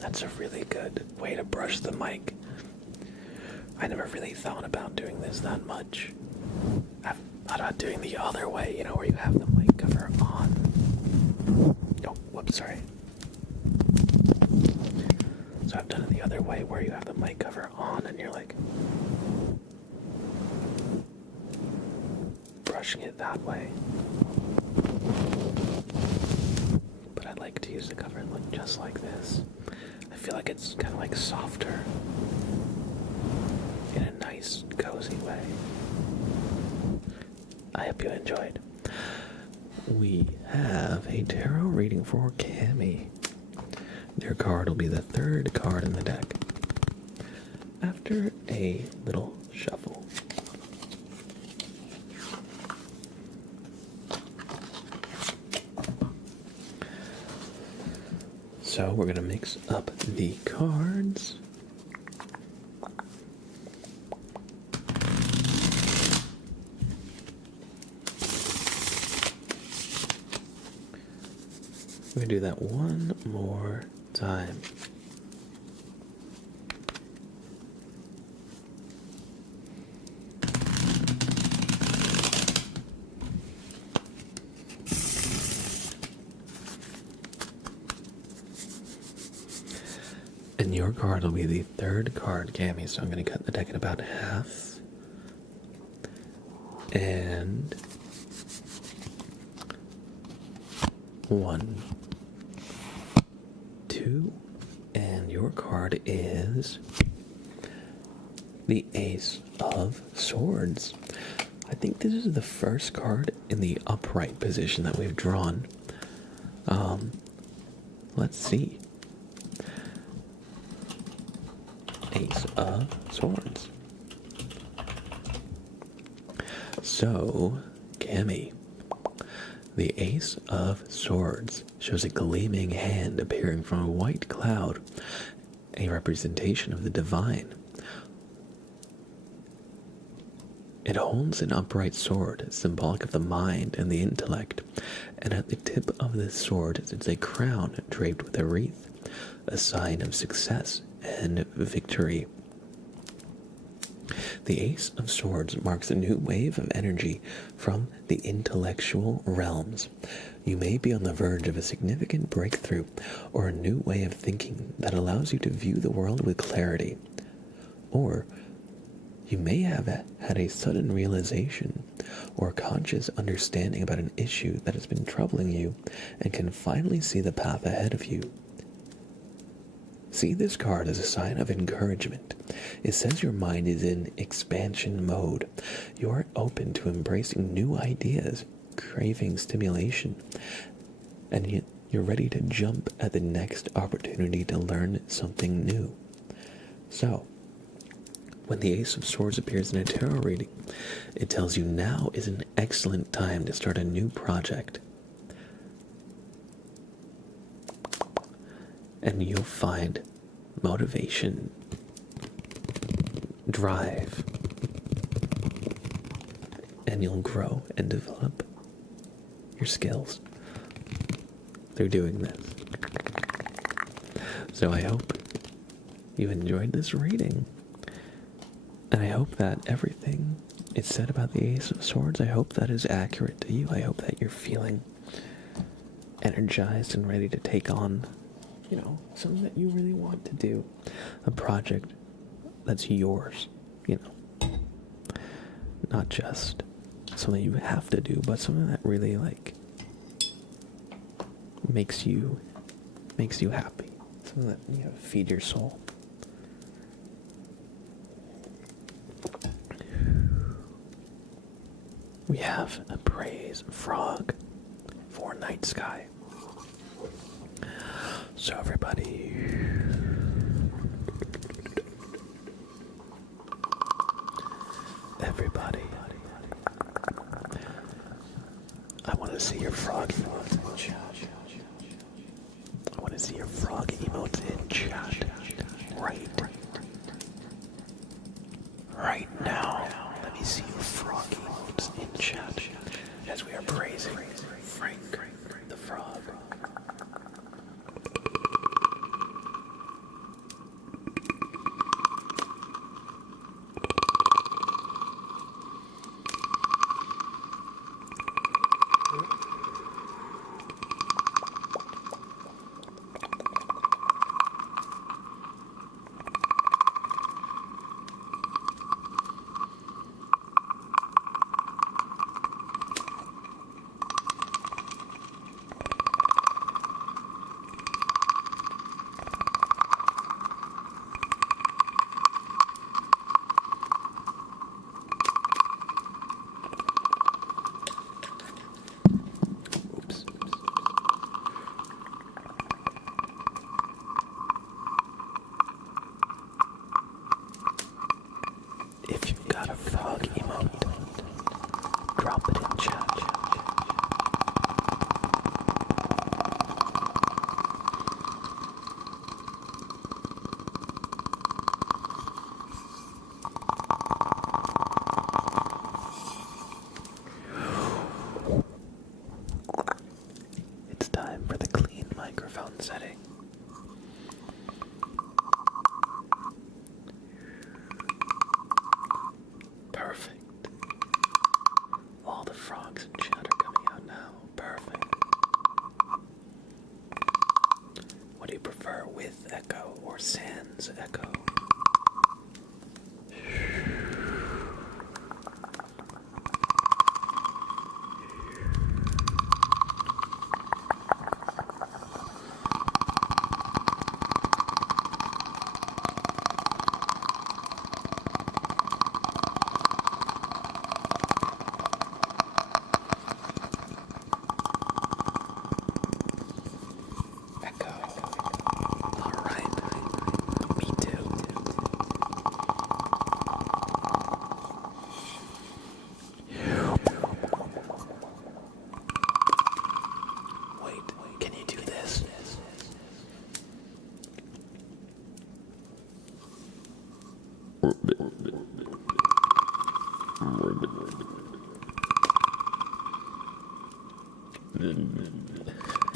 That's a really good way to brush the mic. I never really thought about doing this that much. I've thought about doing the other way, you know, where you have the mic cover on. Oh, whoops, sorry. So I've done it the other way, where you have the mic cover on and you're like brushing it that way. But I like to use the cover and look just like this. I feel like it's kind of like softer in a nice, cozy way. I hope you enjoyed. We have a tarot reading for Cami. Your card will be the third card in the deck. After a little shuffle. So we're going to mix up the cards. We're going to do that one more time. And your card will be the third card, Cami, so I'm going to cut the deck in about half. And 1, 2, and your card is the Ace of Swords. I think this is the first card in the upright position that we've drawn. Let's see. Ace of Swords. So, Cami, the Ace of Swords shows a gleaming hand appearing from a white cloud, a representation of the divine. It holds an upright sword, symbolic of the mind and the intellect, and at the tip of this sword sits a crown draped with a wreath, a sign of success and victory. The Ace of Swords marks a new wave of energy from the intellectual realms. You may be on the verge of a significant breakthrough or a new way of thinking that allows you to view the world with clarity. Or you may have had a sudden realization or conscious understanding about an issue that has been troubling you and can finally see the path ahead of you. See this card as a sign of encouragement. It says your mind is in expansion mode. You are open to embracing new ideas, craving stimulation, and you're ready to jump at the next opportunity to learn something new. So, when the Ace of Swords appears in a tarot reading, it tells you now is an excellent time to start a new project. And you'll find motivation, drive, and you'll grow and develop your skills through doing this. So I hope you enjoyed this reading. And I hope that everything is said about the Ace of Swords, I hope that is accurate to you. I hope that you're feeling energized and ready to take on, something that you really want to do. A project that's yours, Not just something you have to do, but something that really, makes you happy. Something that, feed your soul. We have a praise frog for night sky. So everybody, I want to see your frog emotes in chat. I want to see your frog emotes in chat. Right now. Let me see your frog emotes in chat as we are praising Frank the frog.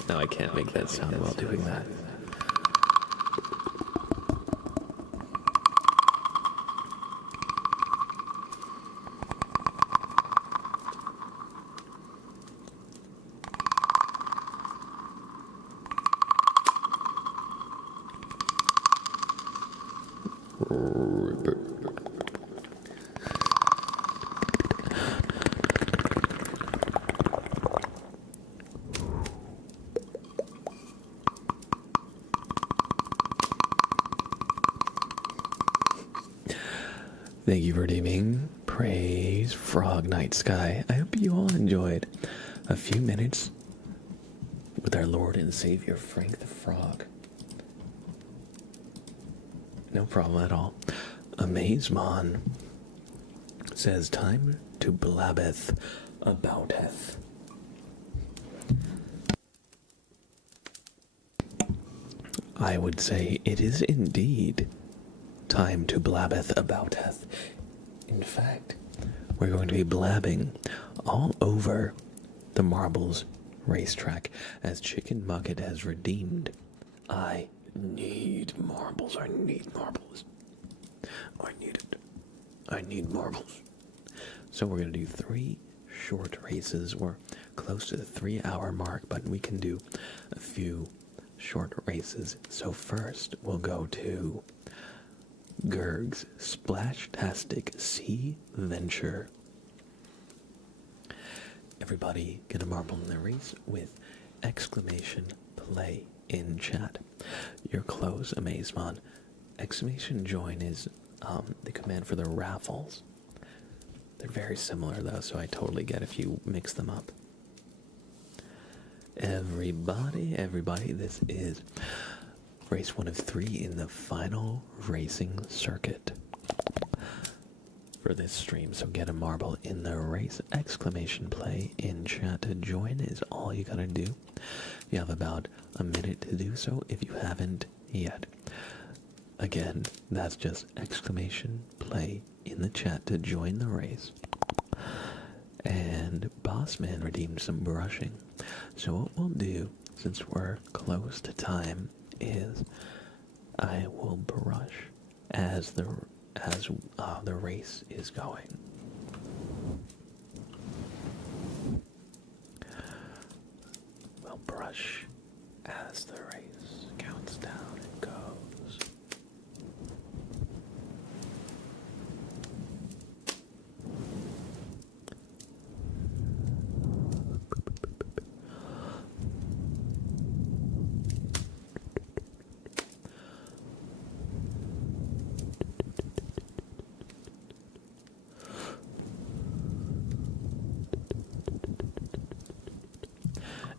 No, I can't make that sound while doing that. Thank you for redeeming Praise Frog Night Sky. I hope you all enjoyed a few minutes with our Lord and Savior Frank the Frog. No problem at all. Amazemon says, time to blabbeth abouteth. I would say it is indeed time to blabbeth abouteth. In fact, we're going to be blabbing all over the Marbles racetrack as Chicken Bucket has redeemed. I need marbles. I need marbles. I need it. I need marbles. So we're going to do 3 short races. We're close to the 3-hour mark, but we can do a few short races. So first, we'll go to Gerg's Splashtastic Sea Venture. Everybody get a marble in the race with exclamation play in chat. You're close, Amazemon. Exclamation join is the command for the raffles. They're very similar though, so I totally get if you mix them up. Everybody, this is race 1 of 3 in the final racing circuit for this stream. So get a marble in the race. Exclamation play in chat to join is all you gotta do. You have about a minute to do so if you haven't yet. Again, that's just exclamation play in the chat to join the race. And Bossman redeemed some brushing. So what we'll do, since we're close to time, is I will brush as the race is going. We'll brush as the race counts down and goes.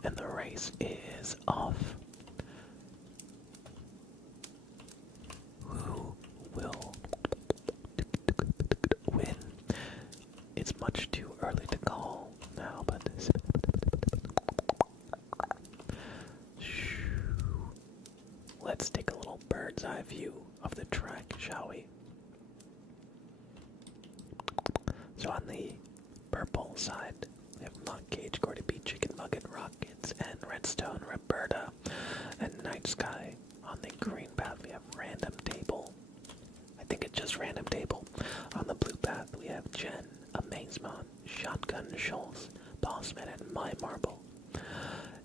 And the race is off. Who will win? It's much too early to call now, but let's take a little bird's eye view of the track, shall we? So on the purple side, we have Monk Cage, Gordy B, Chicken Nugget, Rockets, and Redstone, Roberta, and Night Sky. On the green path, we have Random Table. I think it's just Random Table. On the blue path, we have Jen, Amazemon, Shotgun Schultz, Bossman, and My Marble.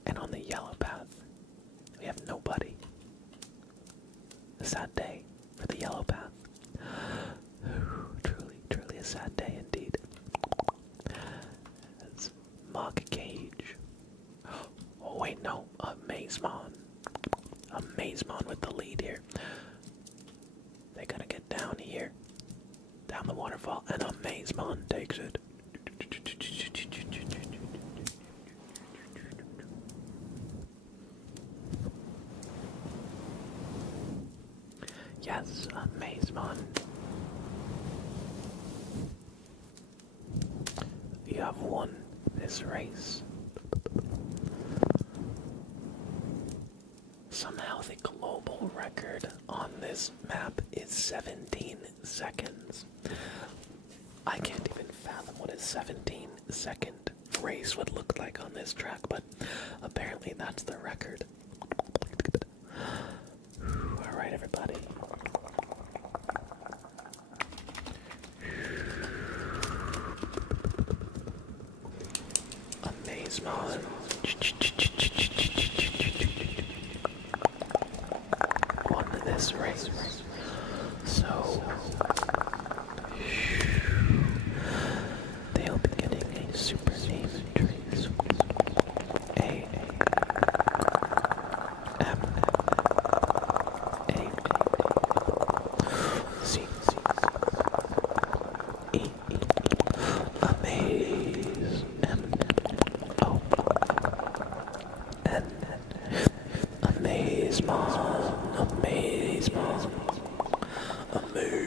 And on the yellow path, we have nobody. A sad day for the yellow path. Truly a sad day indeed. It's Mock Cage. Oh wait, no, Amazemon. Amazemon with the lead here. They gotta get down here. Down the waterfall, and Amazemon takes it. Yes, Amazemon. You have won this race. Somehow the global record on this map is 17 seconds. I can't even fathom what a 17-second race would look like on this track, but apparently that's the record. Alright, everybody. Amazement. Won this race. So they'll be getting a super name trees. A M A C E Amaze M O N Amazement. Amazement. Amazement.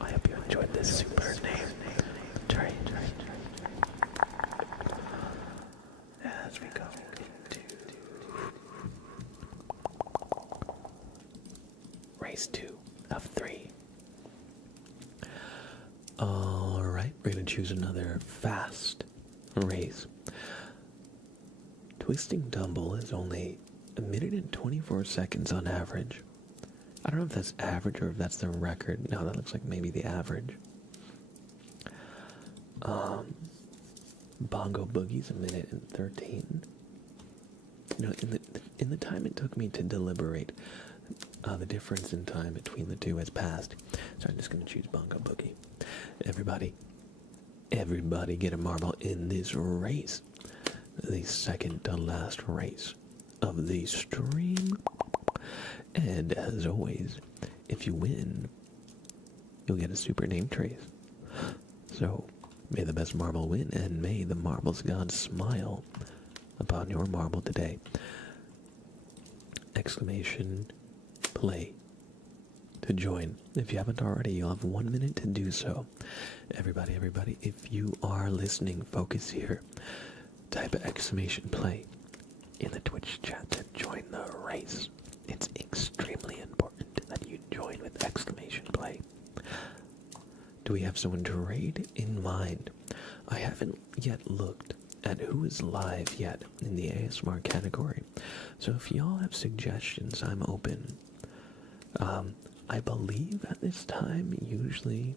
I hope you enjoyed this super name. Try. As we go into race 2 of 3. Alright, we're going to choose another fast race. Twisting Tumble is only 1 minute and 24 seconds on average. I don't know if that's average or if that's the record. No, that looks like maybe the average. Bongo Boogie's 1 minute and 13. You know, in the time it took me to deliberate, the difference in time between the two has passed. So I'm just going to choose Bongo Boogie. Everybody get a marble in this race. The second to last race of the stream. And as always, if you win, you'll get a super name trace. So, may the best marble win, and may the marbles god smile upon your marble today. Exclamation play to join. If you haven't already, you'll have 1 minute to do so. Everybody, if you are listening, focus here. Type exclamation play in the Twitch chat to join the race. It's extremely important that you join with exclamation play. Do we have someone to raid in mind? I haven't yet looked at who is live yet in the ASMR category. So if y'all have suggestions, I'm open. I believe at this time, usually,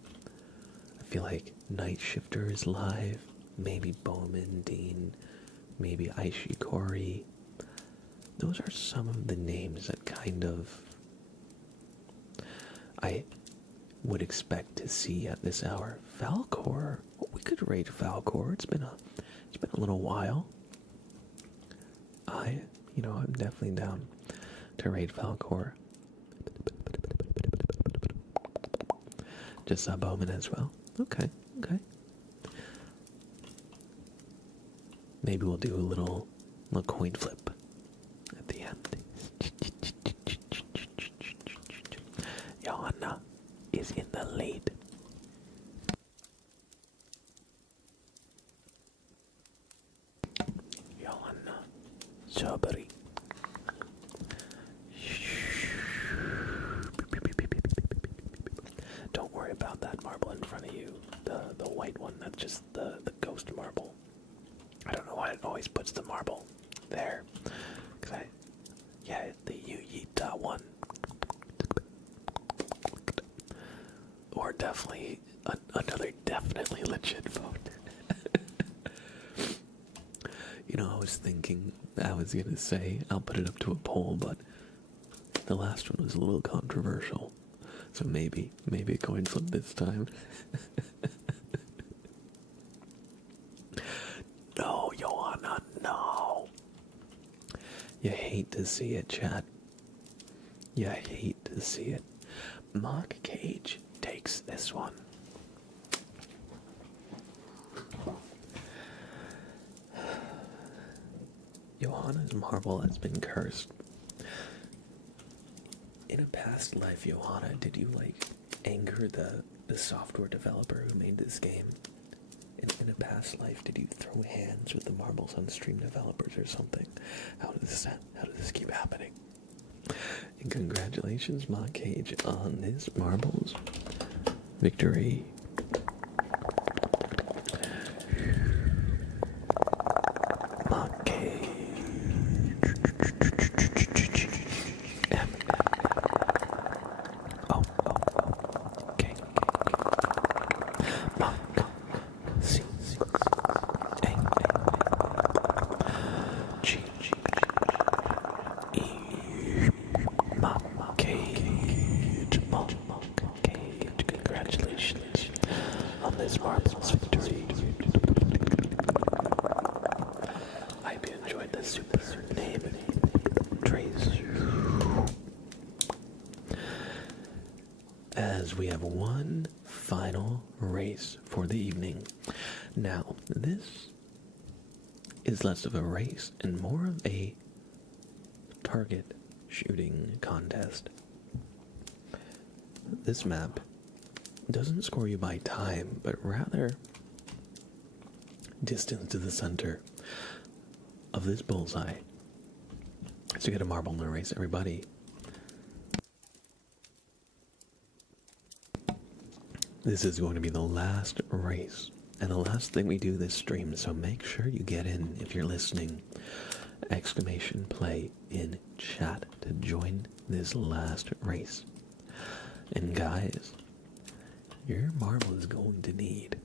I feel like Night Shifter is live. Maybe Bowman, Dean, maybe Aishi Corey. Those are some of the names that kind of I would expect to see at this hour. Falcor, we could raid Falcor. It's been a little while. I'm definitely down to raid Falcor. Just Bowman as well. Okay. Maybe we'll do a little coin flip at the end. Johanna is in the lead. Johanna Sobri. Don't worry about that marble in front of you. The white one, that's just the ghost marble. I don't know why it always puts the marble there. The Yuyita one. Or definitely, another definitely legit vote. I was thinking, I was going to say, I'll put it up to a poll, but the last one was a little controversial. So maybe a coin flip this time. No, Johanna, no. You hate to see it, chat. You hate to see it. Mark Cage takes this one. Johanna's marble has been cursed. In a past life, Johanna, did you, anger the the software developer who made this game, in a past life, did you throw hands with the marbles on Stream Developers or something? How does this keep happening? And congratulations, Mock Cage, on this marbles victory. Mock Cage. Okay. Mock C A G E Mock Cage. Mock Cage. Congratulations on this marvelous victory. I hope you enjoyed the super name trace. As we have one final race for the evening. Now, this is less of a race and more of a target shooting contest. This map doesn't score you by time, but rather distance to the center of this bullseye. So get a marble in the race, everybody. This is going to be the last race and the last thing we do this stream, so make sure you get in if you're listening. Exclamation play in chat to join this last race. And guys, your marble is going to need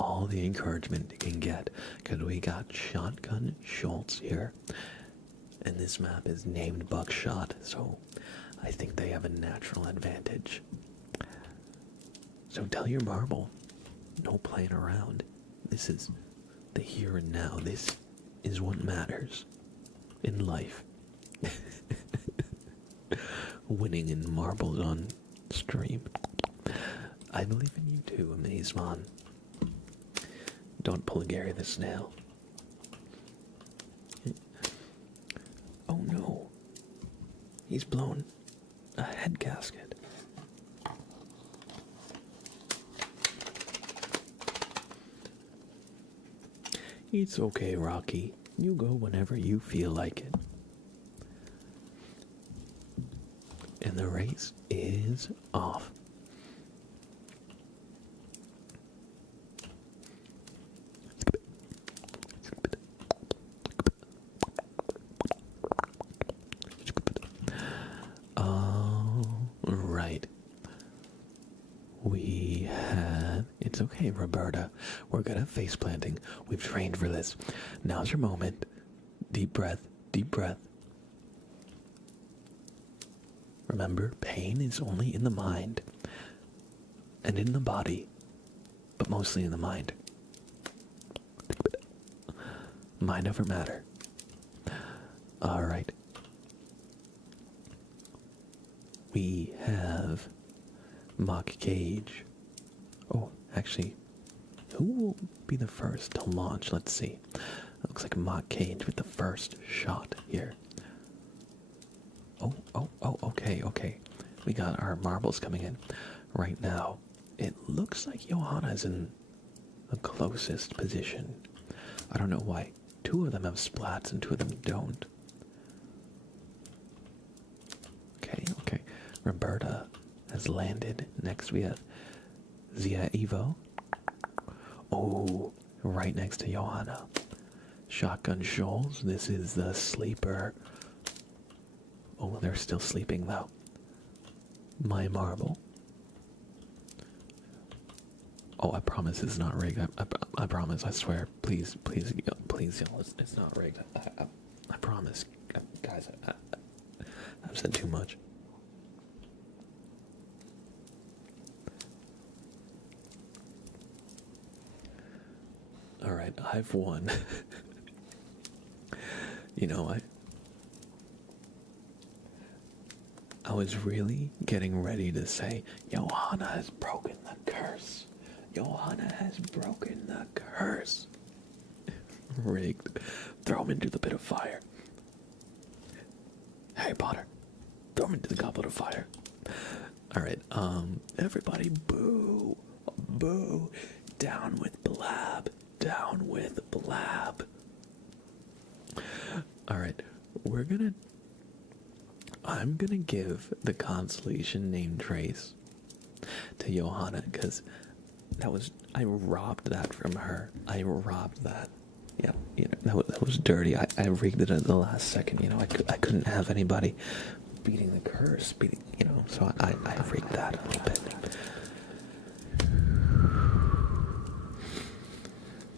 all the encouragement you can get, because we got Shotgun Schultz here, and this map is named Buckshot, so I think they have a natural advantage. So tell your marble, no playing around. This is the here and now. This is what matters in life. Winning in marbles on stream. I believe in you too, Amazemon. Don't pull a Gary the Snail. Oh no. He's blown a head gasket. It's okay, Rocky. You go whenever you feel like it. And the race is off. Alright. We have... It's okay, Roberta. We're good at face planting. We've trained for this. Now's your moment. Deep breath. Deep breath. Remember, pain is only in the mind and in the body, but mostly in the mind. Mind over matter. Alright. We have Mock Cage. Oh, actually, who will be the first to launch? Let's see. It looks like Mock Cage with the first shot here. Oh, okay. We got our marbles coming in right now. It looks like Johanna's in the closest position. I don't know why. Two of them have splats and two of them don't. Okay. Roberta has landed. Next we have Zia Evo. Oh, right next to Johanna. Shotgun Shoals. This is the sleeper. Oh, they're still sleeping though. My marble. Oh, I promise it's not rigged. I promise. I swear. Please, y'all. It's not rigged. I promise, guys. I've said too much. All right, I've won. You know, I was really getting ready to say, Johanna has broken the curse. Johanna has broken the curse. Rigged. Throw him into the pit of fire. Harry Potter, throw him into the goblet of fire. Alright, everybody boo. Boo. Down with Blab. Down with Blab. Alright, I'm gonna give the constellation named Trace to Johanna, because I robbed that from her. I robbed that. Yeah, that was dirty. I rigged it at the last second. I couldn't have anybody beating the curse, so I rigged that a little bit.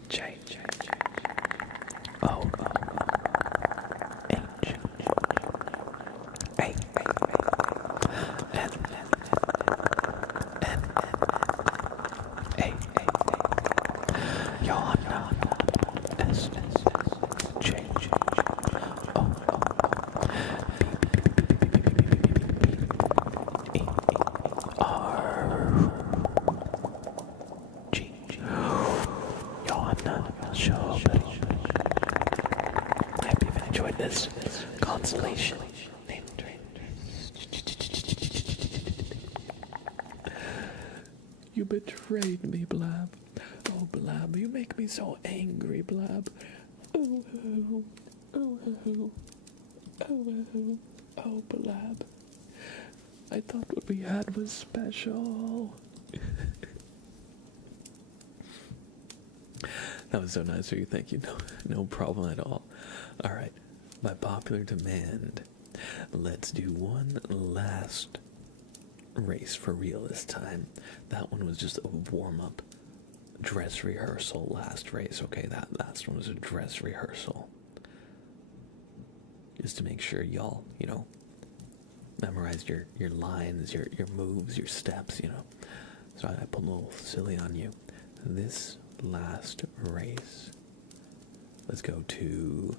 J. Oh. H. A. N. A. Johanna. S. J. O. E. R. G. Johanna. Show. I hope you've enjoyed this constellation. You betrayed me, Blab. Oh, Blab, you make me so angry, Blab. Oh, oh, oh, oh, oh, oh, oh, Blab. I thought what we had was special. That was so nice of you. Thank you. No problem at all. All right. By popular demand, let's do one last race for real this time. That one was just a warm-up dress rehearsal last race. Okay, that last one was a dress rehearsal. Just to make sure y'all, memorized your lines, your moves, your steps, So I put a little silly on you. This last race, let's go to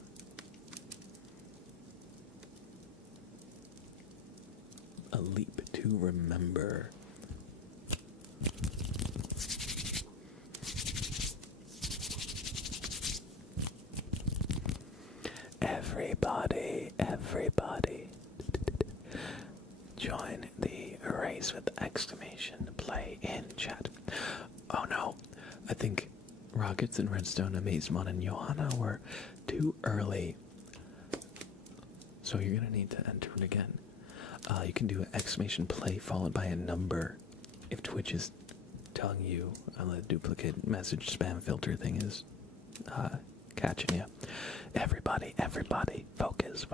A Leap to Remember. Everybody, join the race with exclamation play in chat. Oh no, I think Rockets and Redstone, Amazemon, and Johanna were too early. So you're gonna need to enter it again. You can do an exclamation play followed by a number if Twitch is telling you the duplicate message spam filter thing is catching you. Everybody, focus.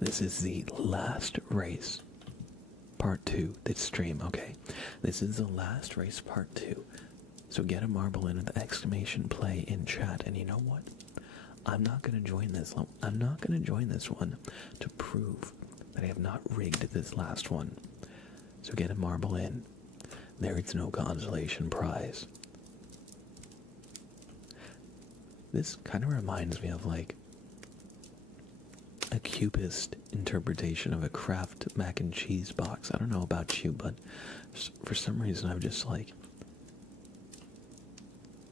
This is the last race, part 2, this stream, okay? This is the last race, part 2. So get a marble in with exclamation play in chat, and you know what? I'm not gonna join this. I'm not gonna join this one to prove that I have not rigged this last one. So get a marble in. There is no consolation prize. This kind of reminds me of like a cubist interpretation of a Kraft mac and cheese box. I don't know about you, but for some reason I'm just like,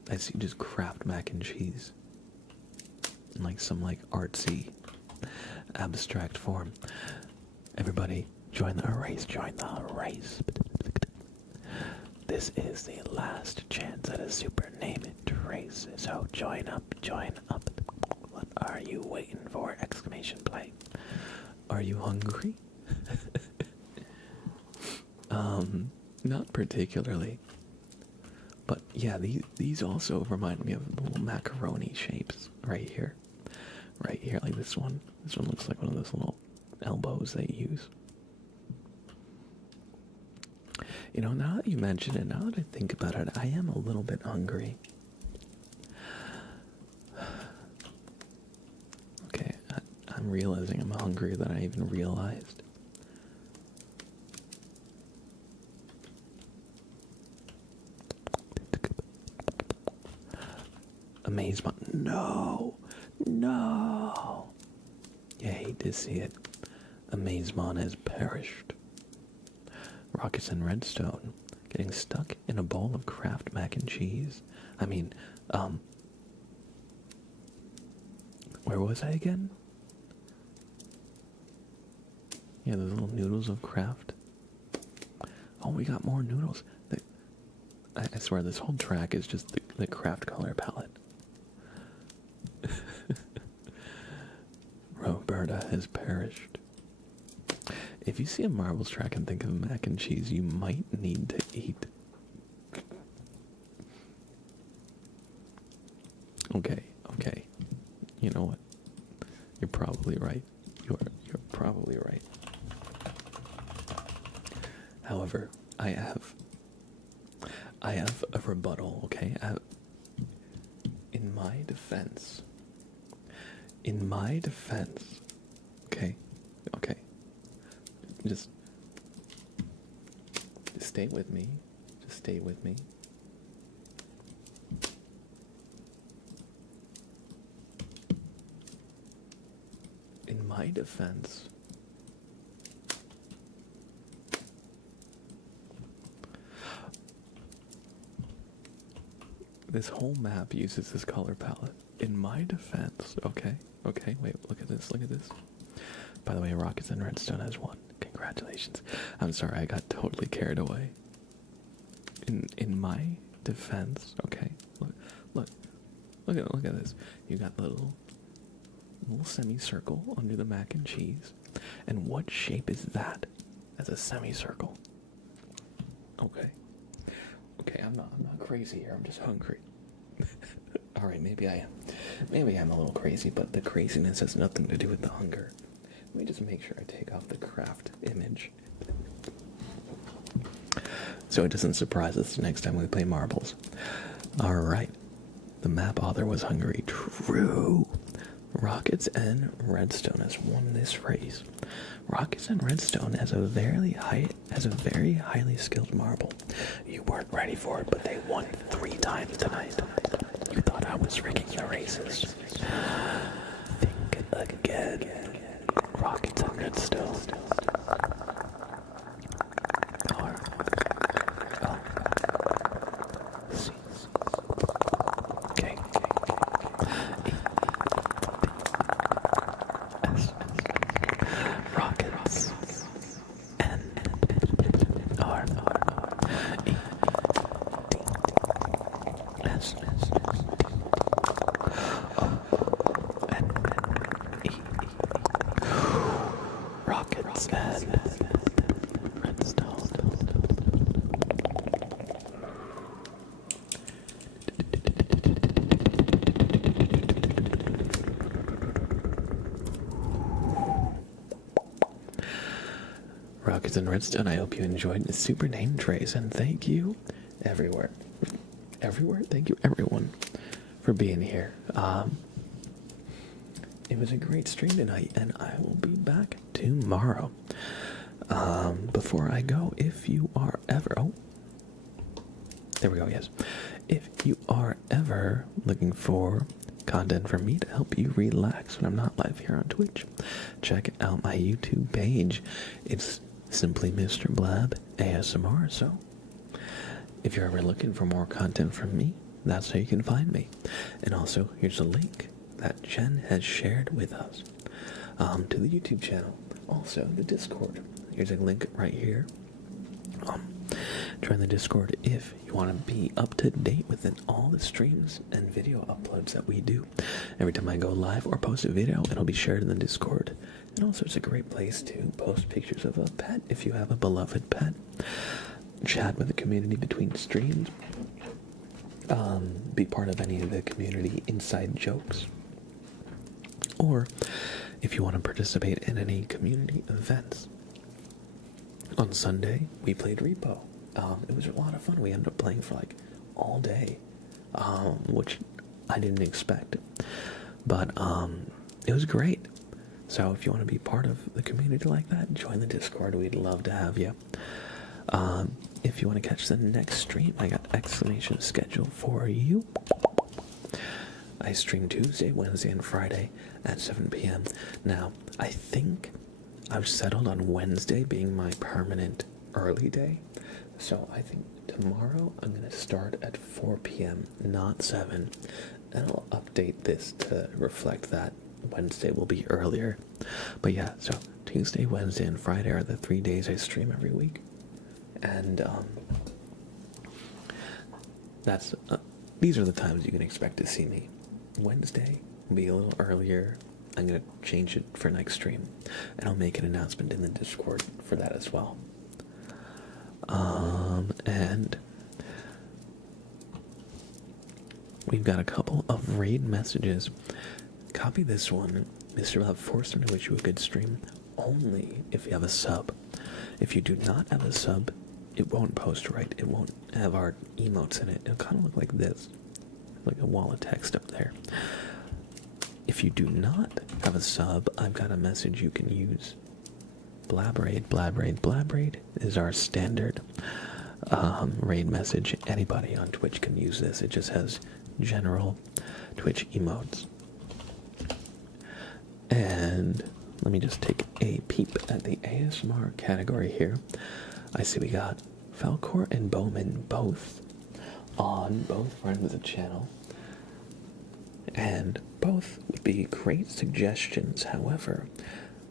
I see just Kraft mac and cheese in like some like artsy abstract form. Everybody join the race, This is the last chance at a super name it race, so join up. What are you waiting for? Exclamation play. Are you hungry? Not particularly. But yeah, these also remind me of little macaroni shapes right here. Right here, like this one. This one looks like one of those little elbows they use. Now that you mention it, now that I think about it, I am a little bit hungry. Okay, I'm realizing I'm hungrier than I even realized. Amazement. No! You hate to see it. Amazemon has perished. Rockets and Redstone getting stuck in a bowl of Kraft mac and cheese. I mean, where was I again? Yeah, those little noodles of Kraft. Oh, we got more noodles. I swear this whole track is just the craft color palette. Roberta has perished. If you see a marbles track and think of mac and cheese, you might need to eat. Okay. You know what? You're probably right. You're probably right. However, I have a rebuttal, okay? In my defense, okay? Just stay with me. Just stay with me. In my defense, this whole map uses this color palette. In my defense, okay, wait, look at this. By the way, Rockets and Redstone has won. Congratulations. I'm sorry, I got totally carried away. In my defense, okay, look at this. You got the little semicircle under the mac and cheese. And what shape is that as a semicircle? Okay, I'm not crazy here. I'm just hungry. All right, maybe I am a little crazy, but the craziness has nothing to do with the hunger. Let me just make sure I take off the craft image, so it doesn't surprise us next time we play marbles. All right, the map author was hungry. True. Rockets and Redstone has won this race. Rockets and Redstone has a very highly skilled marble. You weren't ready for it, but they won 3 times tonight. You thought I was rigging the races. Think again. Rockets and Redstone. Okay. Rockets and R E S O N E. Rockets and Redstone. Rockets and Redstone, I hope you enjoyed the super name trace, and thank you everywhere. Thank you everyone for being here. It was a great stream tonight, and I will be back tomorrow. Before I go, if you are ever... there we go, yes. If you are ever looking for content from me to help you relax when I'm not live here on Twitch, check out my YouTube page. It's simply Mr. Blab ASMR. So if you're ever looking for more content from me, that's how you can find me. And also, here's a link that Jen has shared with us to the YouTube channel. Also, the Discord. Here's a link right here. Join the Discord if you want to be up to date with all the streams and video uploads that we do. Every time I go live or post a video, it'll be shared in the Discord. And also, it's a great place to post pictures of a pet if you have a beloved pet. Chat with the community between streams. Be part of any of the community inside jokes. Or if you want to participate in any community events. On Sunday, we played Repo. It was a lot of fun. We ended up playing for like all day, which I didn't expect. But it was great. So if you want to be part of the community like that, join the Discord. We'd love to have you. If you want to catch the next stream, I got explanation schedule for you. I stream Tuesday, Wednesday, and Friday at 7 p.m. Now, I think I've settled on Wednesday being my permanent early day. So I think tomorrow I'm going to start at 4 p.m., not 7. And I'll update this to reflect that Wednesday will be earlier. But yeah, so Tuesday, Wednesday, and Friday are the 3 days I stream every week. And these are the times you can expect to see me. Wednesday will be a little earlier. I'm going to change it for next stream, and I'll make an announcement in the Discord for that as well. And we've got a couple of raid messages. Copy this one. Mr. Love forced him to wish you a good stream only if you have a sub. If you do not have a sub, it won't post right. It won't have our emotes in it. It'll kind of look like this, like a wall of text up there. If you do not have a sub, I've got a message you can use. Blabraid, Blabraid, Blabraid is our standard raid message. Anybody on Twitch can use this. It just has general Twitch emotes. And let me just take a peep at the ASMR category here. I see we got Falcor and Bowman both friends of the channel. And both would be great suggestions. However,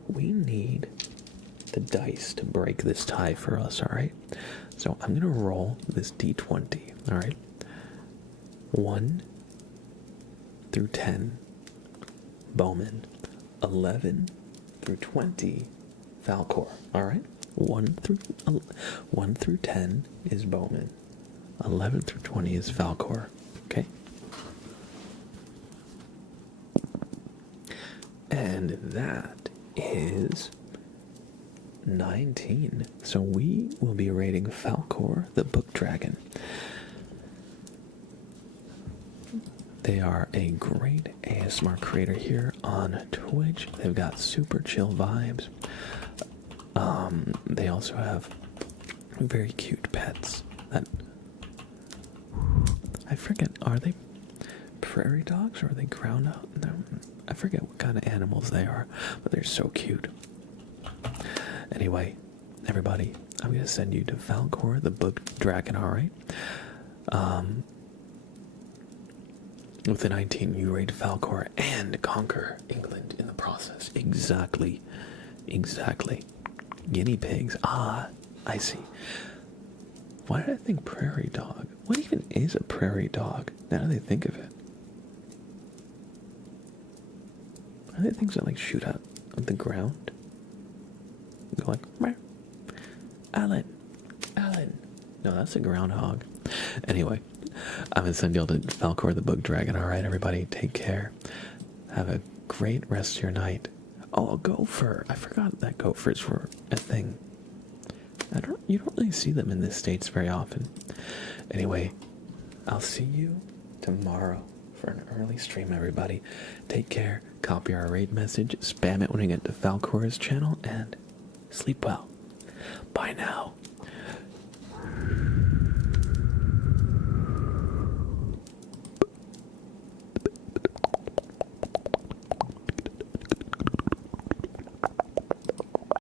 we need the dice to break this tie for us, alright? So I'm going to roll this d20, alright? 1 through 10, Bowman. 11 through 20, Falcor, alright? 1 through 10 is Bowman. 11 through 20 is Falcor, okay? And that is 19. So we will be rating Falcor the Book Dragon. They are a great ASMR creator here on Twitch. They've got super chill vibes. They also have very cute pets that I forget, are they prairie dogs or are they groundhog? No, I forget what kind of animals they are, but they're so cute. Anyway, everybody, I'm going to send you to Falcor the Book Dragon, alright? With the 19, you raid Falcor and conquer England in the process. Exactly. Guinea pigs. Ah, I see. Why did I think prairie dog? What even is a prairie dog? Now that I think of it. Are they things that like shoot out of the ground? Go like, meh. Alan. No, that's a groundhog. Anyway, I'm gonna send y'all to Falcor the Book Dragon. Alright, everybody, take care. Have a great rest of your night. Oh, a gopher. I forgot that gophers were a thing. You don't really see them in the States very often. Anyway, I'll see you tomorrow for an early stream, everybody. Take care, copy our raid message, spam it when you get to Falcor's channel, and sleep well. Bye now.